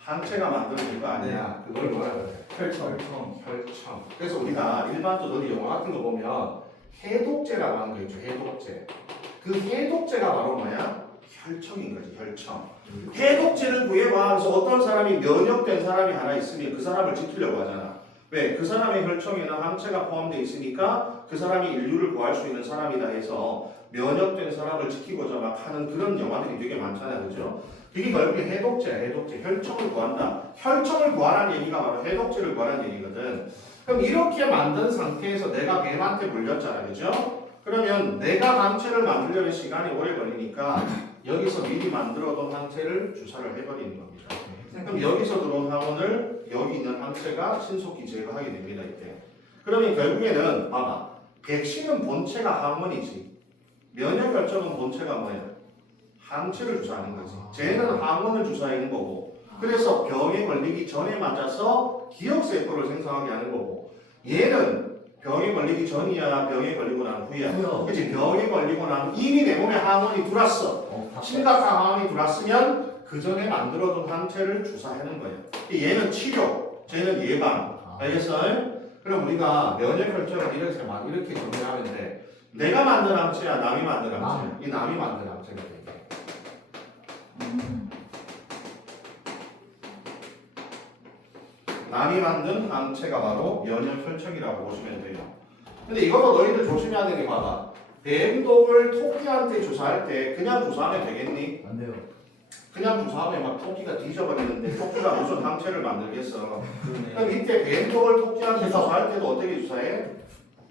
항체가 만들어질 거 아니야. 그걸 뭐라 그래? 펼쳐. 혈청. 그래서 우리가 일반적으로 어디 영화 같은 거 보면 해독제라고 하는 거 있죠, 해독제. 그 해독제가 바로 뭐야? 혈청인 거지, 혈청. 해독제를 구해봐. 그래서 어떤 사람이 면역된 사람이 하나 있으면 그 사람을 지키려고 하잖아. 왜? 그 사람의 혈청에는 항체가 포함되어 있으니까 그 사람이 인류를 구할 수 있는 사람이다 해서 면역된 사람을 지키고자 막 하는 그런 영화들이 되게 많잖아요, 그죠? 이게 결국에 해독제야, 해독제. 혈청을 구한다. 혈청을 구하라는 얘기가 바로 해독제를 구하라는 얘기거든. 그럼 이렇게 만든 상태에서 내가 뱀한테 물렸잖아, 그죠? 그러면 내가 항체를 만들려면 시간이 오래 걸리니까 여기서 미리 만들어둔 항체를 주사를 해버리는 겁니다. 그럼 여기서 들어온 항원을 여기 있는 항체가 신속히 제거하게 됩니다, 이때. 그러면 결국에는 봐봐. 백신은 본체가 항원이지. 면역 결정은 본체가 뭐야? 항체를 주사하는 거지. 쟤는 항원을 주사하는 거고. 그래서 병에 걸리기 전에 맞아서 기억세포를 생성하게 하는 거고. 얘는 병에 걸리기 전이야, 병에 걸리고 난 후야. 그치? 병에 걸리고 난 이미 내 몸에 항원이 들어왔어. 심각한 항원이 들어왔으면 그 전에 만들어둔 항체를 주사하는 거야. 얘는 치료, 쟤는 예방. 알겠어? 그럼 우리가 면역 결정을 이렇게 정리하면 돼. 내가 만든 항체야, 남이 만든 항체야. 이 남이 만든 항체가 돼. 남이 만든 항체가 바로 면역 혈청이라고 보시면 돼요. 근데 이것도 너희들 조심해야 되는 게 봐봐. 뱀독을 토끼한테 주사할 때 그냥 주사하면 되겠니? 안 돼요. 그냥 주사하면 막 토끼가 뒤져버리는데 토끼가 무슨 항체를 만들겠어. 그러네. 그럼 이때 뱀독을 토끼한테 주사할 때도 어떻게 주사해?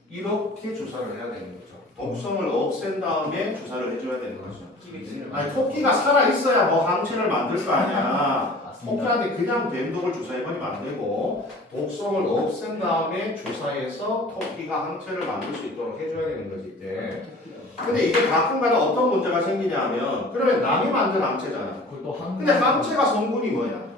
이렇게 주사를 해야 되는 거죠. 독성을 없앤 다음에 주사를 해줘야 되는 거죠. 아니 토끼가 살아있어야 뭐 항체를 만들 거 아니야. 토끼한테 그냥 뱀독을 주사해버리면 안 되고 독성을 없앤 다음에 주사해서 토끼가 항체를 만들 수 있도록 해줘야 되는 거지 이때. 근데 이게 가끔가다 어떤 문제가 생기냐면 그러면 남이 만든 항체잖아. 그것도 한. 근데 항체가 성분이 뭐야?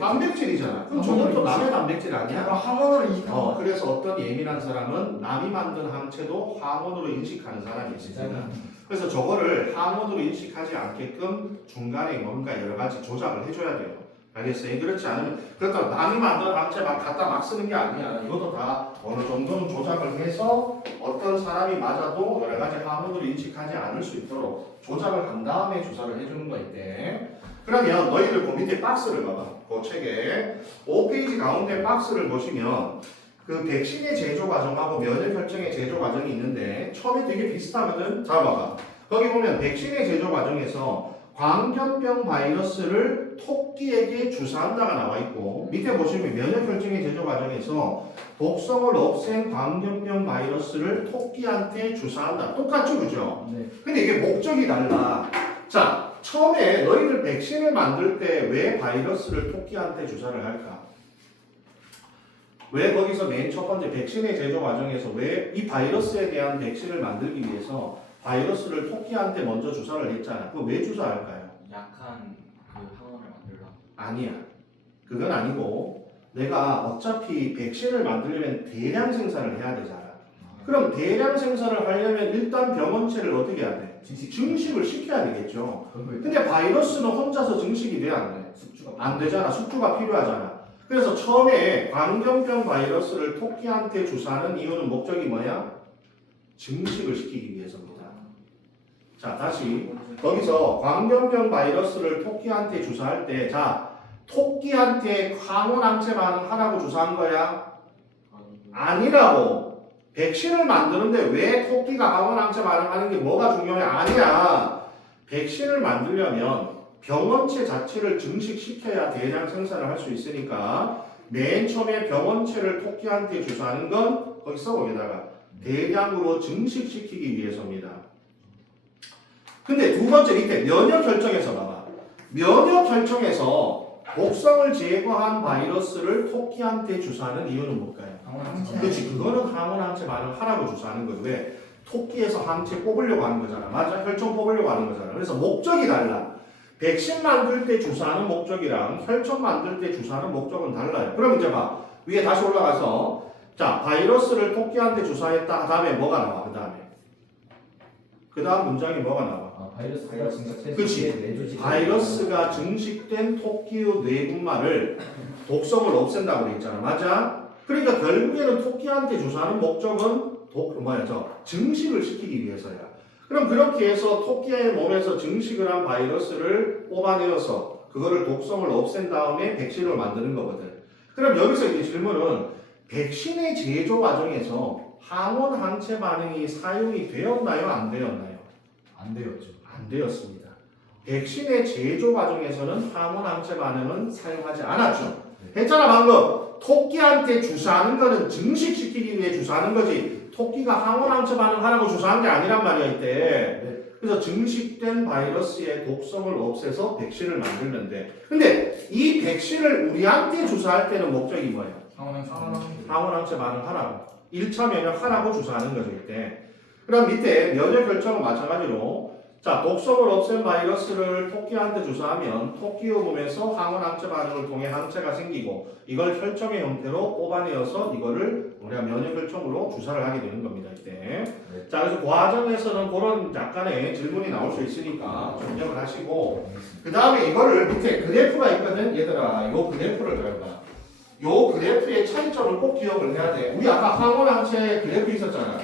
단백질이잖아. 그럼 저것도 남의 단백질 아니야? 항원으로 이상. 그래서 어떤 예민한 사람은 남이 만든 항체도 항원으로 인식하는 사람이 있습니다. 그래서 저거를 항원으로 인식하지 않게끔 중간에 뭔가 여러 가지 조작을 해줘야 돼요. 알겠어요? 그렇지 않으면 그렇다고 남이 만든 항체 막 갖다 막 쓰는 게 아니야. 이것도 다 어느 정도는 조작을 해서 어떤 사람이 맞아도 여러 가지 항원으로 인식하지 않을 수 있도록 조작을 한 다음에 주사를 해주는 거 있대. 그러면 너희들 그 밑에 박스를 봐봐. 그 책에 5페이지 가운데 박스를 보시면 그 백신의 제조 과정하고 면역 혈청의 제조 과정이 있는데 처음에 되게 비슷하거든. 잘 봐봐. 거기 보면 백신의 제조 과정에서 광견병 바이러스를 토끼에게 주사한다가 나와 있고 밑에 보시면 면역 결정의 제조 과정에서 독성을 없앤 광견병 바이러스를 토끼한테 주사한다. 똑같죠, 그죠? 네. 근데 이게 목적이 달라. 자, 처음에 너희들 백신을 만들 때 왜 바이러스를 토끼한테 주사를 할까? 왜 거기서 맨 첫 번째 백신의 제조 과정에서 왜 이 바이러스에 대한 백신을 만들기 위해서 바이러스를 토끼한테 먼저 주사를 했잖아. 그거 왜 주사할까요? 약한 그 항원을 만들라. 아니야. 그건 아니고 내가 어차피 백신을 만들려면 대량 생산을 해야 되잖아. 그럼 대량 생산을 하려면 일단 병원체를 어떻게 해야 돼? 증식을 시켜야 되겠죠. 근데 바이러스는 혼자서 증식이 돼, 안 돼? 안 되잖아. 숙주가 필요하잖아. 그래서 처음에 광견병 바이러스를 토끼한테 주사하는 이유는 목적이 뭐야? 증식을 시키기 위해서입니다. 자, 다시 거기서 광견병 바이러스를 토끼한테 주사할 때, 자, 토끼한테 항원항체 반응하라고 주사한 거야? 아니라고. 백신을 만드는데 왜 토끼가 항원항체 반응하는 게 뭐가 중요해? 아니야. 백신을 만들려면 병원체 자체를 증식시켜야 대량 생산을 할 수 있으니까 맨 처음에 병원체를 토끼한테 주사하는 건 거기 써 거기다가 대량으로 증식시키기 위해서입니다. 근데 두 번째 밑에 면역 결정에서 봐봐. 면역 결정에서 독성을 제거한 바이러스를 토끼한테 주사하는 이유는 뭘까요? 그렇지, 그거는 항원항체 반응을 하라고 주사하는 거지. 왜? 토끼에서 항체 뽑으려고 하는 거잖아. 맞아? 혈청 뽑으려고 하는 거잖아. 그래서 목적이 달라. 백신 만들 때 주사하는 목적이랑 혈청 만들 때 주사하는 목적은 달라요. 그럼 이제 봐. 위에 다시 올라가서 자, 바이러스를 토끼한테 주사했다. 다음에 뭐가 나와? 그 다음 문장이 뭐가 나와? 바이러스가 증식된 그치. 뇌조직 바이러스가 증식된 토끼의 뇌분말을 독성을 없앤다고 돼 있잖아. 맞아? 그러니까 결국에는 토끼한테 주사하는 목적은 증식을 시키기 위해서야. 그럼 그렇게 해서 토끼의 몸에서 증식을 한 바이러스를 뽑아내어서 그거를 독성을 없앤 다음에 백신을 만드는 거거든. 그럼 여기서 이제 질문은 백신의 제조 과정에서 항원 항체 반응이 사용이 되었나요? 안 되었나요? 안 되었죠. 안 되었습니다. 백신의 제조 과정에서는 항원 항체 반응은 사용하지 않았죠. 했잖아 방금. 토끼한테 주사하는 거는 증식시키기 위해 주사하는 거지. 토끼가 항원 항체 반응하라고 주사한 게 아니란 말이야 이때. 그래서 증식된 바이러스의 독성을 없애서 백신을 만들는데, 근데 이 백신을 우리한테 주사할 때는 목적이 뭐예요? 항원 항체 반응하라고. 1차 면역하라고 주사하는 거죠 이때. 그럼 밑에 면역 결정은 마찬가지로 자, 독성을 없앤 바이러스를 토끼한테 주사하면 토끼의 몸에서 항원 항체 반응을 통해 항체가 생기고 이걸 혈청의 형태로 뽑아내어서 이거를 우리가 면역 결정으로 주사를 하게 되는 겁니다 이때. 자, 그래서 과정에서는 그런 약간의 질문이 나올 수 있으니까 좀 기억을 하시고, 그 다음에 이거를 밑에 그래프가 있거든 얘들아. 요 그래프를 잘 봐. 요 그래프의 차이점을 꼭 기억을 해야 돼. 우리 아까 항원 항체 그래프 있었잖아.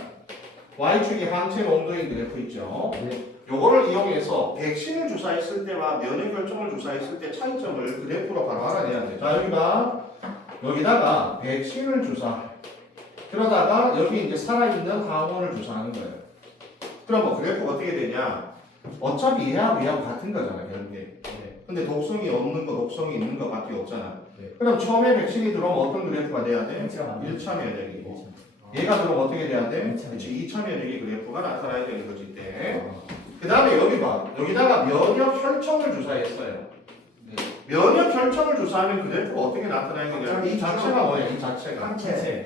Y축이 항체 농도인 그래프 있죠. 요거를 이용해서 백신을 주사했을 때와 면역 결정을 주사했을 때 차이점을 그래프로 바로 알아내야 돼. 자, 여기 봐. 여기다가 백신을 주사. 그러다가 여기 이제 살아있는 항원을 주사하는 거예요. 그럼 뭐 그래프가 어떻게 되냐? 어차피 얘하고 같은 거잖아, 결국에. 근데 독성이 없는 거, 독성이 있는 거 밖에 없잖아. 그럼 처음에 백신이 들어오면 어떤 그래프가 돼야 돼? 1차 면역이고. 얘가 들어오면 어떻게 돼야 돼? 그렇지, 2차 면역의 그래프가 나타나야 되는 거지 이때. 그 다음에 여기 봐. 여기다가 면역 혈청을 주사했어요. 면역 혈청을 주사하면 그래프가 어떻게 나타나야 되냐? 이 자체가 뭐야? 이 자체가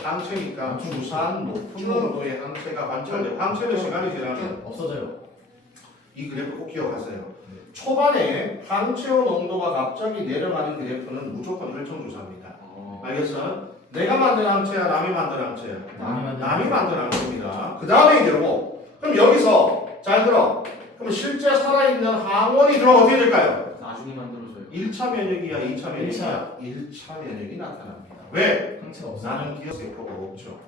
항체니까 주사한 높은 농도의 항체가 관찰돼. 항체는 시간이 지나면 없어져요. 이 그래프 꼭 기억하세요. 초반에 항체의 농도가 갑자기 내려가는 그래프는 무조건 혈청 주사입니다. 알겠어? 내가 만든 항체야, 남이 만든 항체야? 남이 만든 항체입니다. 그 다음에 이제 뭐? 그럼 여기서 잘 들어. 그럼 실제 살아있는 항원이 들어오면 어떻게 될까요? 나중에 만들어져요. 1차 면역이야, 2차 면역이야? 1차 면역이 나타납니다. 왜? 항체가 없어. 나는 기억세포가 없죠.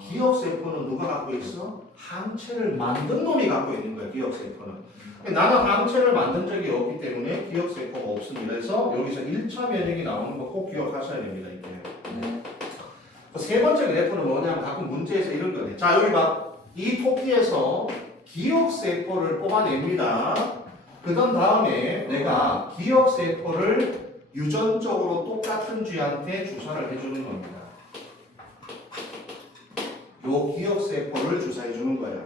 기억세포는 누가 갖고 있어? 항체를 만든 놈이 갖고 있는 거야, 기억세포는. 나는 항체를 만든 적이 없기 때문에 기억세포가 없습니다. 그래서 여기서 1차 면역이 나오는 거 꼭 기억하셔야 됩니다, 이때. 세 번째 그래프는 뭐냐면 가끔 문제에서 이런 거네. 자, 여기 봐. 이 토끼에서 기억세포를 뽑아냅니다. 그런 다음에 내가 기억세포를 유전적으로 똑같은 쥐한테 주사를 해주는 겁니다. 요 기억세포를 주사해주는 거야.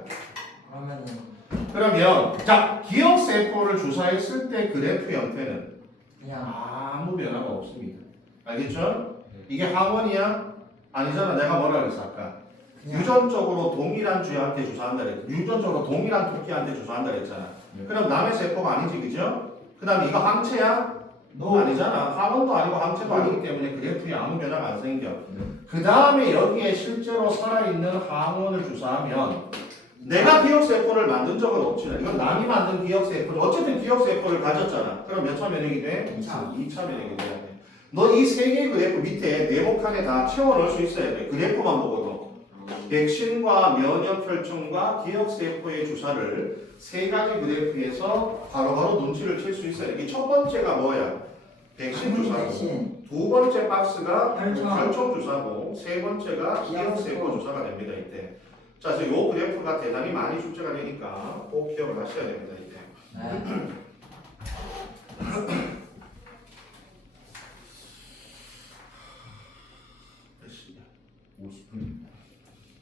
그러면 자 기억세포를 주사했을 때 그래프 형태는 그냥 아무 변화가 없습니다. 알겠죠? 이게 항원이야? 아니잖아. 내가 뭐라 그랬어 아까? 그냥 유전적으로 동일한 쥐한테 주사한다 그랬어. 유전적으로 동일한 토끼한테 주사한다 그랬잖아. 그럼 남의 세포가 아니지, 그죠? 그 다음에 이거 항체야? 아니잖아. 항원도 아니고 항체도 아니기 때문에 그래프에 아무 변화가 안 생겨. 그 다음에 여기에 실제로 살아있는 항원을 주사하면 내가 기억세포를 만든 적은 없지. 이건 남이 만든 기억세포. 어쨌든 기억세포를 가졌잖아. 그럼 몇 차 면역이 돼? 2차 면역이 돼야 돼. 너 이 세 개의 그래프 밑에 네모칸에 다 채워넣을 수 있어야 돼. 그래프만 보고도. 백신과 면역 혈청과 기억세포의 주사를 세 가지 그래프에서 바로바로 눈치를 챌 수 있어야 돼. 이게 첫 번째가 뭐야? 백신 주사고. 백신 두 번째 박스가 혈청. 혈청 주사고 세 번째가 기억세포 주사가 됩니다. 이때. 자, 그래서 요 그래프가 대단히 많이 출제가 되니까 꼭 기억을 하셔야 됩니다. 이때. 네. 몇 시냐? 50분.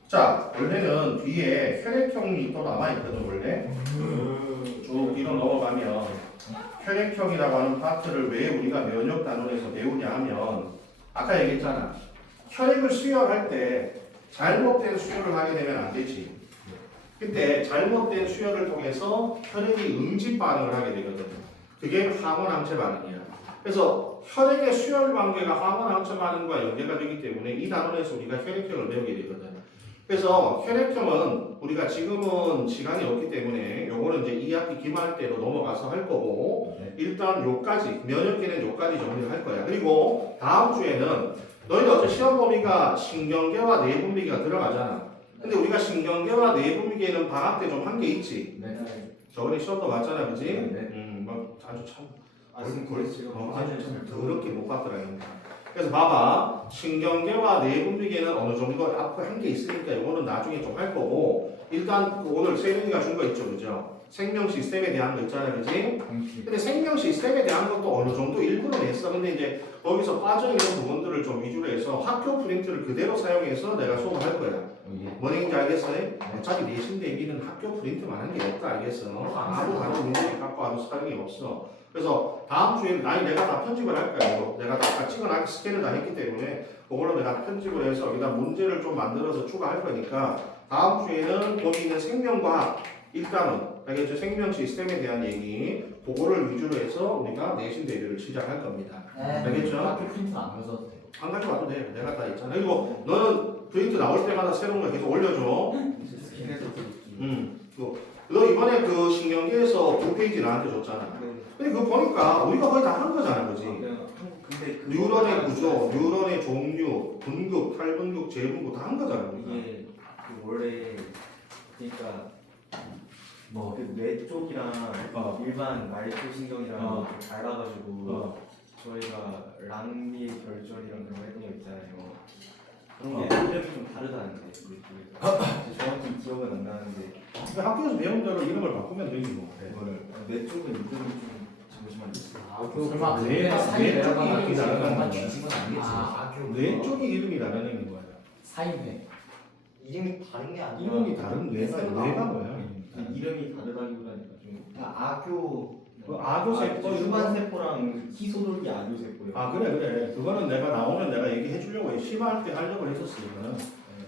자, 원래는 뒤에 혈액형이 또 남아있거든, 원래. 쭉 뒤로 넘어가면 혈액형이라고 하는 파트를 왜 우리가 면역 단원에서 배우냐 하면 아까 얘기했잖아. 혈액을 수혈할 때 잘못된 수혈을 하게 되면 안 되지. 그때 잘못된 수혈을 통해서 혈액이 응집 반응을 하게 되거든. 그게 항원항체 반응이야. 그래서 혈액의 수혈 관계가 항원항체 반응과 연계가 되기 때문에 이 단원에서 우리가 혈액형을 배우게 되거든. 그래서 혈액형은 우리가 지금은 시간이 없기 때문에 요거는 이제 2학기 기말 때로 넘어가서 할 거고 일단 요까지 면역계는 요까지 정리를 할 거야. 그리고 다음 주에는 너희들 어차피 시험 범위가 신경계와 내분비계가 들어가잖아. 근데 우리가 신경계와 내분비계는 방학 때 좀 한 게 있지. 네. 저번에 시험도 봤잖아, 그지? 네. 막 아주 참 그래서 지금 아주 참 더럽게 못 봤더라. 그래서 봐봐. 신경계와 내분비계는 어느 정도 앞에 한 게 있으니까 이거는 나중에 좀 할 거고 일단 그 오늘 세윤이가 준 거 있죠, 그죠? 생명 시스템에 대한 거 있잖아, 그지? 근데 생명 시스템에 대한 것도 어느 정도 일부는 했어. 근데 이제 거기서 빠져있는 부분들을 좀 위주로 해서 학교 프린트를 그대로 사용해서 내가 수업을 할 거야. 뭔 얘기인지 알겠어요? 어차피 내신 대비는 학교 프린트만 한 게 없다, 알겠어? 아무 다른 문제를 갖고 와도 사용이 없어. 그래서 다음 주에 내가 다 편집을 할 거야. 이거. 내가 다 찍어놨 스캔을 다 했기 때문에 그걸로 내가 편집을 해서 여기다 문제를 좀 만들어서 추가할 거니까 다음 주에는 거기 있는 생명과학 일단은 알겠죠? 생명 시스템에 대한 얘기 그거를 위주로 해서 우리가 내신 대비를 시작할 겁니다. 네. 알겠죠? 학교 프린트 안 가져도 돼요. 안 가져와도 돼. 내가 다 있잖아. 그리고 너는 프린트 나올 때마다 새로운 거 계속 올려줘. 스캔해서 드릴게요. 너 이번에 그 신경계에서 2페이지 나한테 줬잖아. 근데 그거 보니까 우리가 거의 다 한 거잖아, 그지? 근데 뉴런의 구조, 뉴런의 종류, 분극, 탈분극, 재분극 다 한 거잖아, 우리가. 이게 그 원래 그러니까 그 뇌 쪽이랑 일반 말초 신경이랑 좀 달라가지고 저희가 랑리 결절이랑 그런 거 했던 거 있잖아요. 그런 게 이름이 좀 다르다는데 뇌 쪽에서 정확히 기억은 안 나는데 근데 학교에서 배운 대로 이름을 바꾸면 되지 뭐. 이거를. 뇌 쪽은 이름이 좀 잠시만 있어요. 설마 뇌- 뇌 사이 뇌 내려가는 쪽이 게 다른 정말 거야. 뒤진 건 아니겠지. 뇌 쪽이 이름이 다르는 거야. 사이뇌. 이름이 다른 게 아니라 이름이 다른 뇌가 뭐야? 이름이 다르다기보다는 좀 악교 그 아교세포 일반 세포랑 희소돌기 아교세포요. 아 그래 그거는 내가 나오면 내가 얘기해 주려고 심화할 때 하려고 했었어 이거는.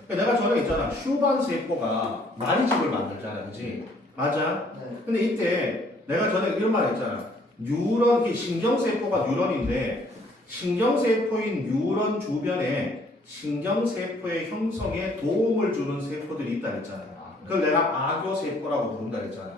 내가 전에 있잖아 슈반 세포가 마리집을 만들잖아, 그지? 맞아. 네. 근데 이때 내가 전에 이런 말 했잖아. 뉴런, 신경세포가 뉴런인데 신경세포인 뉴런 주변에 신경세포의 형성에 도움을 주는 세포들이 있다 했잖아. 그걸 내가 아교세포라고 부른다 했잖아.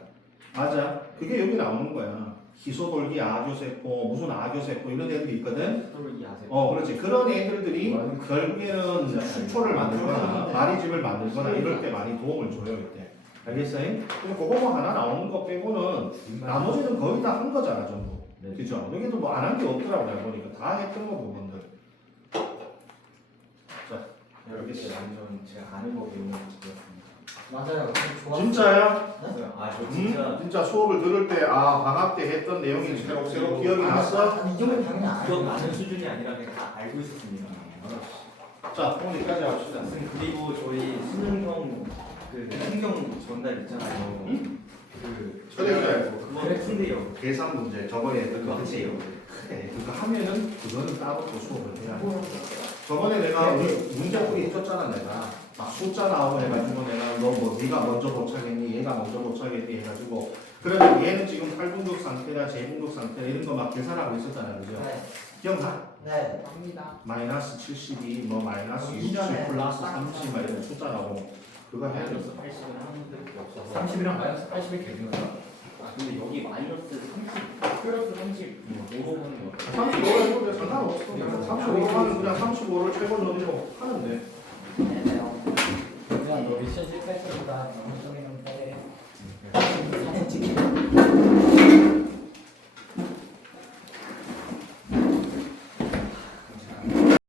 맞아. 그게 여기 나오는 거야. 희소돌기 아교세포, 무슨 아교세포 이런 애들이 있거든. 희소돌기 아세포. 그렇지. 그런 애들이 결국에는 수초를 만들거나 마리집을 만들거나 이럴 때 많이 도움을 줘요, 이때. 알겠어요? 그래서 그거만 하나 나오는 거 빼고는 나머지는 거의 다 한 거잖아, 전부. 네. 그죠? 여기도 뭐 안 한 게 없더라고, 내가 보니까. 다 했던 거 부분들. 자, 이렇게 완전 제가 아는 거 배우는 거 같습니다. 맞아요. 좋았어. 진짜야? 아저 진짜 진짜 수업을 들을 때 아 방학 때 했던 내용이 새록새록 기억이 났어? 아니, 이 정도 당연히 안 기억 해요. 나는 수준이 아니라 그냥 다 알고 있었습니다. 자 오늘까지 합시다. 선생님 그리고 저희 수능형 그 환경 전달 있잖아요. 그 그래. 그거 큰데요. 계산 문제 저번에 했던 그거 거 그치? 한대요. 그래 그거 하면은 그거는 따로 또 수업을 해야 돼. 저번에 내가 문제풀이 해줬잖아 내가 막 숫자 나오고 해가지고 내가 너 뭐 네가 먼저 도착했니 얘가 먼저 도착했니 해가지고 그러면 얘는 지금 8분극 상태나 제분극 상태나 이런 거 막 계산하고 있었잖아 그죠? 네. 기억나? 네. 압니다. 마이너스 72, 뭐 마이너스 60, 이전에 플러스 30 막 이런 숫자 나오고 그거 해야 돼. 80은 하는 데 없어서. 30이랑 마이너스 80이 개비가 아 근데 여기 마이너스 30 플러스 30 5로 하는 거. 35로 해도 돼 상관없어. 35로 하면 그냥 35를 최고 논의로 하면 돼. 네. 그냥 너 미션 실패했습니다.